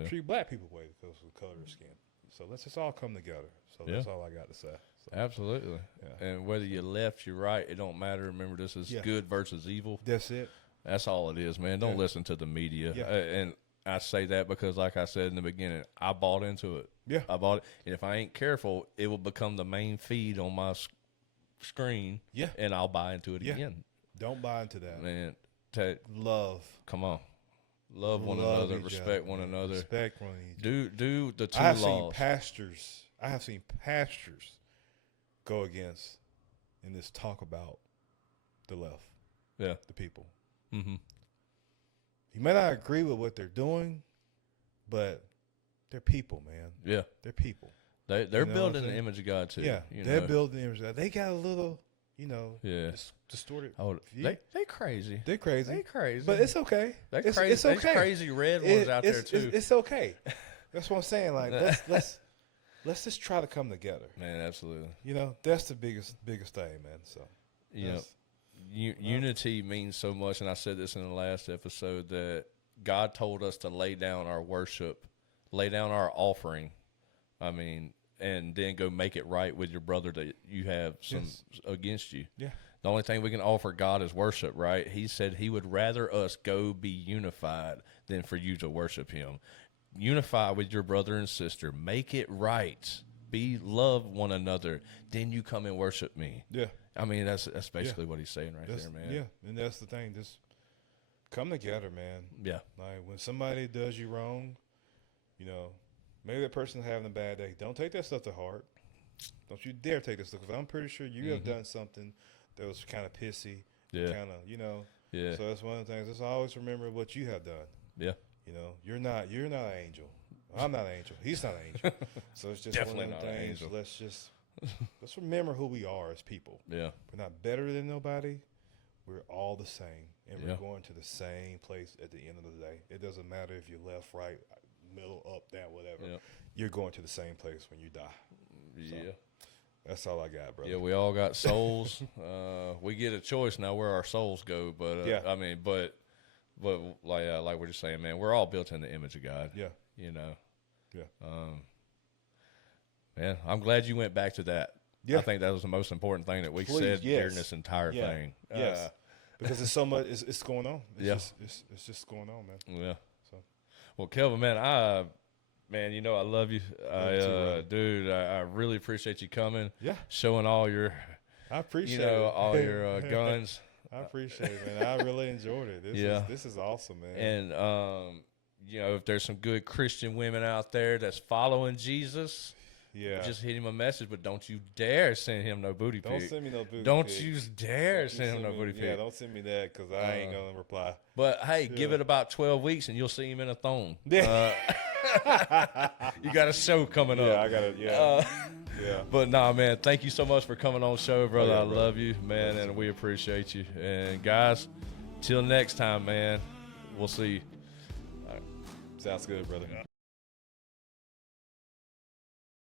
treat black people a way because of the color of skin. So let's just all come together. So that's all I got to say. So, absolutely. Yeah. And whether you're left, you're right, it don't matter. Remember, this is good versus evil. That's it. That's all it is, man. Don't listen to the media. Yeah. And I say that because, like I said in the beginning, I bought into it. Yeah. I bought it. And if I ain't careful, it will become the main feed on my screen. Yeah. And I'll buy into it again. Don't buy into that. Man, love. come on. Love one another. Respect one another. Respect one another. Do the two I have laws. I have seen pastors go against in this talk about the left. Yeah. The people. Mm-hmm. You may not agree with what they're doing, but they're people, man. Yeah. They're people. They're building the image of God too. Yeah. They're building the image of God. They got a little, you know, distorted view. They crazy. They're crazy. They crazy. But it's okay. It's okay. There's crazy red ones out there too. It's okay. That's what I'm saying. Like let's just try to come together. Man, absolutely. You know, that's the biggest thing, man. So unity means so much, and I said this in the last episode that God told us to lay down our worship, lay down our offering. I mean, and then go make it right with your brother that you have some against you. Yeah. The only thing we can offer God is worship, right? He said he would rather us go be unified than for you to worship him. Unify with your brother and sister. Make it right. Love one another. Then you come and worship me. Yeah. I mean, that's basically what he's saying there, man. Yeah, and that's the thing. Just come together, man. Yeah. Like when somebody does you wrong, you know, maybe that person's having a bad day. Don't take that stuff to heart. Don't you dare take this stuff, because I'm pretty sure you have done something that was kind of pissy. Yeah. Kind of, you know. Yeah. So that's one of the things. Just always remember what you have done. Yeah. You know, you're not an angel. I'm not an angel. He's not an angel. So it's just Definitely one of the not an things. angel. Let's remember who we are as people. Yeah. We're not better than nobody. We're all the same, and we're going to the same place at the end of the day. It doesn't matter if you're left, right. middle, up, down, whatever. Yep. You're going to the same place when you die. Yeah. That's all I got, brother. Yeah, we all got souls. We get a choice now where our souls go, but I mean, but like we're just saying, man, we're all built in the image of God. Yeah. You know. Yeah. Man, I'm glad you went back to that. Yeah. I think that was the most important thing that we said during this entire thing. Yes. Because there's so much. It's going on. It's just going on, man. Yeah. So. Well, Kelvin, man, you know I love you. Dude, I really appreciate you coming. Yeah. Showing all your, I appreciate all your guns. I appreciate it, man. I really enjoyed it. This is awesome, man. And if there's some good Christian women out there that's following Jesus, just hit him a message, but don't you dare send him no booty pic. Don't send me no booty pic. Don't you dare send him no booty pic. Yeah, don't send me that because I ain't going to reply. But, hey, give it about 12 weeks and you'll see him in a thong. You got a show coming up. Yeah, I got it. Yeah. But, nah, man, thank you so much for coming on the show, brother. Yeah, I love you, man, and we appreciate you. And, guys, till next time, man, we'll see you. Sounds good, brother.